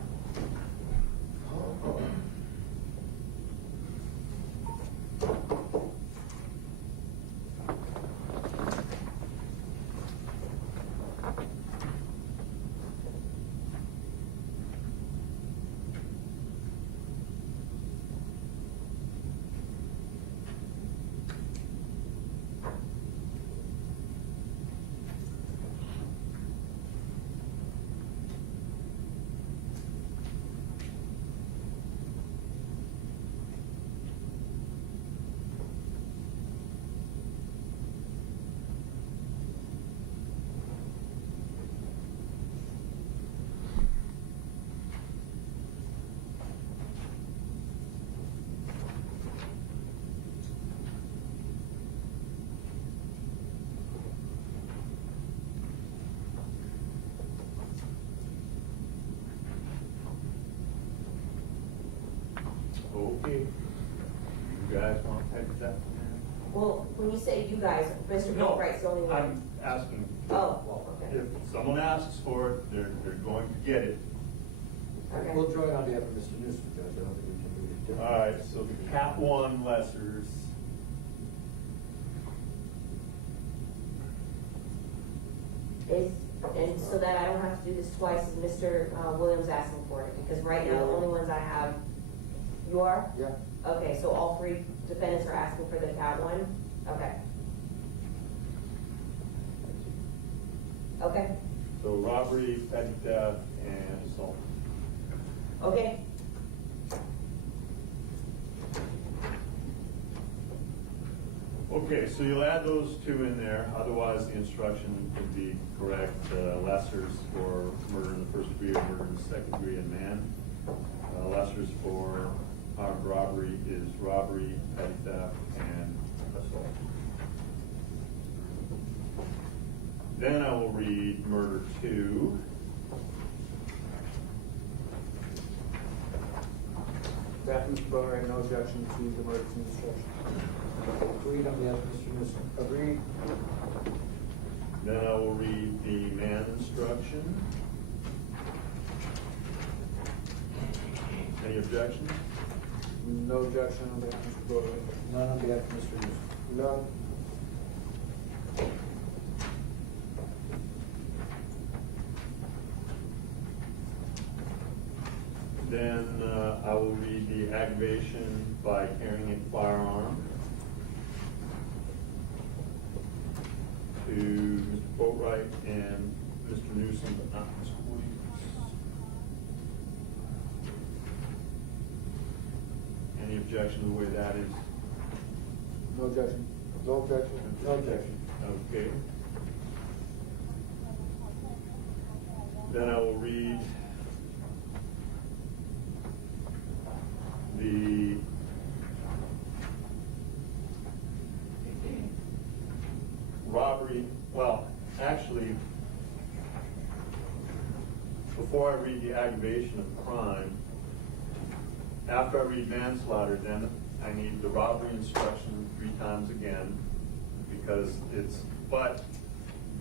Okay. You guys want to take that? Well, when you say you guys, Mr. No, Boatwright's the only one. I'm asking. Oh, okay. If someone asks for it, they're going to get it. Okay. We'll join on behalf of Mr. Newsom, Judge. I don't think we can do it differently. All right, so the Cat 1 lessers. And so that I don't have to do this twice, is Mr. Williams asking for it, because right now, the only ones I have, you are? Yeah. Okay, so all three defendants are asking for the cat one? Okay. Okay, So robbery, petty theft, and assault. okay. Okay, so you'll add those two in there, otherwise the instruction could be correct. Lessers for murder in the first degree or murder in the second degree in man. Lessers for armed robbery is robbery, petty theft, and assault. Then I will read murder 2. Draft Mr. Boatwright, no objection to the murder to instruction. Agreed on behalf of Mr. Newsom. Agreed. Then I will read the man instruction. Any objections? No objection on behalf of Mr. Boatwright. None on behalf of Mr. Newsom. None. Then I will read the aggravation by carrying a firearm to Mr. Boatwright and Mr. Newsom, but not Mr. Williams. Any objection to the way that is? No objection. No objection. No objection. Okay. Then I will read the robbery, well, actually, before I read the aggravation of crime, after I read manslaughter, then I need the robbery instruction 3 times again, because but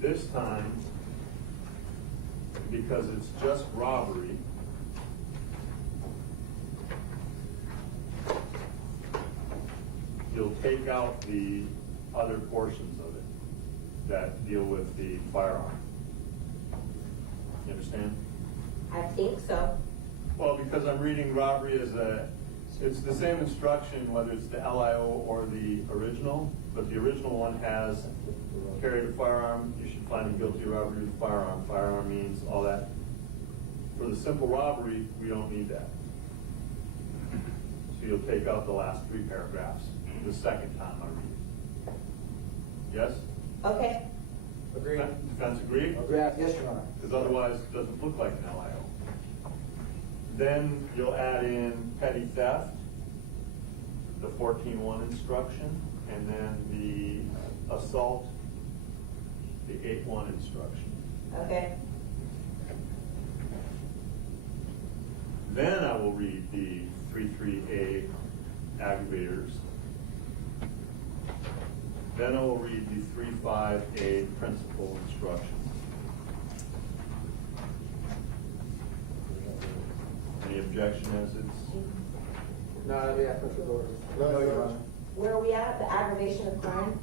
this time, because it's just robbery, you'll take out the other portions of it that deal with the firearm. You understand? I think so. Well, because I'm reading robbery as it's the same instruction, whether it's the LIO or the original, but the original one has carried a firearm, you should find him guilty of robbery with a firearm. Firearm means all that. For the simple robbery, we don't need that. So you'll take out the last 3 paragraphs the second time I read it. Yes? Okay. Agree. Defense agree? Yes, Your Honor. Because otherwise it doesn't look like an LIO. Then you'll add in petty theft, the 14-1 instruction, and then the assault, the 8-1 instruction. Okay. Then I will read the 3.3a aggravators. Then I will read the 3.5a principal instruction. Any objection as it's? No, yeah, push the order. No, Your Honor. Where are we at? The aggravation of crime?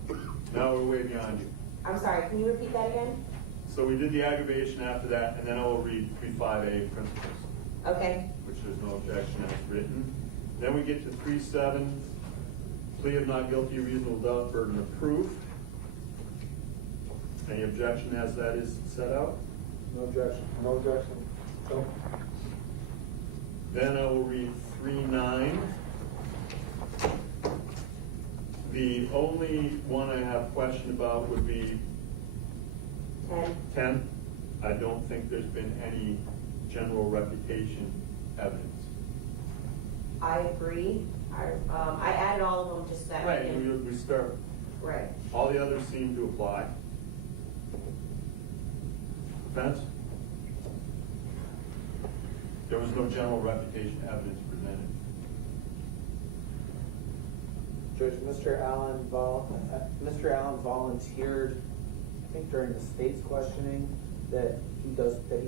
Now we're way beyond you. I'm sorry, can you repeat that again? So we did the aggravation after that, and then I will read 3.5a principles, Okay. which there's no objection as written. Then we get to 3.7, plea of not guilty, reasonable doubt, burden of proof. Any objection as that is set out? No objection. No objection. No. Then I will read 3.9. The only one I have question about would be 10. I don't think there's been any general reputation evidence. I agree. I added all of them just that we Right, can. we start. Right. All the others seem to apply. Defense? There was no general reputation evidence presented. Judge, Mr. Allen volunteered, I think during the state's questioning, that he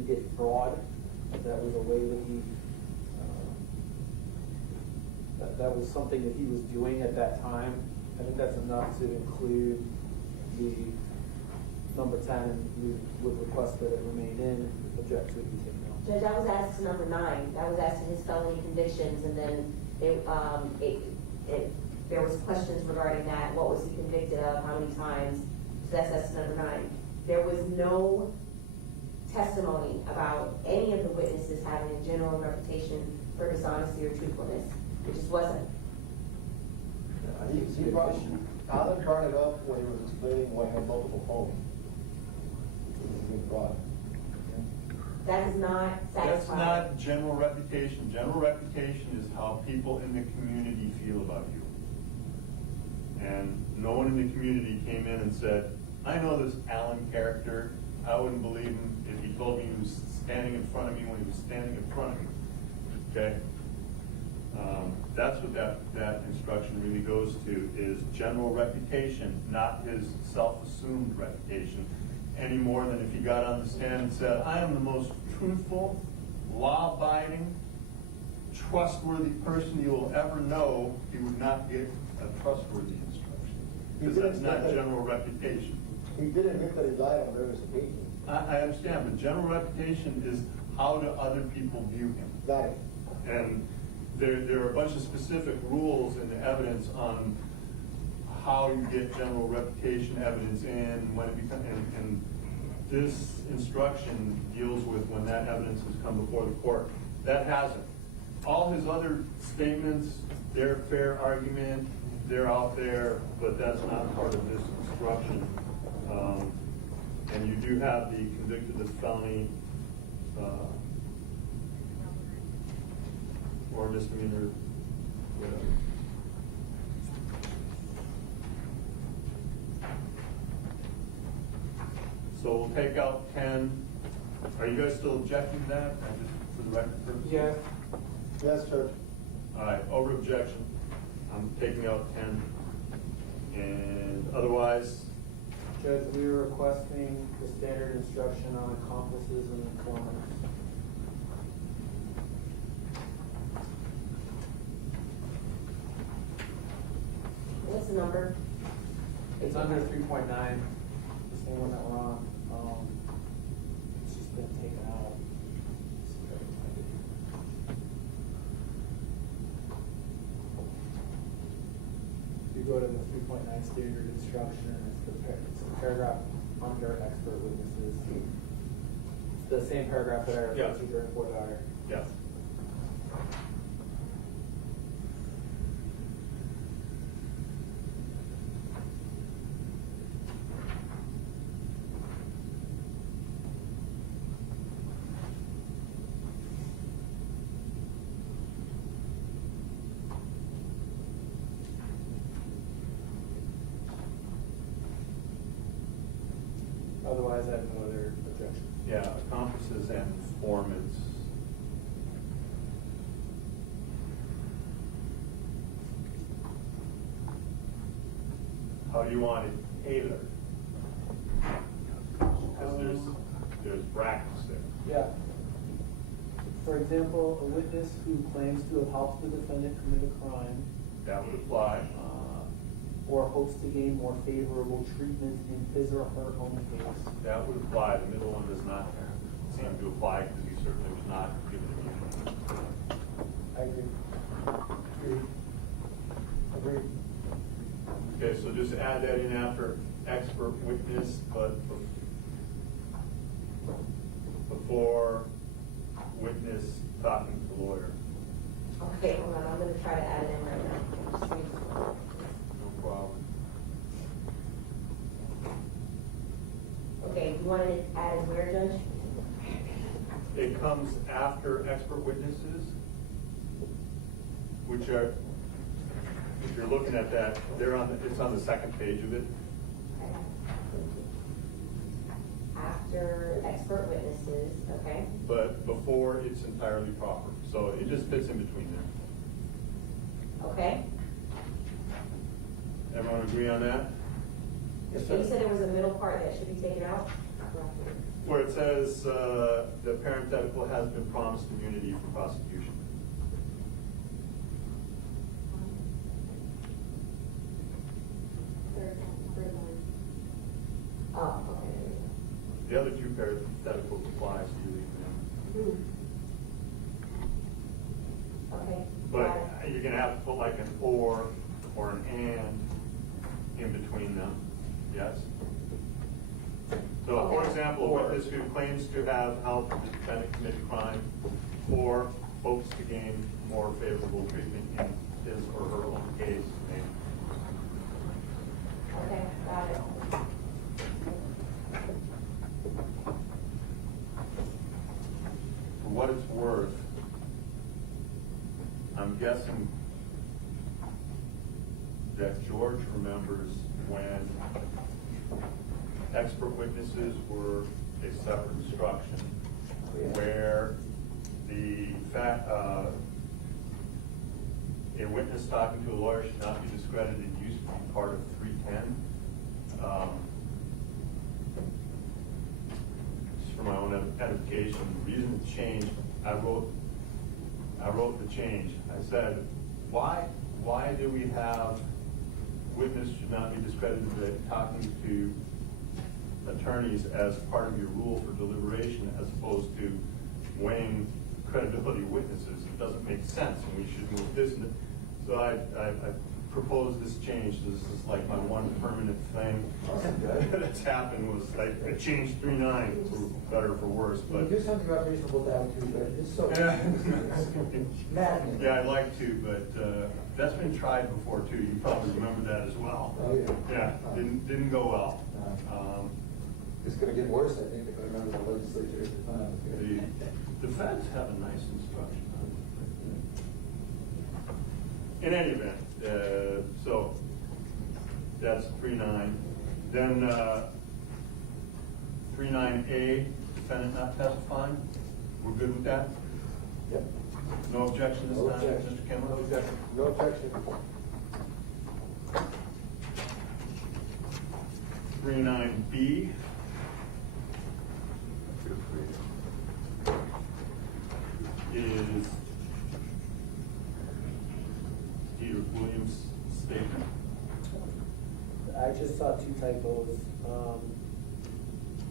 did fraud. That was a way that he, that was something that he was doing at that time. I think that's enough to include the number 10, and we would request that it remain in, object to it be taken out. Judge, I was asked to number 9. That was asked to his felony convictions, and then there was questions regarding that. What was he convicted of? How many times? So that's number 9. There was no testimony about any of the witnesses having a general reputation for dishonesty or truthfulness. It just wasn't. Alan brought it up when he was explaining why he had multiple phones. He brought it. That is not That's satisfying. not general reputation. General reputation is how people in the community feel about you. And no one in the community came in and said, I know this Alan character. I wouldn't believe him if he told me he was standing in front of me when he was standing in front of me. Okay? That's what that instruction really goes to, is general reputation, not his self-assumed reputation, any more than if he got on the stand and said, I am the most truthful, law-abiding, trustworthy person you will ever know, he would not get a trustworthy instruction. Because that's not general reputation. He did admit that he lied on various occasions. I understand, but general reputation is how do other people view him. Got it. And there are a bunch of specific rules in the evidence on how you get general reputation evidence in, when it becomes, and this instruction deals with when that evidence has come before the court. That hasn't. All his other statements, they're fair argument, they're out there, but that's not part of this instruction. And you do have the convicted of felony or misdemeanor, whatever. So we'll take out 10. Are you guys still objecting to that? Just for the record purposes? Yes. Yes, Judge. All right, over objection. I'm taking out 10. And otherwise, Judge, we are requesting the standard instruction on accomplices and informants. What's the number? It's under 3.9, the same one that we're on. It's just been taken out. If you go to the 3.9 standard instruction, it's the paragraph under expert witnesses. It's the same paragraph that I referred to during Fort Dyer. yes. Otherwise, I have no other objection. Yeah, accomplices and informants. How do you want it tailored? Because there's brackets there. Yeah. For example, a witness who claims to have helped the defendant commit a crime. That would apply. Or hopes to gain more favorable treatment in his or her own case. That would apply. The middle one does not seem to apply because he certainly was not given immunity. I agree. Agreed. Okay, so just add that in after expert witness, but before witness talking to the lawyer. Okay, hold on, I'm gonna try to add it in right now. Just wait. No problem. Okay, you want it added where, Judge? It comes after expert witnesses, which are, if you're looking at that, it's on the second page of it. After expert witnesses, okay? But before it's entirely proper. So it just fits in between there. Okay? Everyone agree on that? You said there was a middle part that should be taken out? Where it says, the parenthetical has been promised immunity from prosecution. Oh, okay. The other two parentheticals apply, so you leave them. Okay. But you're gonna have to put like an or an and in between them, yes? So, for example, a witness who claims to have helped the defendant commit a crime or hopes to gain more favorable treatment in his or her own case. Okay, got it. For what it's worth, I'm guessing that George remembers when expert witnesses were a separate instruction where a witness talking to a lawyer should not be discredited. It used to be part of 310. Just for my own edification, the reason it changed, I wrote the change. I said, why do we have witness should not be discredited talking to attorneys as part of your rule for deliberation as opposed to weighing credibility of witnesses? It doesn't make sense, and we should move this. So I proposed this change. This is like my one permanent thing that's happened was like I changed 3.9 for better or for worse. But do something about reasonable doubt too, but it's so maddening. yeah, I'd like to, but that's been tried before too. You probably remember that as well. Oh, yeah. Yeah, didn't go well. It's gonna get worse, I think, if I remember the legislature at the time. The feds have a nice instruction. In any event, so that's 3.9. Then 3.9A, defendant not testifying. We're good with that? Yep. No objection this No time, objection. Mr. Kimball? No objection. No objection. 39B is Dedrick Williams' statement. I just saw two typos.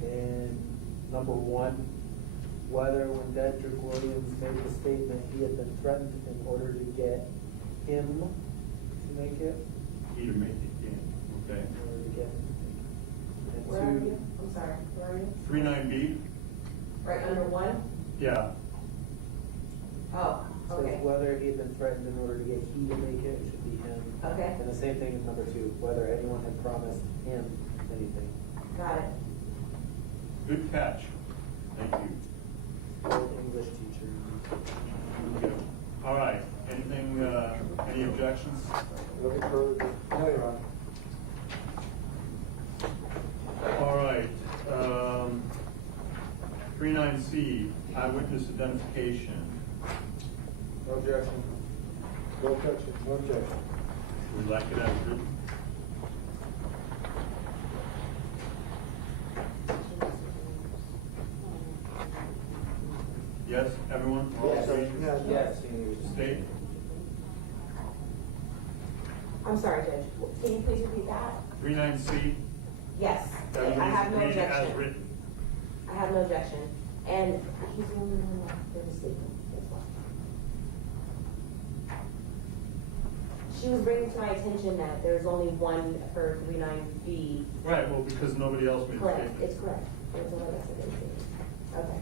In number one, whether when Dedrick Williams made the statement, he had been threatened in order to get him to make it. He to make it, yeah, okay. In order to get him to make it. And Where are two, you? I'm sorry, where are you? 39B, Right under one? yeah, Oh, okay. says whether he had been threatened in order to get he to make it, it should be him. Okay. And the same thing in number two, whether anyone had promised him anything. Got it. good catch. Thank you. Old English teacher. All right, anything, any objections? Looking for, no, Your Honor. All right, 39C, eyewitness identification. No objection. No objection, no objection. We like it as written. Yes, everyone? All Yes. agreed? Yes. State? I'm sorry, Judge. Can you please repeat that? 39C, Yes, I everybody's have no agreed as objection. written. I have no objection. And he's the only one left for the statement as well. She was bringing to my attention that there's only one for 39B. Right, well, because nobody else made a Correct, statement. it's correct. There's only one statement. Okay.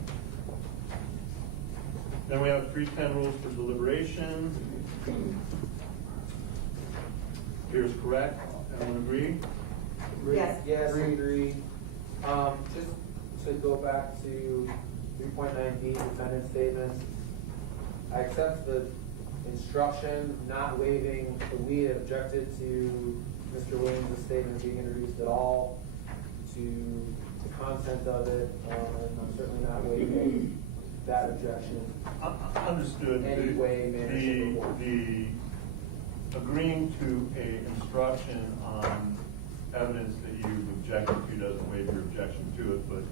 Then we have 310 rules for deliberation. Here's correct. Everyone agree? Yes. Yes, agree. Just to go back to 3.9B, defendant statements. I accept the instruction not waiving, we had objected to Mr. Williams' statement being introduced at all, to the content of it, and I'm certainly not waiving that objection. Understood. Any way, manner, shape, or form. The agreeing to a instruction on evidence that you've objected to doesn't waive your objection to it, but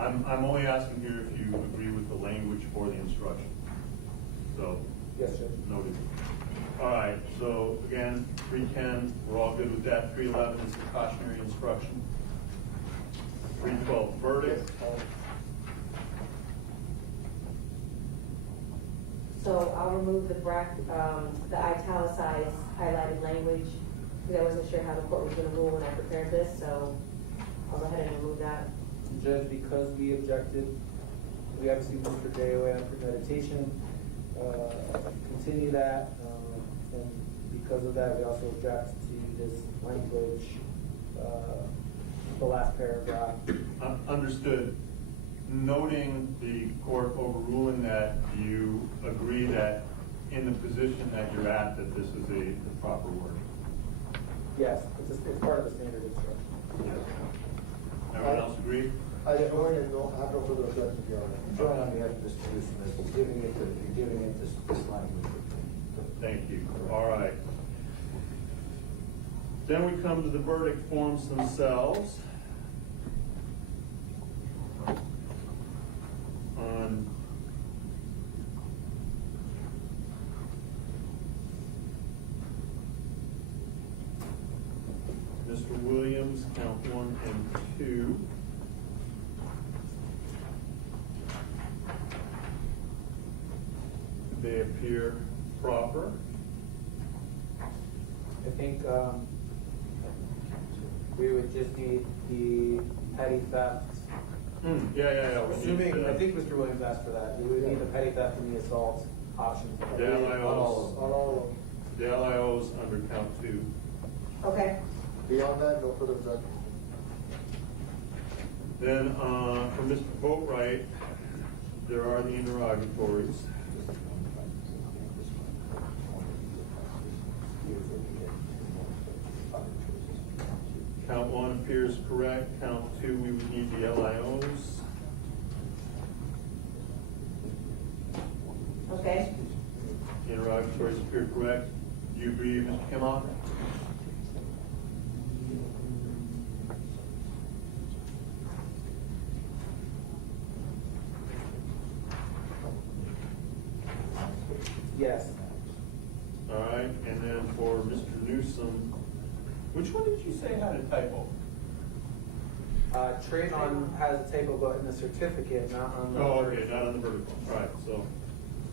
I'm only asking here if you agree with the language for the instruction. So. Yes, Judge. Noted. All right, so again, 310, we're all good with that. 311 is the cautionary instruction. 312, verdict. So I'll remove the the italicized highlighted language, because I wasn't sure how the court was gonna rule when I prepared this, so I'll go ahead and remove that. Judge, because we objected, we obviously moved for JOA on premeditation, continue that, and because of that, we also object to this language, the last paragraph. Understood. Noting the court overruling that, you agree that in the position that you're at, that this is the proper word? Yes, it's part of the standard instruction. Everyone else agree? I join and have no further objection, Your Honor. Join on behalf of this position, as giving it this language. Thank you. All right. Then we come to the verdict forms themselves. On Mr. Williams, count 1 and 2. They appear proper. I think, we would just need the petty theft. Yeah. Assuming, I think Mr. Williams asked for that, we would need the petty theft and the assault option. The On all of them. The LIOs under count 2. Okay. Beyond that, no further objection. Then, for Mr. Boatwright, there are the interrogatories. Count 1 appears correct. Count 2, we would need the LIOs. Okay. The interrogatories appear correct. Do you agree, Mr. Kimmock? Yes. All right, and then for Mr. Newsome, which one did you say had a typo? Trayvon has a typo, but in the certificate, not on the. Oh, okay, not on the vertical, all right, so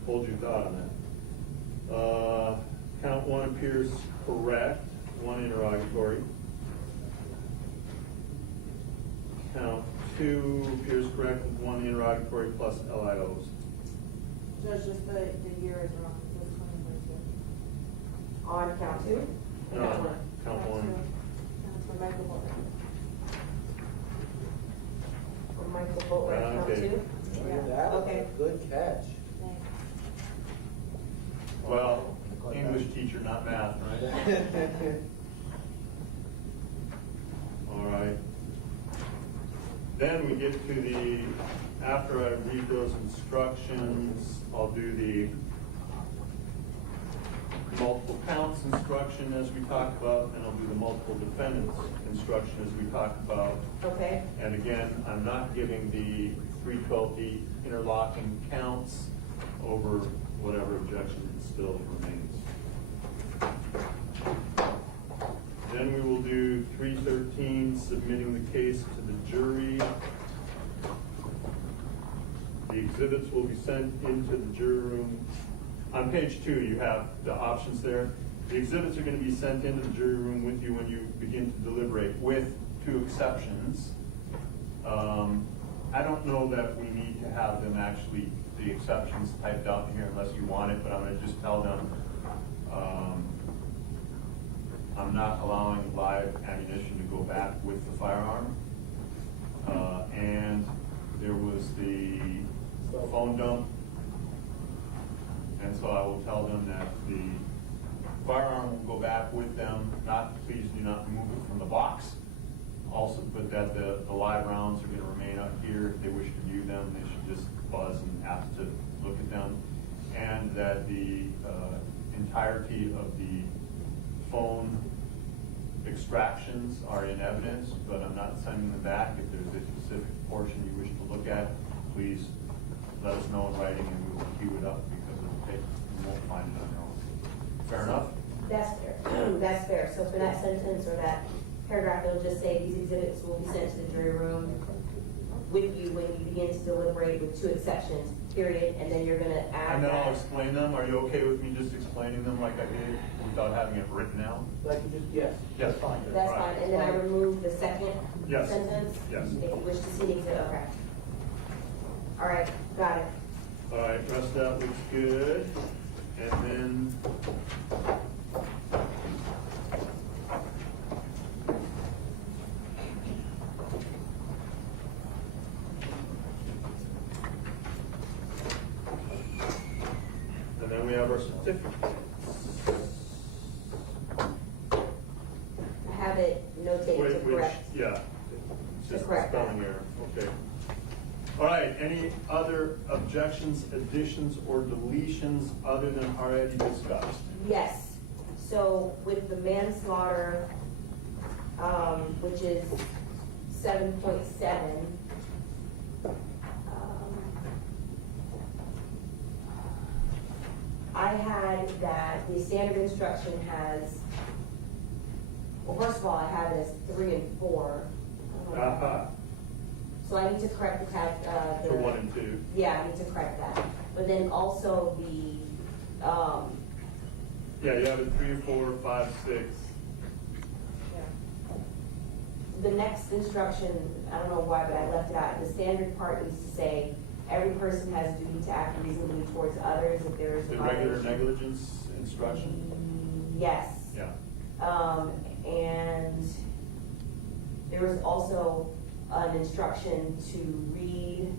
hold your thought on that. Count one appears correct, one interrogatory. Count two appears correct with one interrogatory plus LIOs. Judge, just the year is wrong. On count two? No, count one. For Michael Boatwright. For Michael Boatwright, count Okay. two? That was Okay. a good catch. Well, English teacher, not math, right? All right. Then we get to the, after I read those instructions, I'll do the multiple counts instruction as we talked about, and I'll do the multiple defendants instruction as we talked about. Okay. And again, I'm not giving the 312D interlocking counts over whatever objection still remains. Then we will do 313, submitting the case to the jury. The exhibits will be sent into the jury room. On page 2, you have the options there. The exhibits are going to be sent into the jury room with you when you begin to deliberate, with 2 exceptions. I don't know that we need to have them actually, the exceptions typed out in here unless you want it, but I'm going to just tell them I'm not allowing live ammunition to go back with the firearm. And there was the phone dump. And so I will tell them that the firearm will go back with them, please do not remove it from the box. Also, but that the live rounds are going to remain up here. If they wish to view them, they should just buzz and ask to look at them. And that the entirety of the phone extractions are in evidence, but I'm not sending them back. If there's a specific portion you wish to look at, please let us know in writing and we will queue it up because it will take, you won't find it on your own. Fair enough? That's fair. That's fair. So for that sentence or that paragraph, it'll just say these exhibits will be sent to the jury room with you when you begin to deliberate with 2 exceptions, period, and then you're gonna add And then I'll that. explain them. Are you okay with me just explaining them like I did without having it written out? Like you just, yes. Yes. That's All right. fine, and then I remove the second Yes. sentence? Yes. If you wish to see the exhibit, okay. All right, got it. All right, rest of that looks good. And then we have our certificates. I have it notated to correct. Yeah, it's just a correct spelling error, okay. All right, any other objections, additions, or deletions other than already discussed? Yes, so with the manslaughter, which is 7.7, I had that the standard instruction has, well, first of all, I have it as 3 and 4. So I need to correct the tag, The 1 and 2. Yeah, I need to correct that. But then also the, Yeah, you have it 3, 4, 5, 6. the next instruction, I don't know why, but I left it out. The standard part needs to say, every person has a duty to act reasonably towards others if there is a The regular violation. negligence instruction? Yes. Yeah. And there was also an instruction to read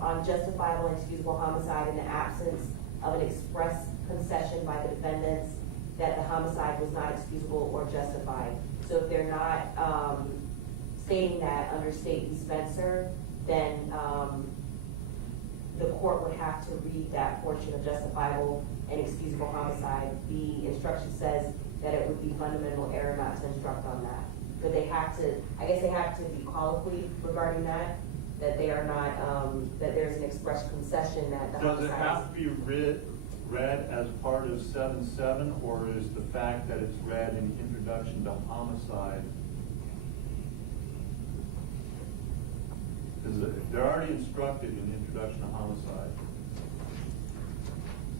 on justifiable and excusable homicide in the absence of an express concession by the defendants that the homicide was not excusable or justified. So if they're not stating that under State v. Spencer, then the court would have to read that portion of justifiable and excusable homicide. The instruction says that it would be fundamental error not to instruct on that. But they have to, I guess they have to be colloquy regarding that. that they are not, that there's an express concession that the Does it homicide have to be read as part of 7-7, or is the fact that it's read in introduction to homicide? Because they're already instructed in introduction to homicide.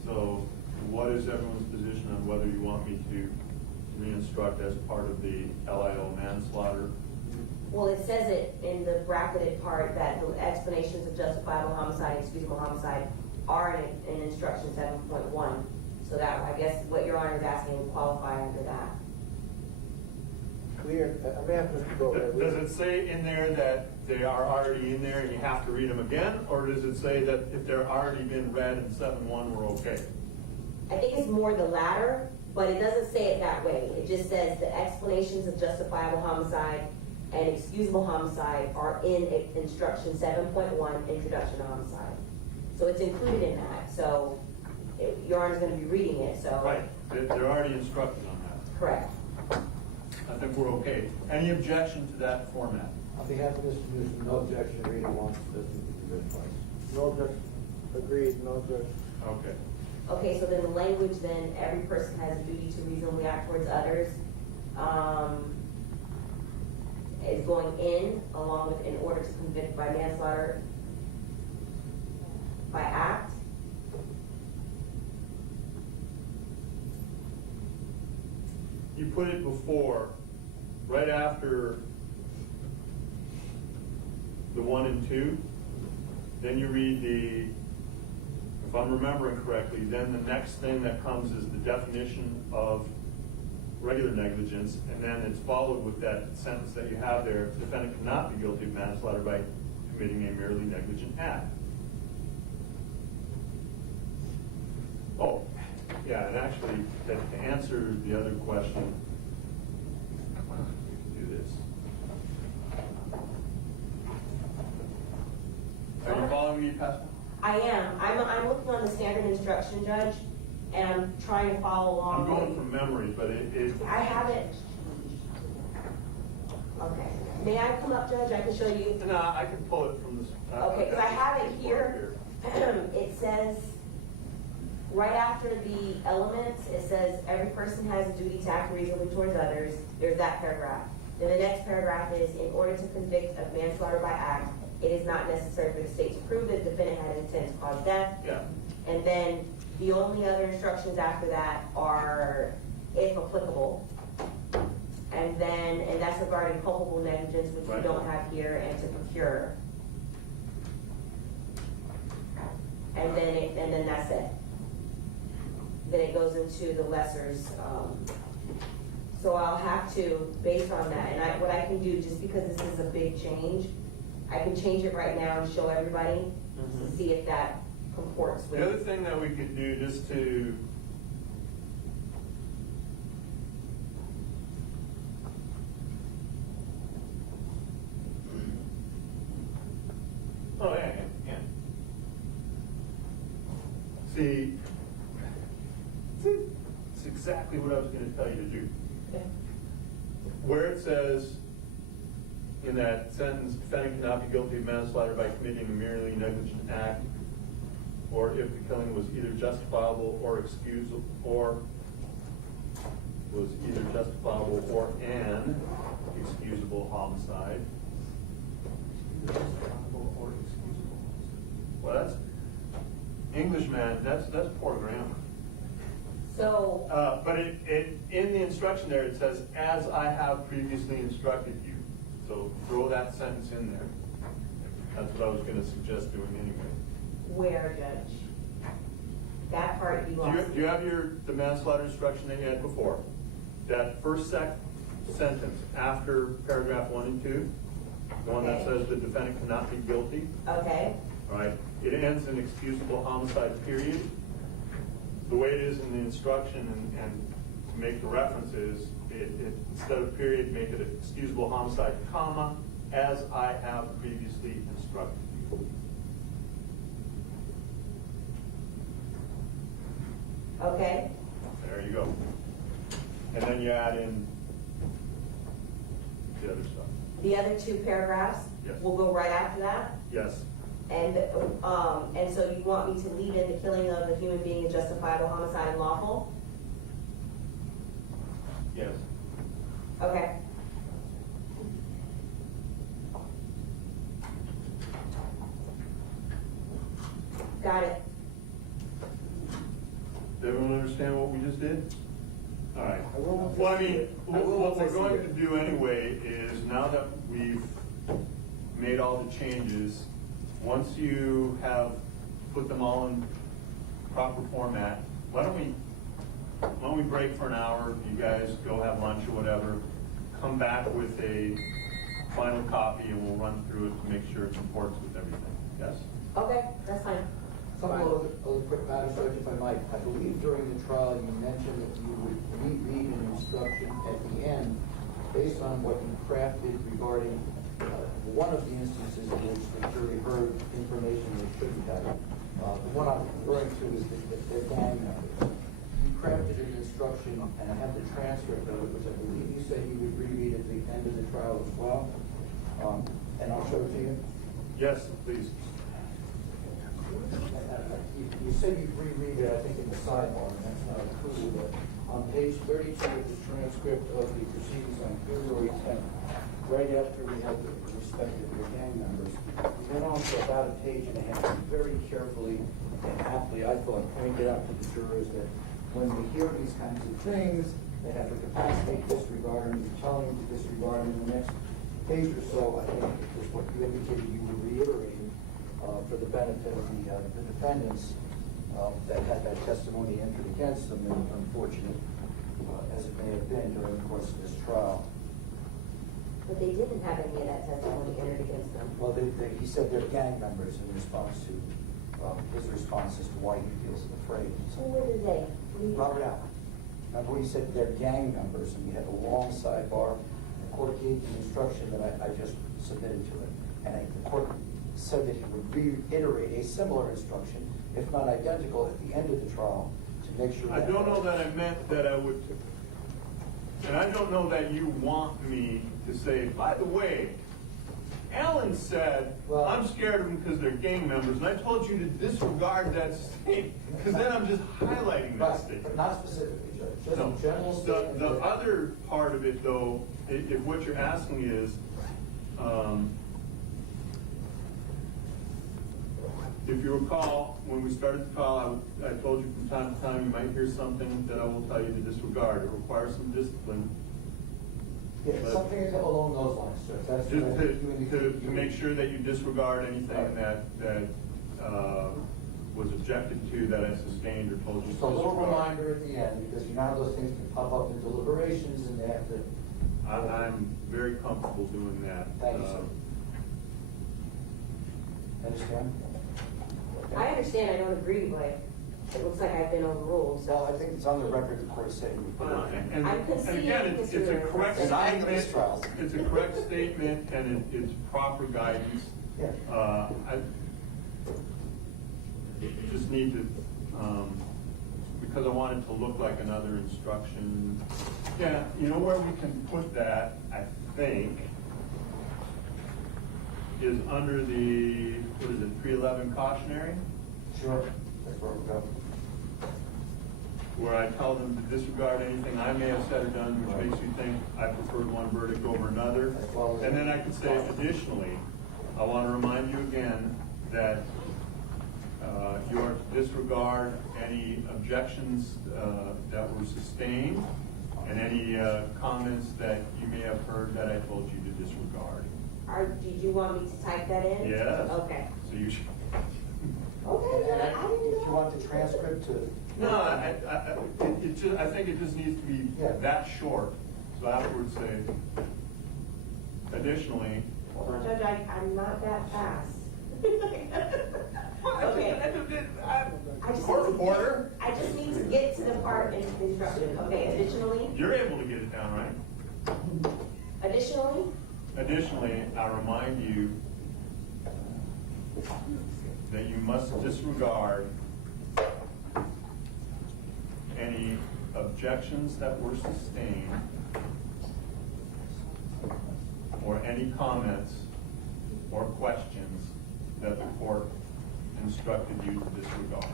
So what is everyone's position on whether you want me to re-instruct as part of the LIO manslaughter? Well, it says it in the bracketed part that the explanations of justifiable homicide, excusable homicide are in instruction 7.1. So that, I guess what Your Honor is asking would qualify under that. Weird, I may have to go there. Does it say in there that they are already in there and you have to read them again? Or does it say that if they're already been read in 7.1, we're okay? I think it's more the latter, but it doesn't say it that way. It just says the explanations of justifiable homicide and excusable homicide are in instruction 7.1, introduction to homicide. So it's included in that. So Your Honor's going to be reading it. So Right, they're already instructed on that. Correct. I think we're okay. Any objection to that format? On behalf of Mr. Newsom, no objection, read it once, doesn't need to be read twice. No objection. Agreed, no objection. Okay. Okay, so then the language then, every person has a duty to reasonably act towards others, is going in along with in order to convict by manslaughter by act. You put it before, right after the 1 and 2, then you read the, if I'm remembering correctly, then the next thing that comes is the definition of regular negligence, and then it's followed with that sentence that you have there: defendant cannot be guilty of manslaughter by committing a merely negligent act. Oh, yeah, and actually, to answer the other question, we can do this. Are you following me, Pastor? I am. I'm looking on the standard instruction, Judge, and I'm trying to follow along. I'm going from memory, but it I have it. Okay. May I come up, Judge? I can show you. No, I can pull it from this. Okay, because I have it here. It says, right after the elements, it says every person has a duty to act reasonably towards others. There's that paragraph. Then the next paragraph is, in order to convict of manslaughter by act, it is not necessary for the state to prove that the defendant had intent to cause death. Yeah. And then the only other instructions after that are, if applicable. And that's regarding culpable negligence, which we don't have here, and to procure. And then that's it. Then it goes into the lessers. So I'll have to, based on that, and what I can do, just because this is a big change, I can change it right now and show everybody to see if that comports with. The other thing that we could do, just to see, it's exactly what I was going to tell you to do. Okay. Where it says in that sentence, defendant cannot be guilty of manslaughter by committing a merely negligent act, or if the killing was either justifiable or excusable, or was either justifiable or an excusable homicide. Either justifiable or excusable homicide. Well, that's English, man. That's poor grammar. So. But it in the instruction there it says, as I have previously instructed you. So throw that sentence in there. That's what I was going to suggest doing anyway. Where, Judge? That part you lost. Do you have the manslaughter instruction that you had before? That first sentence after paragraph 1 and 2, the one that says the defendant cannot be guilty. Okay. All right. It ends in excusable homicide, period. The way it is in the instruction and to make the references, instead of period, make it excusable homicide, comma, as I have previously instructed you. Okay. There you go. And then you add in the other stuff. The other two paragraphs Yes. will go right after that? Yes. And so you want me to leave in the killing of a human being is justifiable, homicide and lawful? Yes. Okay. Got it. Does everyone understand what we just did? All right. I will Well, I mean, I will what we're once I see going it. to do anyway is, now that we've made all the changes, once you have put them all in proper format, why don't we break for an hour, you guys go have lunch or whatever, come back with a final copy and we'll run through it to make sure it comports with everything. Yes? Okay, that's fine. Something a little quick matter, Judge, if I might. I believe during the trial you mentioned that you would reread an instruction at the end based on what you crafted regarding one of the instances in which the jury heard information they shouldn't have. The one I'm referring to is the gang members. You crafted an instruction, and I have the transcript of it, which I believe you said you would reread at the end of the trial as well. And I'll show it to you. Yes, please. You said you'd reread it, I think, in the sidebar, and that's not true, but on page 32 of the transcript of the proceedings on February 10th, right after we had the respective gang members, we went on for about a page and a half, and very carefully and aptly, I thought, pointed out to the jurors that when they hear these kinds of things, they have the capacity to disregard them, you're telling them to disregard them. In the next page or so, I think it was what you indicated you were reiterating for the benefit of the defendants that had that testimony entered against them, and unfortunate as it may have been during the course of this trial. But they didn't have any of that testimony entered against them. Well, he said they're gang members in response to his response as to why he feels afraid. So where did they? Robert Allen. Remember when he said they're gang members, and we had a long sidebar, and the court gave the instruction that I just submitted to it, and the court said that he would reiterate a similar instruction, if not identical, at the end of the trial to make sure I that... don't know that I meant that I would, and I don't know that you want me to say, by the way, Alan said, Well, I'm scared of them because they're gang members, and I told you to disregard that statement, because then I'm just highlighting that statement. But not specifically, Judge. Just No. a general statement. The other part of it, though, if what you're asking is, if you recall, when we started the call, I told you from time to time you might hear something that I will tell you to disregard. It requires some discipline. Yeah, something along those lines, Judge. That's what you indicated. To make sure that you disregard anything that was objected to, that I sustained or told you to Just a little disregard. reminder at the end, because you know how those things can pop up in deliberations, and they have to... I'm very comfortable doing that. Thank you, sir. Understand? I understand, I don't agree, but it looks like I've been overruled, so. Well, I think it's on the record, the court saying we put it in. I'm conceding again, it's a disagreement. correct And I statement. have trials. It's a correct statement, and it's proper guidance. Yeah. I just need to, because I want it to look like another instruction. Yeah, you know where we can put that, I think, is under the, what is it, 311 cautionary? Sure. That's where we go. Where I tell them to disregard anything I may have said or done which makes you think I preferred one verdict over another. And then I can say, additionally, I want to remind you again that you are to disregard any objections that were sustained and any comments that you may have heard that I told you to disregard. Did you want me to type that in? Yes. Okay. So you should. Okay, And I didn't if you want the transcript to... No, I think it just needs to be that short. So afterwards say, additionally. Well, Judge, I'm not that fast. Okay. I just need to get to the part in the instruction. Okay, additionally? You're able to get it down, right? Additionally? Additionally, I remind you that you must disregard any objections that were sustained or any comments or questions that the court instructed you to disregard.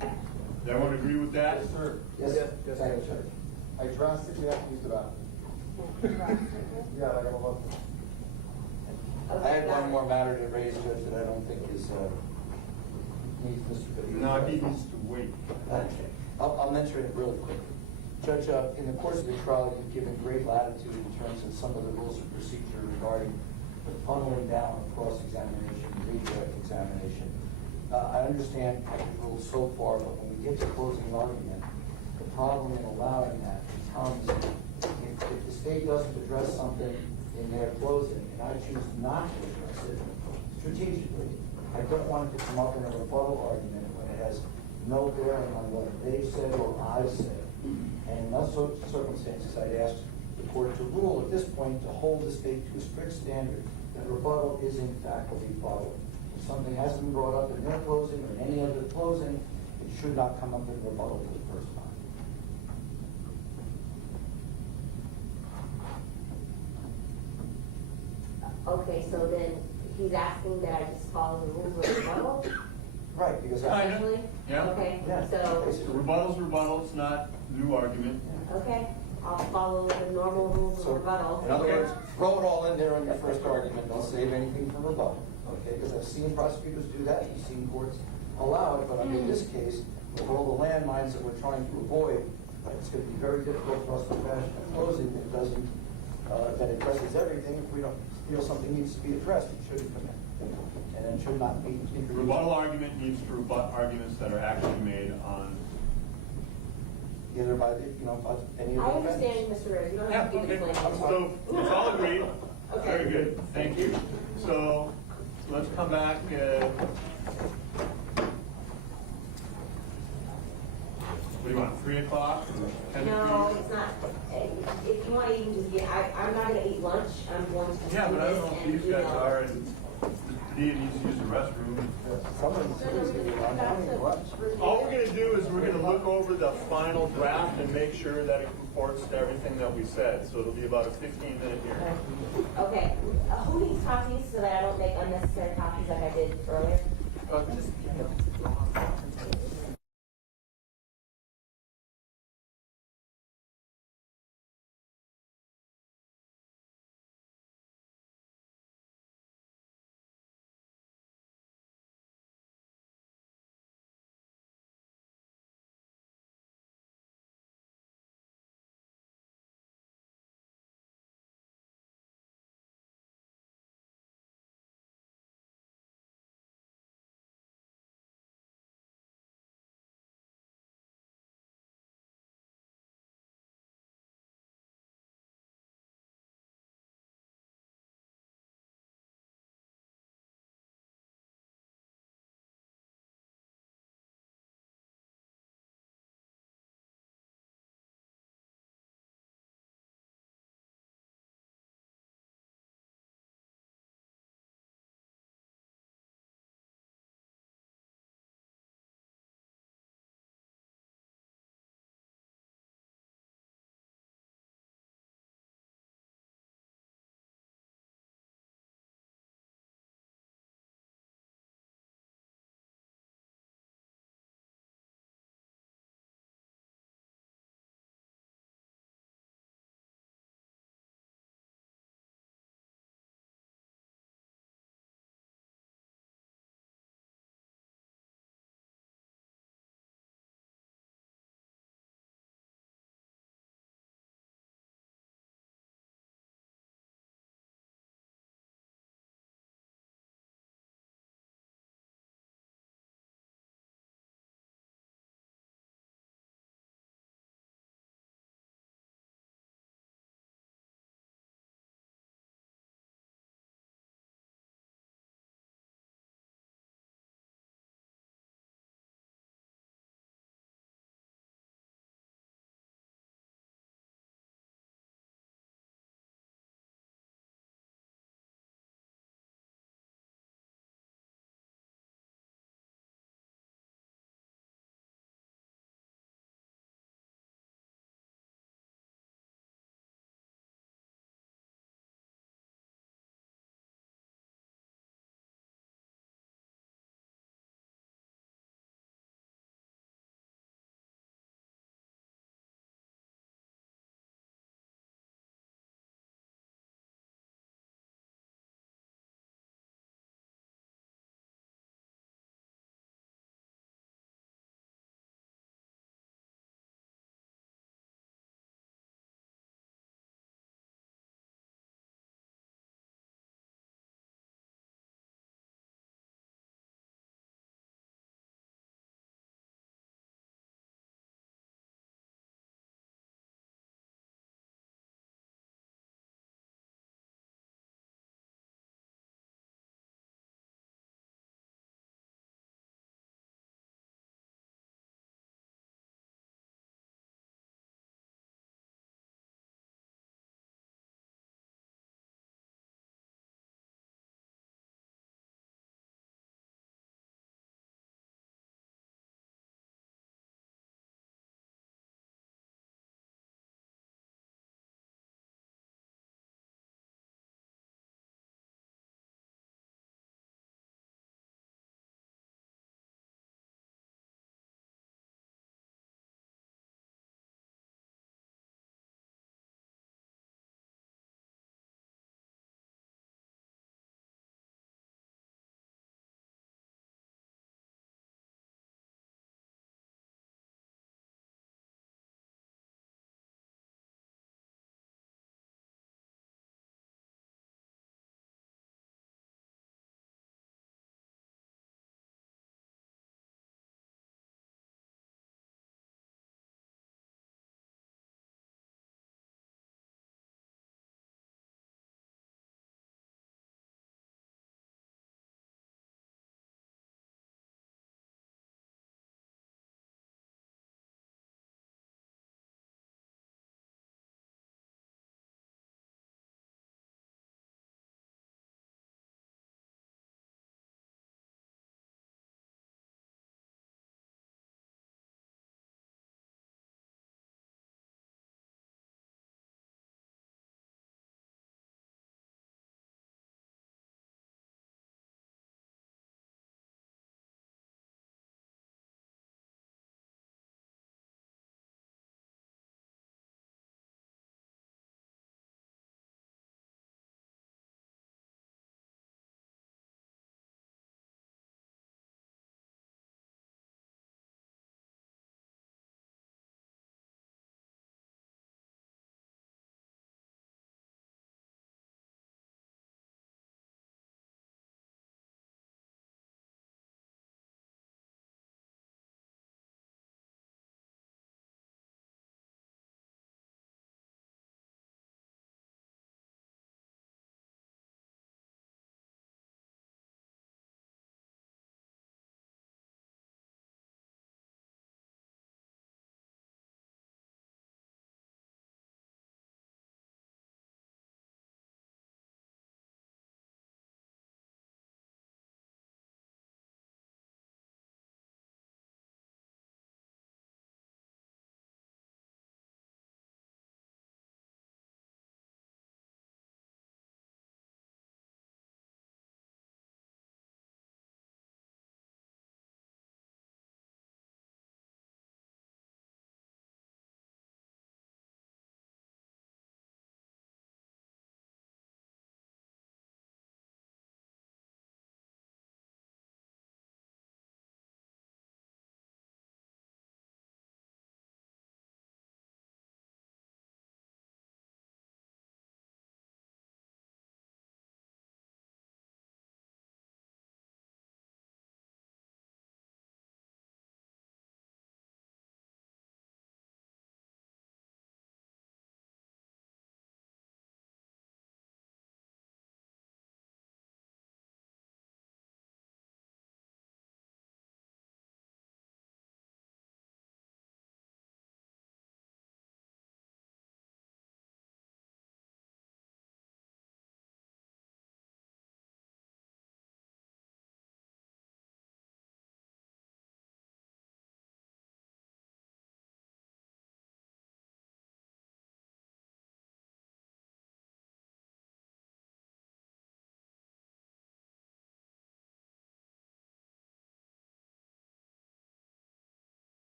Does everyone agree with that? Yes, sir. Yes, Thank you, Judge. I drastically have to use the bathroom. Yeah, like I'm about to. I had one more matter to raise, Judge, that I don't think is, needs Mr. Biddy. No, he needs to wait. Okay. I'll mention it really quickly. Judge, in the course of the trial, you've given great latitude in terms of some of the rules of procedure regarding the funneling down of cross-examination, redirect examination. I understand technical rules so far, but when we get to closing argument, the problem in allowing that becomes if the state doesn't address something in their closing, and I choose not to address it strategically, I don't want it to come up in a rebuttal argument when it has no bearing on what they've said or I've said. And in those circumstances, I'd ask the court to rule at this point to hold the state to a strict standard that rebuttal is in fact a rebuttal. If something hasn't been brought up in their closing or in any other closing, it should not come up in rebuttal for the first time. Okay, so then he's asking that I just follow the rules of rebuttal? Right, because Essentially? Yeah. Okay, Yeah. so, Rebuttal's rebuttal, it's not new argument. okay, I'll follow the normal rules of So, rebuttal. in other words, throw it all in there on your first argument, don't save anything for rebuttal, okay? Because I've seen prosecutors do that, I've seen courts allow it, but in this case, with all the landmines that we're trying to avoid, it's going to be very difficult for us to fashion a closing that doesn't, that addresses everything. If we don't feel something needs to be addressed, it shouldn't come in. And it should not be The introduced. rebuttal argument needs to rebut arguments that are actually made on. Either by the, by any of the I understand, defendants. Mr. Rose, you don't Yeah, have to okay. explain. So, it's all agreed. Okay. Very good, thank you. So, let's come back, what do you want, 3 o'clock? No, it's not, if you want to even just get, I'm not gonna eat lunch, I'm going to. Yeah, but I don't know do if this these and, guys are, and Dia needs to use the restroom. Somebody's going to be on lunch. All we're gonna do is we're gonna look over the final draft and make sure that it comports to everything that we said. So it'll be about a 15-minute hearing. Okay, who needs copies so that I don't make unnecessary copies like I did earlier? Just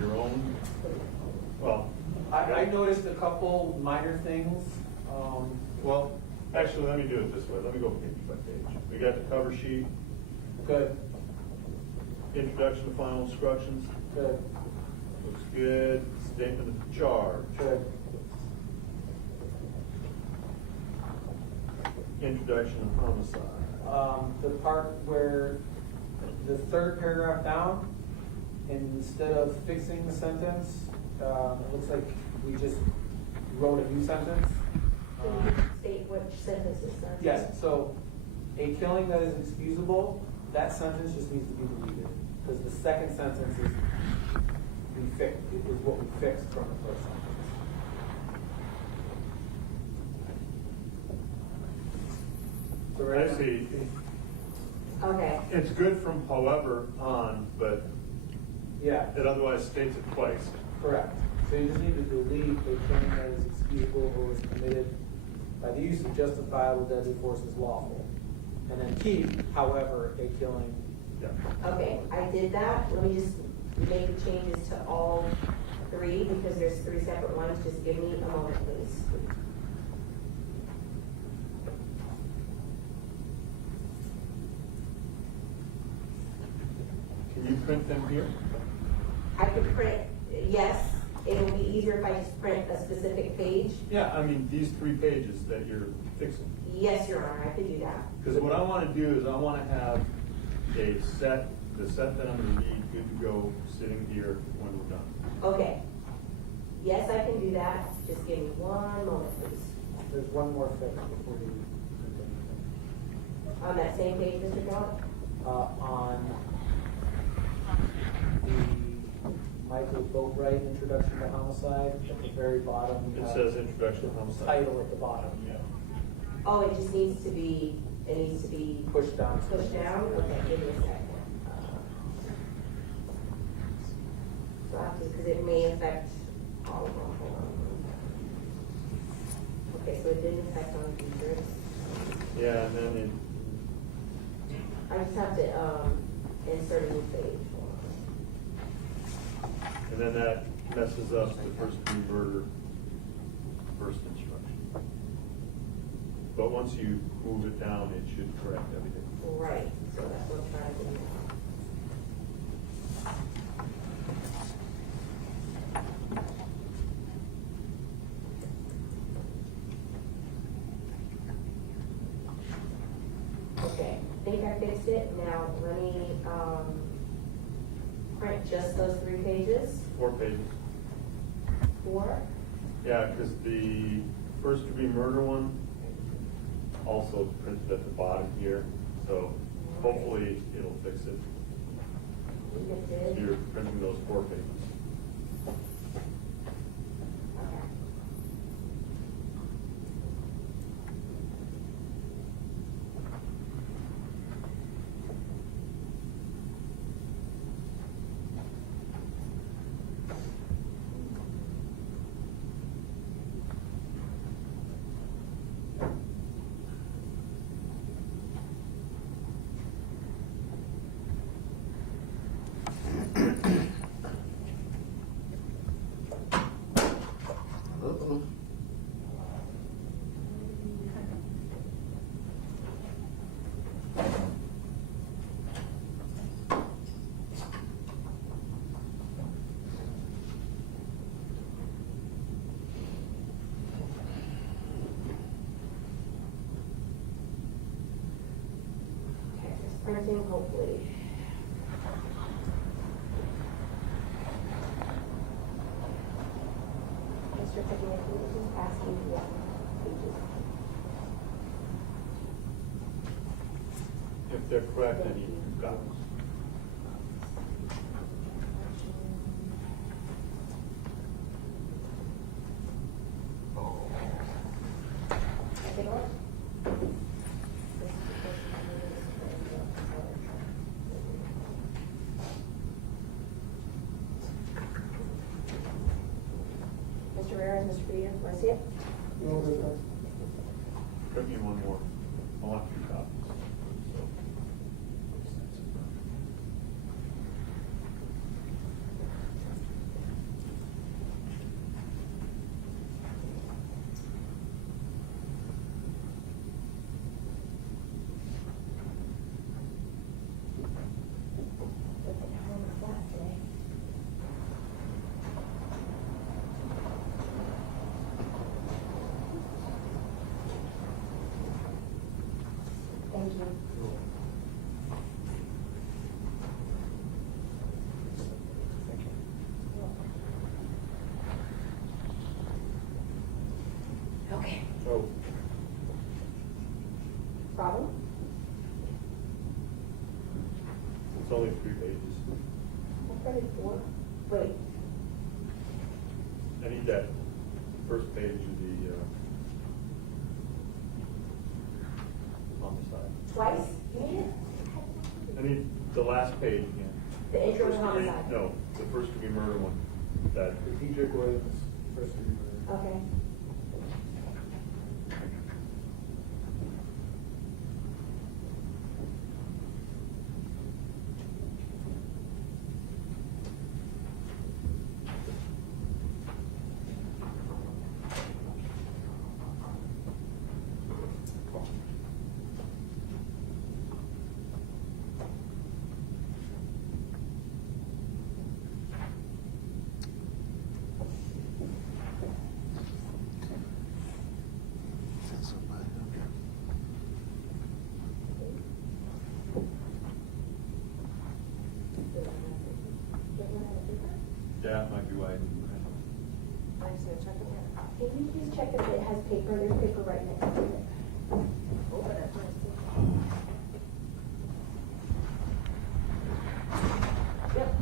your own? Well, I noticed a couple minor things. well, actually, let me do it this way. Let me go page by page. We got the cover sheet, Good, introduction to final instructions. good, Looks good. Statement of charge. good. Introduction of homicide. The part where the third paragraph down, instead of fixing the sentence, it looks like we just wrote a new sentence. Can you state which sentence is that? Yes, so a killing that is excusable, that sentence just needs to be deleted, because the second sentence is what we fixed from the first sentence. So I right see. Okay. It's good from however on, but Yeah, it otherwise states it twice. correct. So you just need to delete a killing that is excusable or was committed by the use of justifiable deadly force is lawful. And then keep, however, a killing. Yeah. Okay, I did that. Let me just make the changes to all three, because there's three separate ones. Just give me a moment, please. Can you print them here? I could print, yes, it'll be easier if I just print a specific page. Yeah, I mean, these 3 pages that you're fixing. Yes, Your Honor, I could do that. Because what I want to do is I want to have the set that I'm going to need good to go sitting here when we're done. Okay. Yes, I can do that. Just give me one moment, please. There's one more fix before you. On that same page, Mr. John? On the Michael Boatwright introduction to homicide, at the very bottom. you It have says introduction to homicide. Title at the bottom. Yeah. Oh, it just needs to be, Pushed down. pushed down? Okay, give me a second. Because it may affect all of them. Hold on. Okay, so it didn't affect on features. Yeah, and then I just have to insert a new page. and then that messes up the first degree murder first instruction. But once you move it down, it should correct everything. Right, so that's what I'm trying to do now. Okay, I think I fixed it. Now, let me, print just those 3 pages. 4 pages. 4? Yeah, because the first degree murder one also printed at the bottom here, so hopefully it'll fix it. It So did. you're printing those 4 pages. Okay. Okay, just printing, hopefully. Mr. Picking, if you just asking what pages. If they're correct, I need 2 copies. Take a look. Mr. Rivera, Mr. Peter, want to see it? Print me one more. I want 2 copies. So. printed 4? Wait, I need that first page of the, on the side. twice? You need it? I need the last page again. The intro First and degree- homicide. No, the first degree murder one. That, The Dedrick Williams, first degree murder. Okay. yeah, it might be wide. I'm just gonna check it out. Can you please check if it has paper? There's paper right next to it. Open it first. Yep.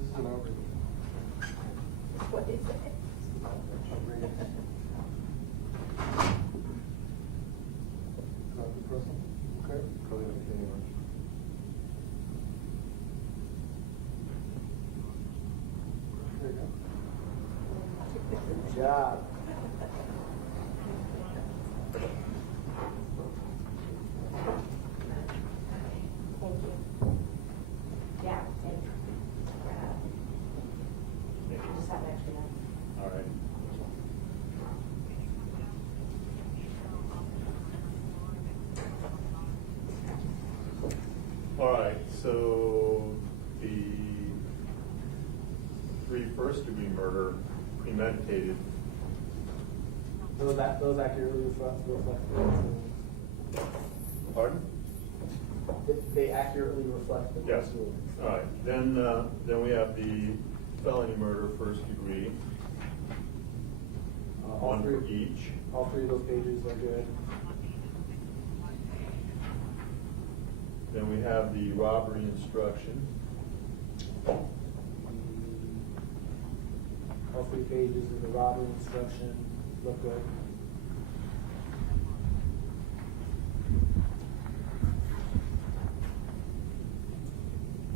This is an outrage. What is it? Not the person? Okay. There you go. Good job. Thank you. Yeah, and, you just have an extra one. All right. All right, so the 3 first degree murder premeditated. Those accurately reflect the Pardon? They accurately reflect the Yes. court's ruling. All right, then we have the felony murder first degree. One for each. All 3 of those pages are good. Then we have the robbery instruction. All 3 pages of the robbery instruction look good.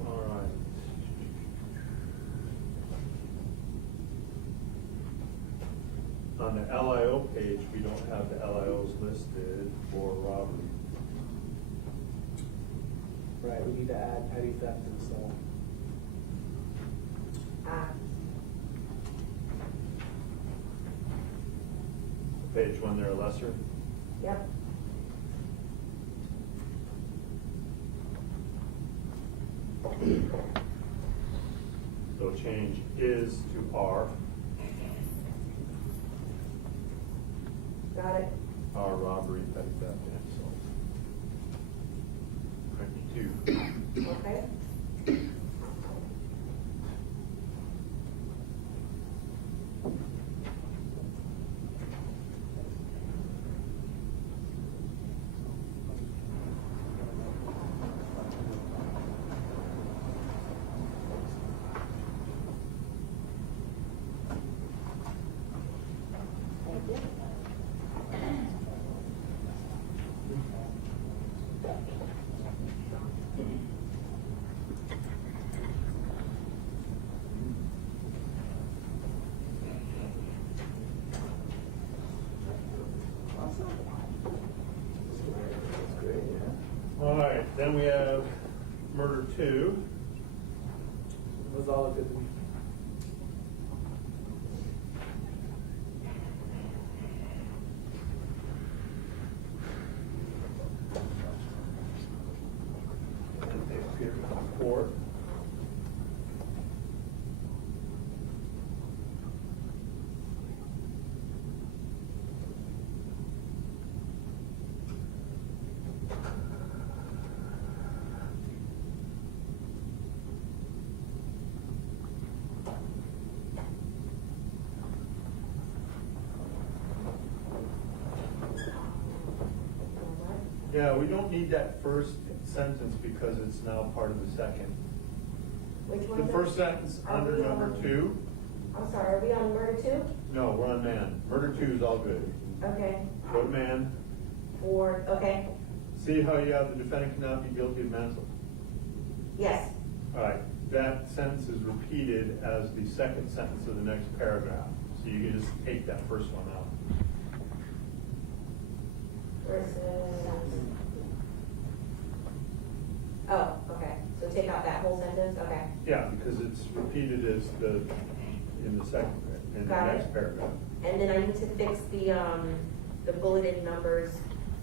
All right. On the LIO page, we don't have the LIOs listed for robbery. Right, we need to add petty theft and assault. Page 1 there, lesser. Yep. So change is to R. Got it. R robbery, petty theft, and assault. 22. Okay. All right, then we have murder 2. Those all look good to me. And they appear in the court. Yeah, we don't need that first sentence because it's now part of the second. Which one? The is it? first sentence Are under we number on- 2. I'm sorry, are we on murder two? No, we're on man. Murder 2 is all good. Okay. Go to man. Okay, See how you have the defendant cannot be guilty of manslaughter? yes. All right, that sentence is repeated as the second sentence of the next paragraph. So you can just take that first one out. Versus. Oh, okay, so take out that whole sentence, okay. Yeah, because it's repeated as in the Got it. next paragraph. And then I need to fix the bulleted numbers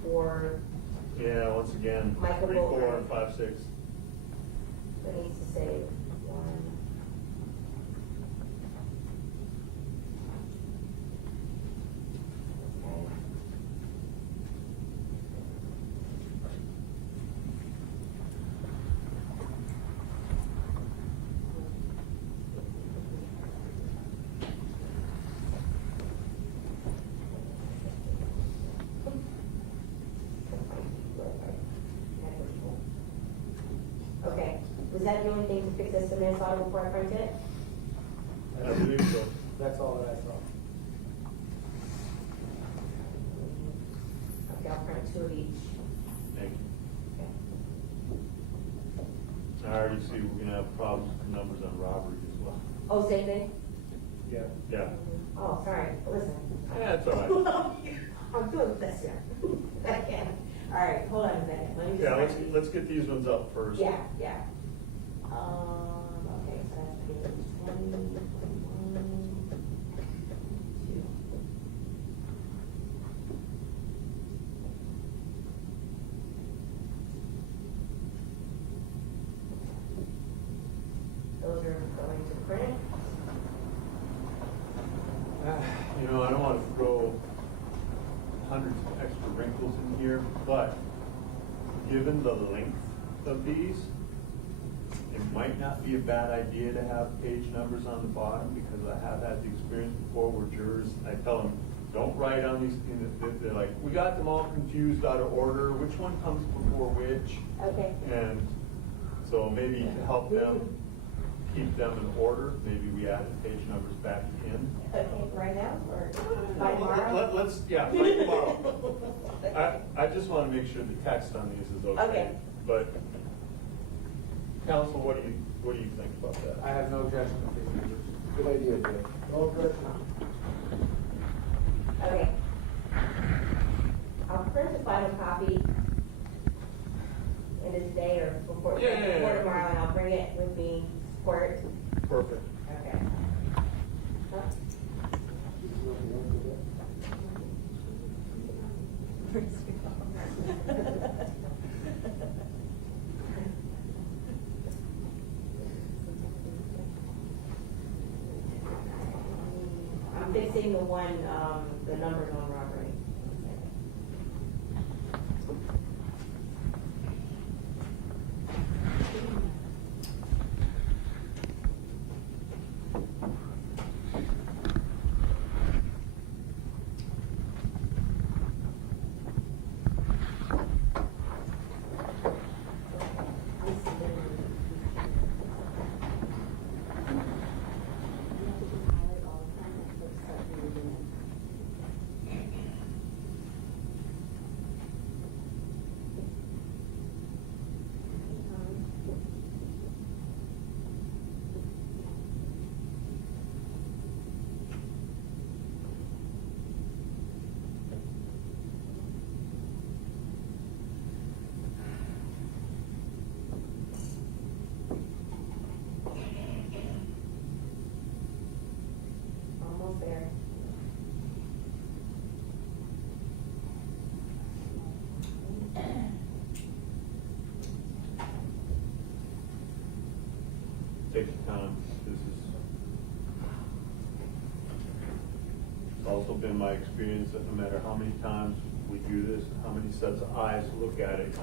for, Yeah, once again, Michael 3, 4, Boatwright. and 5, 6. that needs to say 1. Okay. Okay, was that the only thing to fix this manslaughter before I print it? I believe so. That's all that I saw. Okay, I'll print 2 of each. Thank you. Okay. I already see we're gonna have problems with numbers on robbery as well. Oh, same thing? Yeah. Yeah. Oh, sorry, listen. That's all right. I'm doing this here. I can't. All right, hold on a second, let me just. Yeah, write these. let's get these ones up first. Yeah, yeah. Okay, so that's page 20, 21, 2. Those are going to print. You know, I don't want to throw hundreds of extra wrinkles in here, but given the length of these, it might not be a bad idea to have page numbers on the bottom, because I have had the experience before where jurors, I tell them, don't write on these, they're like, we got them all confused out of order, which one comes before which? Okay. And so maybe to help them keep them in order, maybe we add the page numbers back in. Okay, right now, or by tomorrow? Let's, yeah, by tomorrow. I just want to make sure the text on these is okay. Okay. But, counsel, what do you think about that? I have no objection to these numbers. Good idea, Jay. No objection. Okay. I'll print the final copy in this day or before tomorrow, and I'll bring it with me for it. Perfect. Okay. Huh? I'm fixing the one, the numbers on robbery. Almost there. Take your time. This is it's also been my experience that no matter how many times we do this, how many sets of eyes look at it,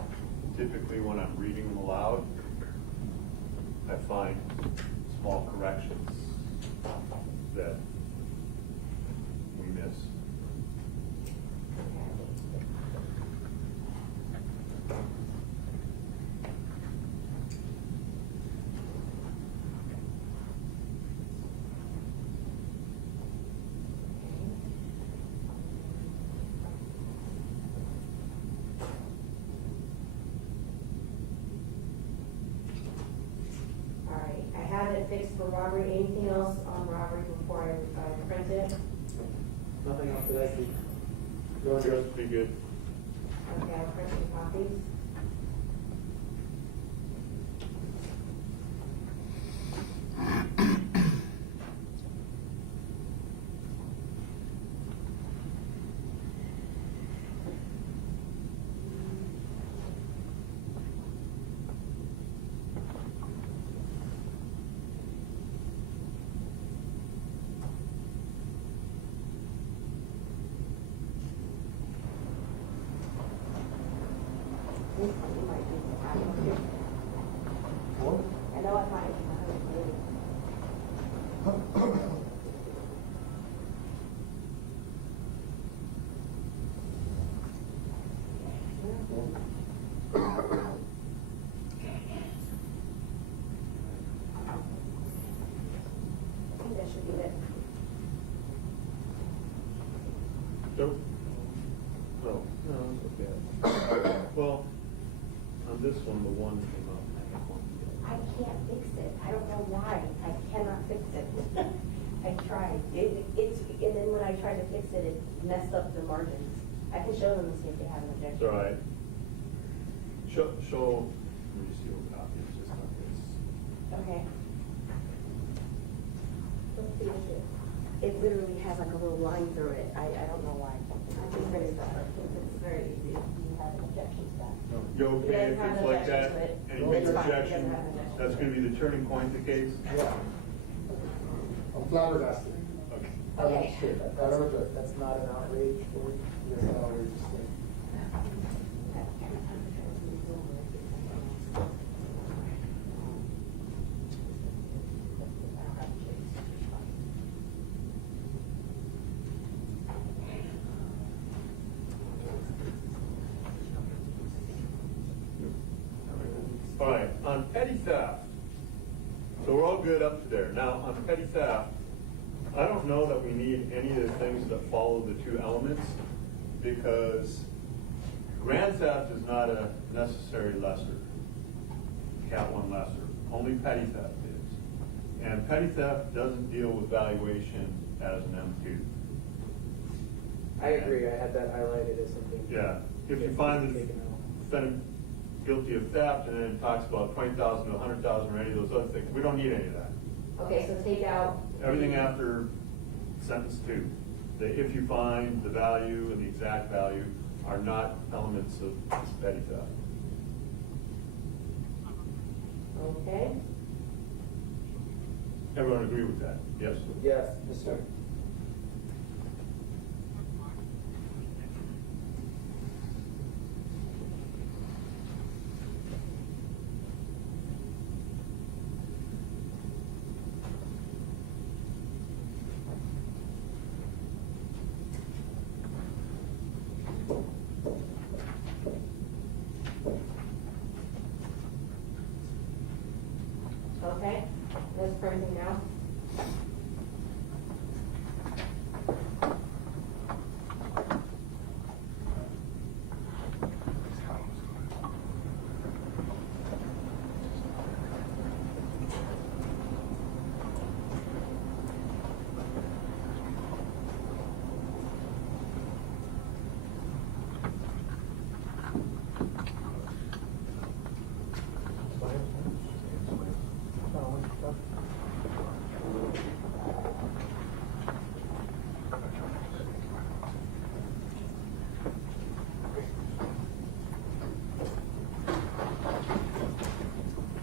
typically when I'm reading them aloud, I find small corrections that we miss. fixed for robbery. Anything else on robbery before I print it? Nothing else that I see. Just be good. Okay, I'll print some copies. I know I might. I think that should be it. Nope. No. No, it's okay. Well, on this one, the one came up. I can't fix it. I don't know why. I cannot fix it. I tried. And then when I tried to fix it, it messed up the margins. I can show them and see if they have an objection. It's all right. Show, let me see what copy it's just like this. Okay. Let's see what it is. It literally has like a little line through it. I don't know why. I think it's very easy. You have an objection to that. You okay if He doesn't have it's an like objection that? to it. Any It's major fine. He objection? doesn't have an objection. That's gonna be the turning point in the case? Yeah. I'm flabbergasted. Okay. Okay. I don't object. That's not an outrage for you. Yes, an outrageous thing. All right, on petty theft, so we're all good up to there. Now, on petty theft, I don't know that we need any of the things that follow the two elements, because grand theft is not a necessary lesser, cat one lesser. Only petty theft is. And petty theft doesn't deal with valuation as an M2. I agree, I had that highlighted as something. Yeah, if you find the Taken out. defendant guilty of theft and then it talks about 20,000 to 100,000 or any of those other things, we don't need any of that. Okay, so take out. Everything after sentence 2, the if you find, the value, and the exact value are not elements of petty theft. Okay. Everyone agree with that? Yes? Yes. Yes, sir. Okay, that's printing now.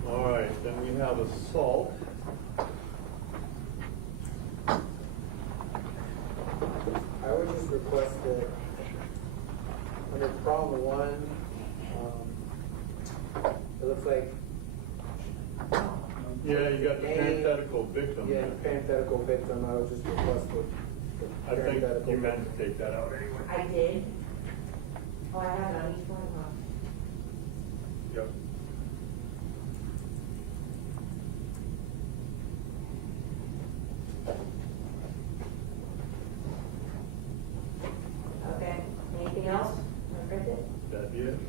All right, then we have assault. I would just request that under problem 1, it looks like. Yeah, you got the parenthetical victim. Yeah, parenthetical victim, I would just request the I think parenthetical. you meant to take that out anyway. I did. Oh, I have it on each one, huh? Yep. Okay, anything else? I print it? That'd be it. Okay.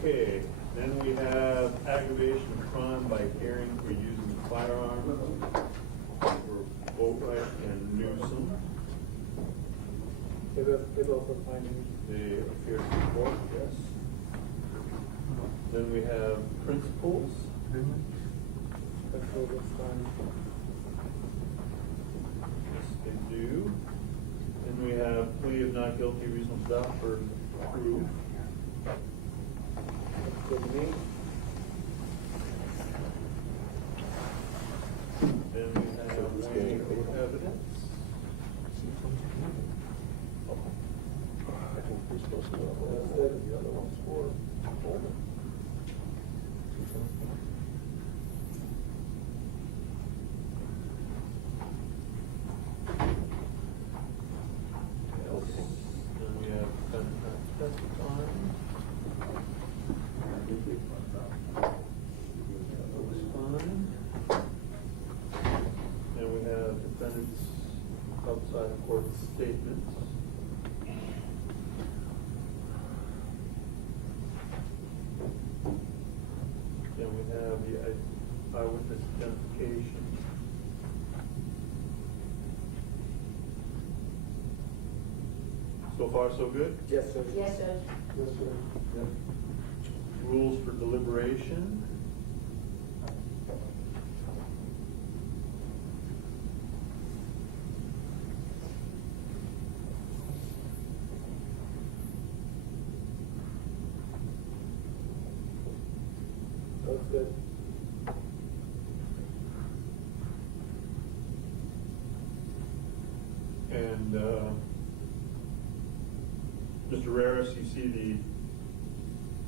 Okay, then we have aggravation of crime by carrying or using a firearm for Boatwright and Newsome. They both were finding. They appear to report, yes. Then we have principals. That's what was fine. Yes, they do. Then we have plea of not guilty, reasonable doubt for proof. That's good to me. Then we have weighing of evidence. I think we're supposed to know the other one's for Holden. Then we have testifying. That was fine. Then we have defendants outside court statements. Then we have the eyewitness identification. So far, so good? Yes, sir. Yes, Judge. Yes, sir. Rules for deliberation. That's good. And Mr. Raris, you see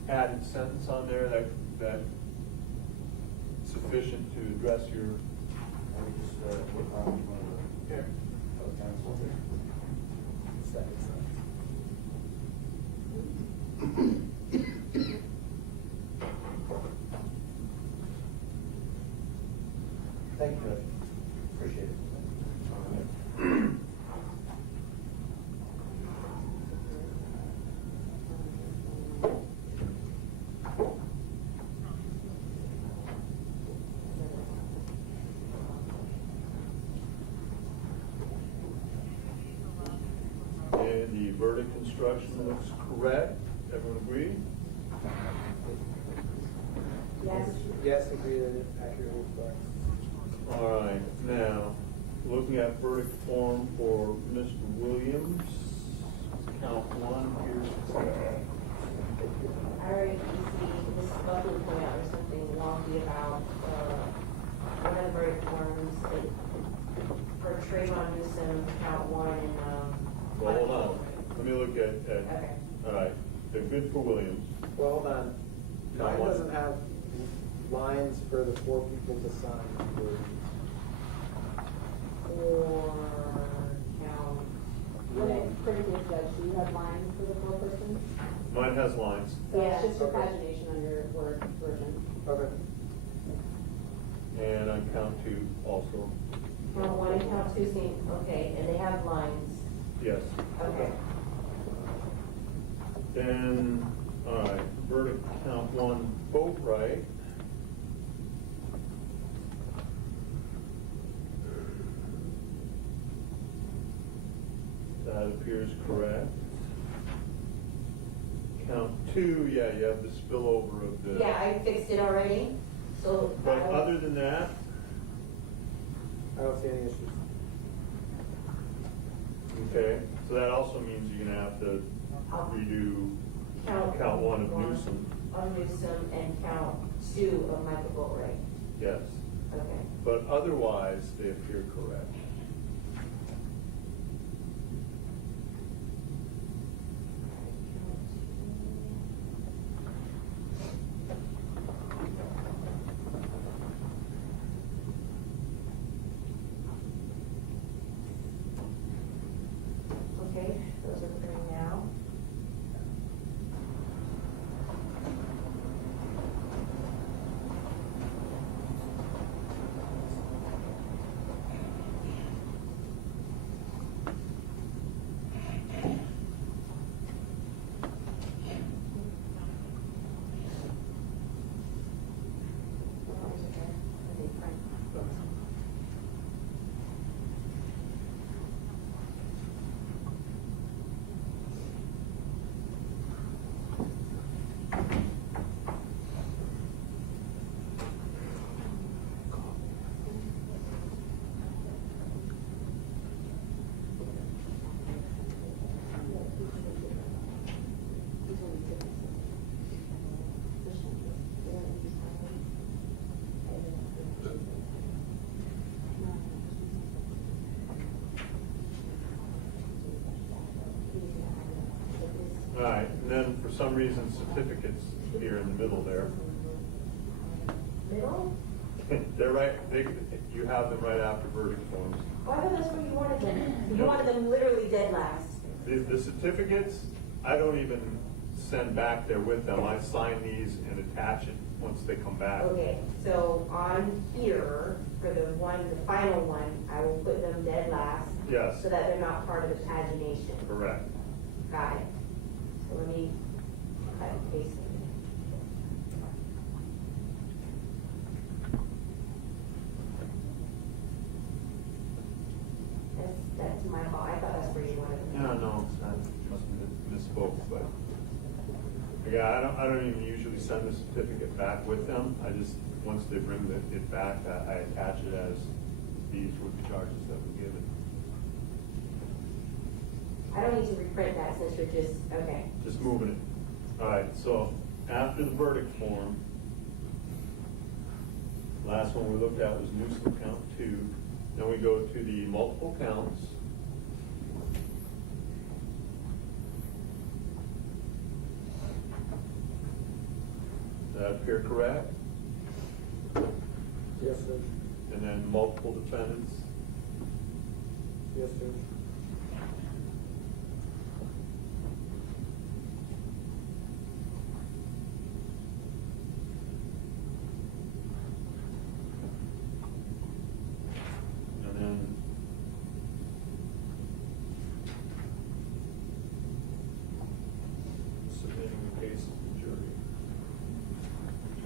the added sentence on there that sufficient to address your. Let me just, put on one of the. Here. Council here. Second sentence. Thank you, Judge. Appreciate it. And the verdict construction looks correct. Everyone agree? Yes. Yes, agree that it accurately reflects. All right, now, looking at verdict form for Mr. Williams, count one, here's correct. All right, you see, Mrs. Buckley pointed out there's something wonky about, one of the verdict forms, for Trayvon Newsome, count one, and, Well, hold on, let me look at, Okay. all right, they're good for Williams. Well, hold on. Count Mine one. doesn't have lines for the 4 people to sign. or count. Pretty good, Judge, do you have lines for the four persons? Mine has lines. So it's just your Okay. pagination on your Word version. Okay. And on count two also, Count one and count two seem, okay, and they have lines, yes. okay. Then, all right, verdict count one, Boatwright. That appears correct. Count two, yeah, you have the spillover of the. Yeah, I fixed it already, so. But other than that, I don't see any issues. okay, so that also means you're gonna have to redo count one of Newsome. Of Newsome and count two of Michael Boatwright, Yes, okay. but otherwise, they appear correct. Okay, those are three now. some reason certificates here in the middle there. Middle? They're right, you have them right after verdict forms. Oh, I thought that's where you wanted them. You wanted them literally dead last. The certificates, I don't even send back there with them. I sign these and attach it once they come back. Okay, so on here, for the final one, I will put them dead last. Yes. So that they're not part of the pagination. Correct. Got it. So let me cut and paste them. That's my fault. I thought that's where you wanted them. No, no, it's not. Must have misspoke, but. Yeah, I don't even usually send the certificate back with them. I just, once they bring it back, I attach it as these were the charges that were given. I don't need to reprint that since you're just, okay. Just moving it. All right, so after the verdict form, last one we looked at was Newsome count 2. Then we go to the multiple counts. Does that appear correct? Yes, sir. And then multiple defendants. Yes, sir. And then submitting the case to the jury.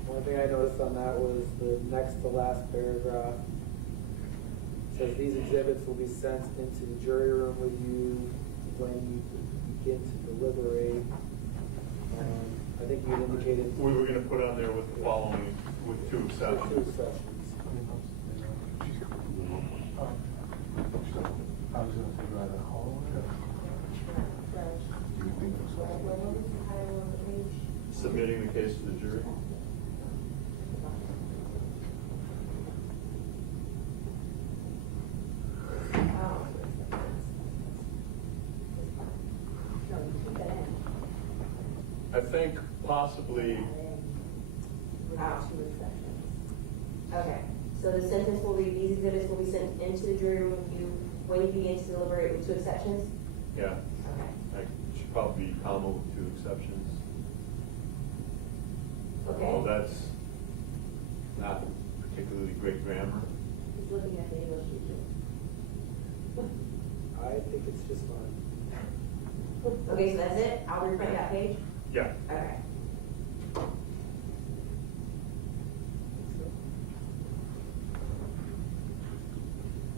One thing I noticed on that was the next to last paragraph. It says these exhibits will be sent into the jury room with you when you begin to deliberate. I think you had indicated. We were going to put on there with the following, with 2 exceptions. 2 exceptions. I was gonna figure out a hole. Do you think so? Submitting the case to the jury. I think possibly. Okay, so the sentence will be, these exhibits will be sent into the jury room with you when you begin to deliberate with 2 exceptions? Yeah. Okay. I should probably be comma with 2 exceptions. Okay. Well, that's not particularly great grammar. He's looking at the English teacher. I think it's just fine. Okay, so that's it? I'll reprint that page? Yeah. Okay.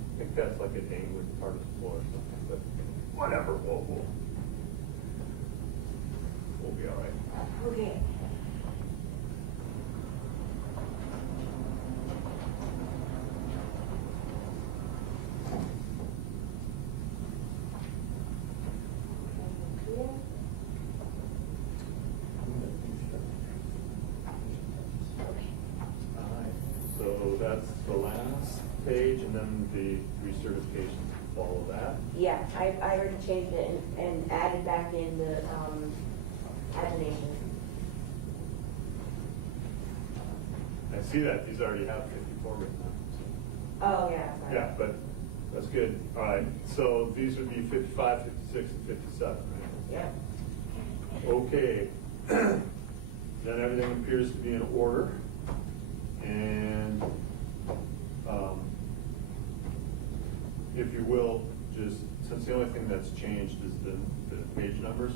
I think that's like an English participle or something, but whatever, we'll be all right. Okay. So that's the last page, and then the 3 certifications follow that. Yeah, I already changed it and added back in the pagination. I see that these already have 54 written on them. Oh, yeah, sorry. Yeah, but that's good. All right, so these would be 55, 56, and 57, right? Yeah. Okay. Then everything appears to be in order. And if you will, just, since the only thing that's changed is the page numbers,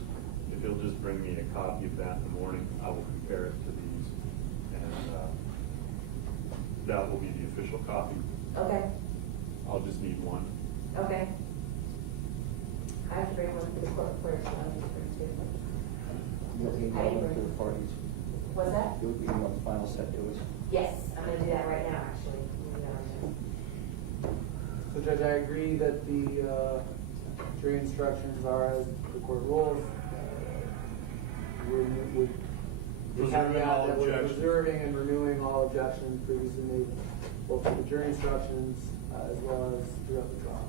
if you'll just bring me a copy of that in the morning, I will compare it to these. And that will be the official copy. Okay. I'll just need one. Okay. I have to bring one for the court first, so I'll just bring 2. You'll email them to the parties. What's that? You'll email the final set to us. Yes, I'm gonna do that right now, actually. So Judge, I agree that the jury instructions are as the court rules. With the Reserving all caveat that we're objections. reserving and renewing all objections previously made, both to the jury instructions as well as throughout the trial.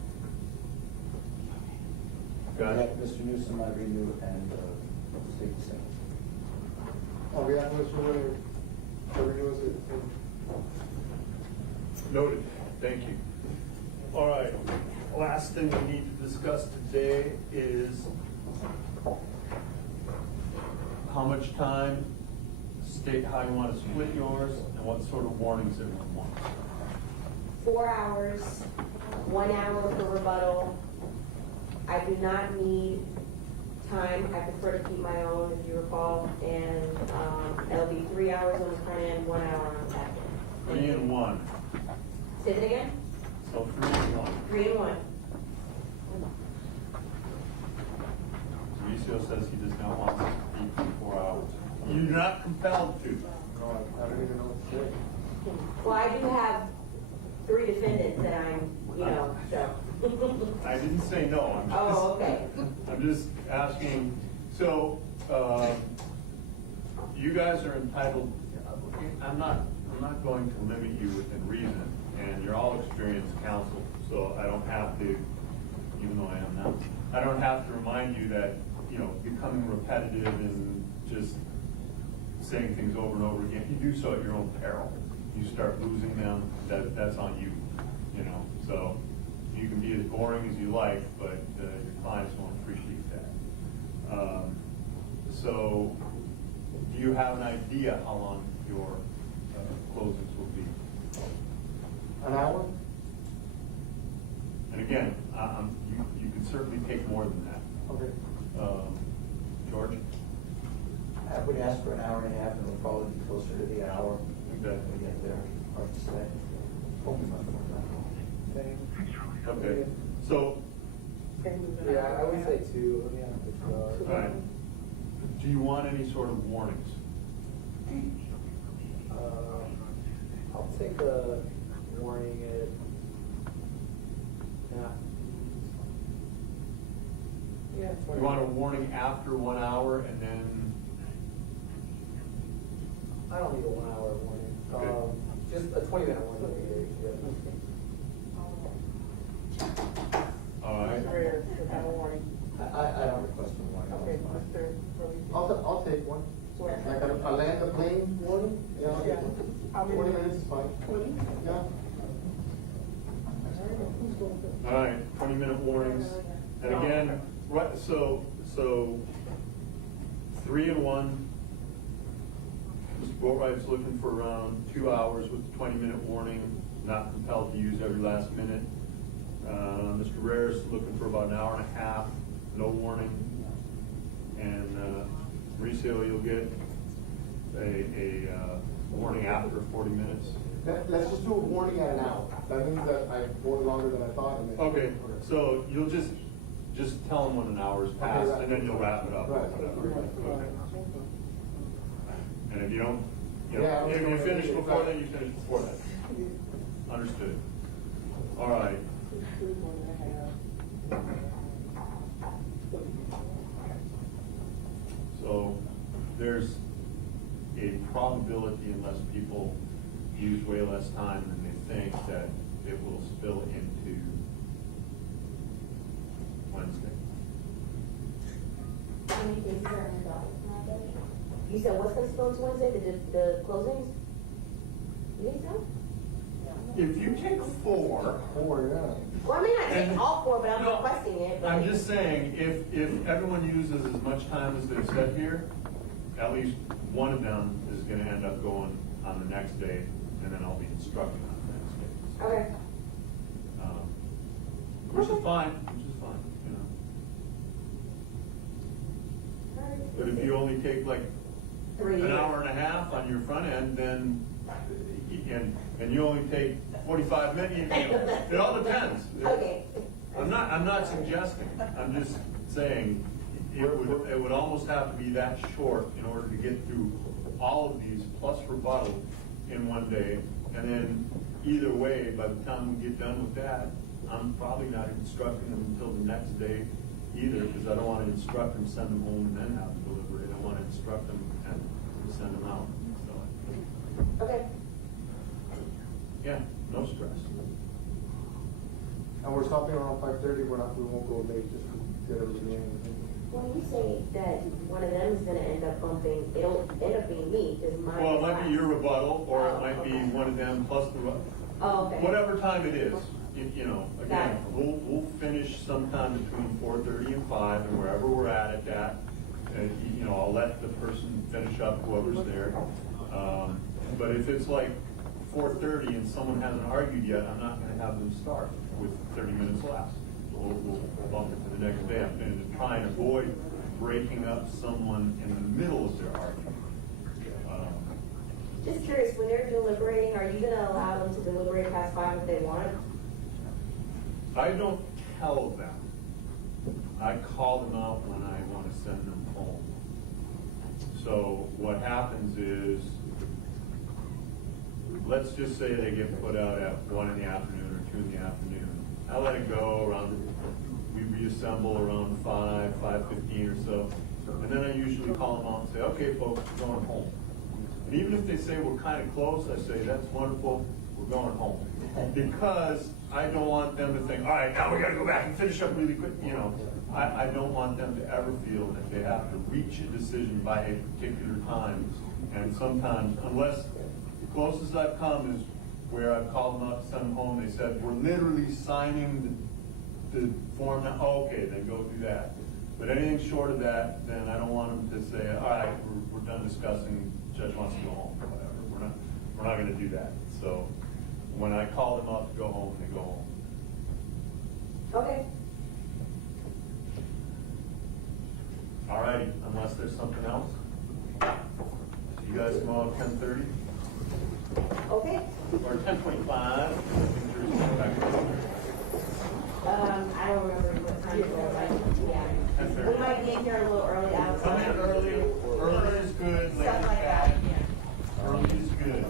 Gotcha. Mr. Newsome, I renew and state the same. On behalf of Mr. Winter, everyone is Noted, thank you. All right, last thing we need to discuss today is how much time, state how you want to split yours, and what sort of warnings everyone wants. 4 hours, 1 hour for rebuttal. I do not need time. I prefer to keep my own, if you recall, and it'll be 3 hours on the front end, 1 hour on the back end. 3 and 1. Say that again? So 3 and 1. 3 and 1. Mauricio says he does not want to speak for 4 hours. You're not compelled to. No, I don't even know what to say. Well, I do have 3 defendants that I'm, so. I didn't say no. Oh, okay. I'm just asking. So, you guys are entitled. I'm not going to limit you within reason, and you're all experienced counsel, so I don't have to, even though I am now, I don't have to remind you that becoming repetitive and just saying things over and over again. You do so at your own peril. You start losing them. That's on you. So you can be as boring as you like, but your clients won't appreciate that. So, do you have an idea how long your closings will be? An hour? And again, you can certainly take more than that. Okay. George? I would ask for an hour and a half, and we'll probably be closer to the hour Okay. when we get there. Hard to say. Hopefully much more than Same. Okay. So, Yeah, I would say 2. Let me have to all right. Do you want any sort of warnings? I'll take a warning at, yeah. You want a warning after 1 hour and then? I don't need a 1 hour warning. Okay. Just a 20-minute warning would be great. All right. I don't request a warning. Okay, Mr. I'll take one. Like a land the plane warning? Yeah, I'll take one. 20 minutes is fine. 20? Yeah. All right, 20-minute warnings. And again, right, so 3 and 1. Mr. Boatwright's looking for around 2 hours with a 20-minute warning, not compelled to use every last minute. Mr. Rare's looking for about an hour and a half, no warning. And Mauricio, you'll get a warning after 40 minutes. Let's just do a warning at an hour. That means that I warned longer than I thought. And then Okay, so you'll just tell them when an hour's passed, right. and then you'll wrap it up. Right. Okay. And if you don't, Yeah, if you finish before then, you finish before that. Understood. All right. So there's a probability, unless people use way less time than they think, that it will spill into Wednesday. How many cases are in the docket nowadays? You said what's going to spill into Wednesday, the closings? You think so? If you take 4. yeah. Well, I mean, I take And- all 4, but I'm No, requesting it. I'm just saying, if everyone uses as much time as they've said here, at least one of them is gonna end up going on the next day, and then I'll be instructing on the next day. Okay. Which is fine, But if you only take like 3 an hour and a half on your front end, then, and you only take 45 minutes, it all depends. Okay. I'm not suggesting, I'm just saying, it would almost have to be that short in order to get through all of these plus rebuttal in one day. And then either way, by the time we get done with that, I'm probably not instructing them until the next day either, because I don't want to instruct them, send them home, and then have to deliberate. I want to instruct them and send them out. So, Okay. yeah, no stress. And we're stopping around 5:30. We won't go late just to get everything in. When you say that one of them is gonna end up bumping, it'll end up being me, because mine. Well, it is might be last. your rebuttal, or it might be one of them plus the, Oh, okay. whatever time it is. You know, Got again, it. we'll finish sometime between 4:30 and 5, and wherever we're at that. And, you know, I'll let the person finish up, whoever's there. But if it's like 4:30 and someone hasn't argued yet, I'm not gonna have them start with 30 minutes left. We'll bump it to the next day. I'm going to try and avoid breaking up someone in the middle of their argument. Just curious, when they're deliberating, are you gonna allow them to deliberate past 5 if they want? I don't tell them. I call them out when I want to send them home. So what happens is, let's just say they get put out at 1 in the afternoon or 2 in the afternoon. I let it go around, we reassemble around 5:15 or so. And then I usually call them out and say, okay, folks, we're going home. And even if they say we're kind of close, I say, that's wonderful, we're going home. Because I don't want them to think, all right, now we got to go back and finish up really quick. You know, I don't want them to ever feel that they have to reach a decision by a particular time. And sometimes, unless the closest I've come is where I've called them up, sent them home, they said, we're literally signing the form now. Oh, okay, then go do that. But anything short of that, then I don't want them to say, all right, we're done discussing, judge wants to go home or whatever. We're not going to do that. So when I call them up to go home, they go home. Okay. All righty, unless there's something else. You guys come out 10:30? Okay. Or 10:25? I don't remember what time it was, yeah. 10:30. We might get here a little early outside. Come in early. Early is good. Late Stuff is like that, bad. yeah. Early is good.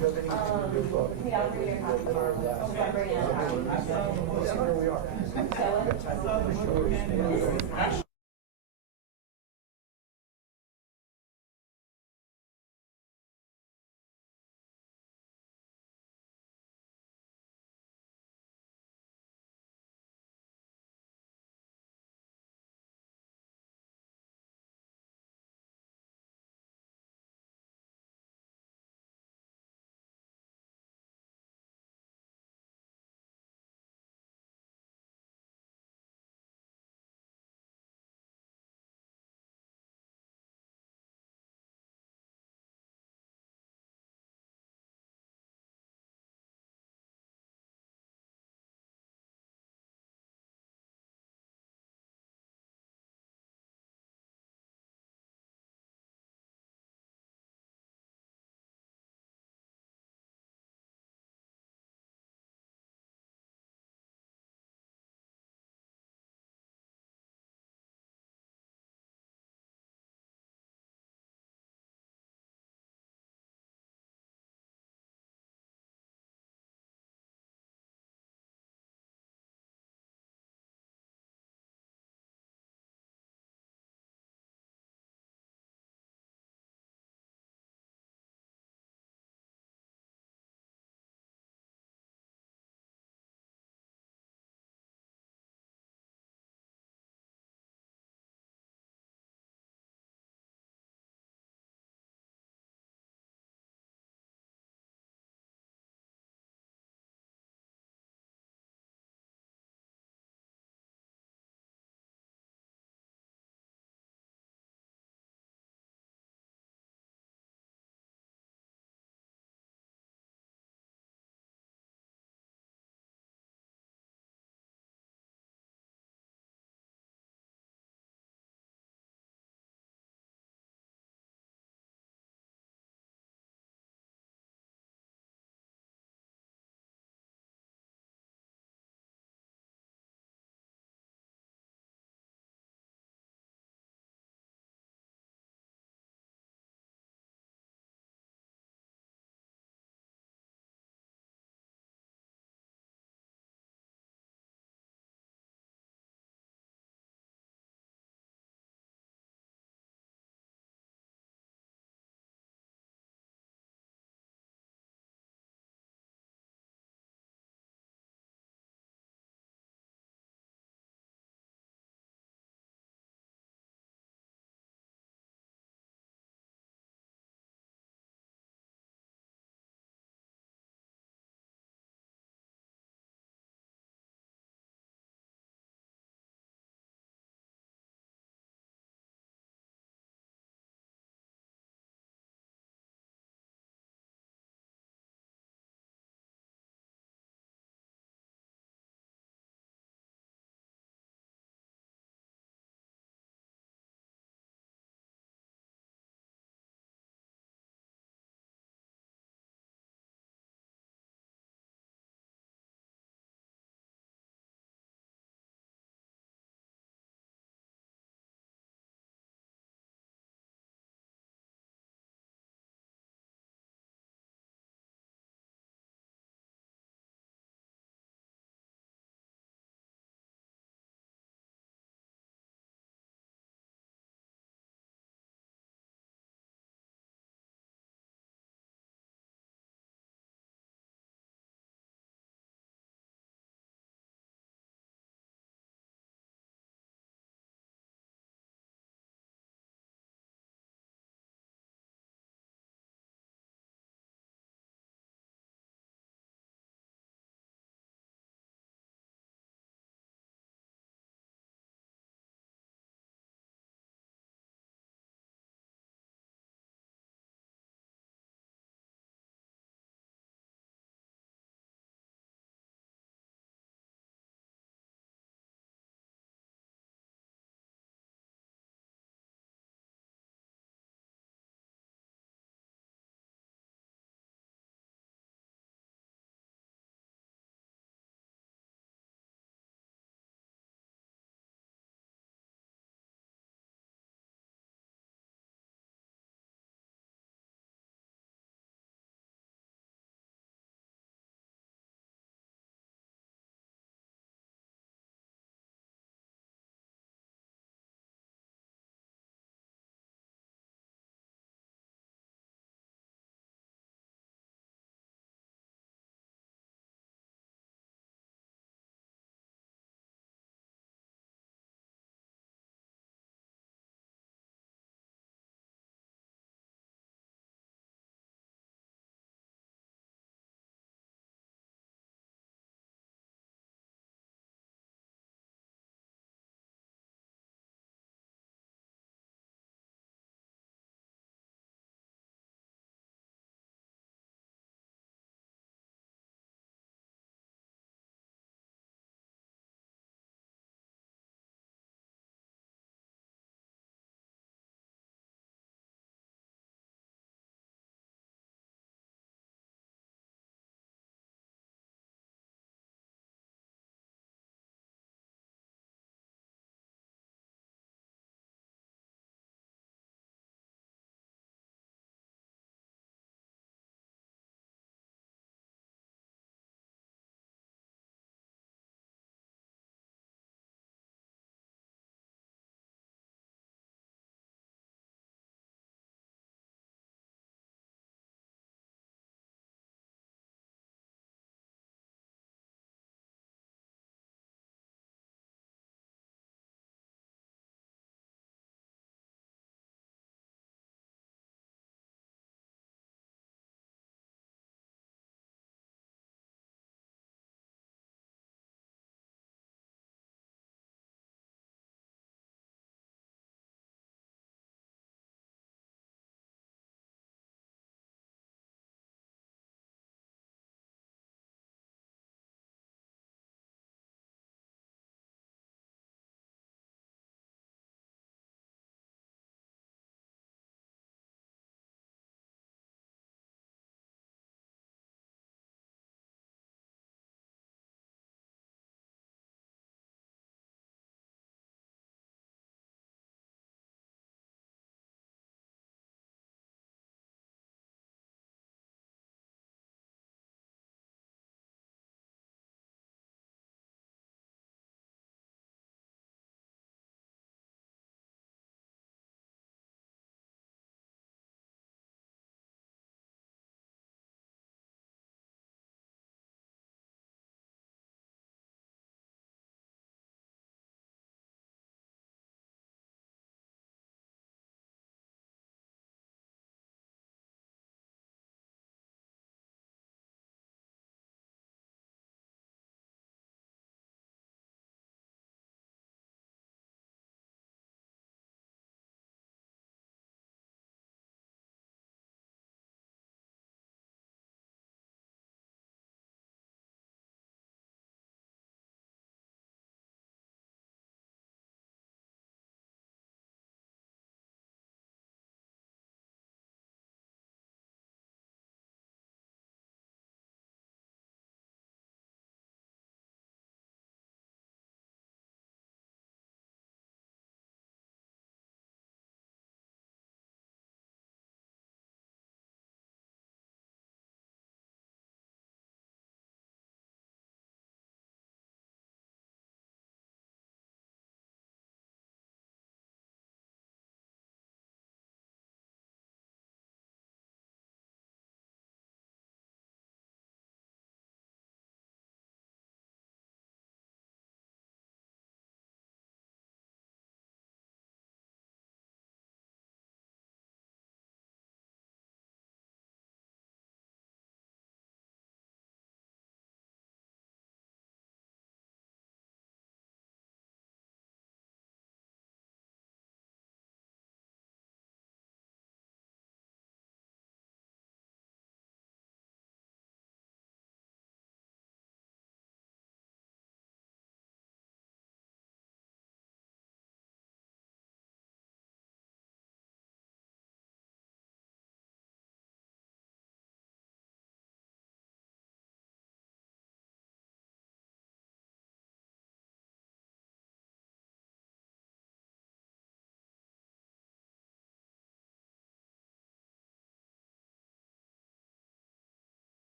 We all bring your copy tomorrow. Okay, bring it. Here we are. So, Actually,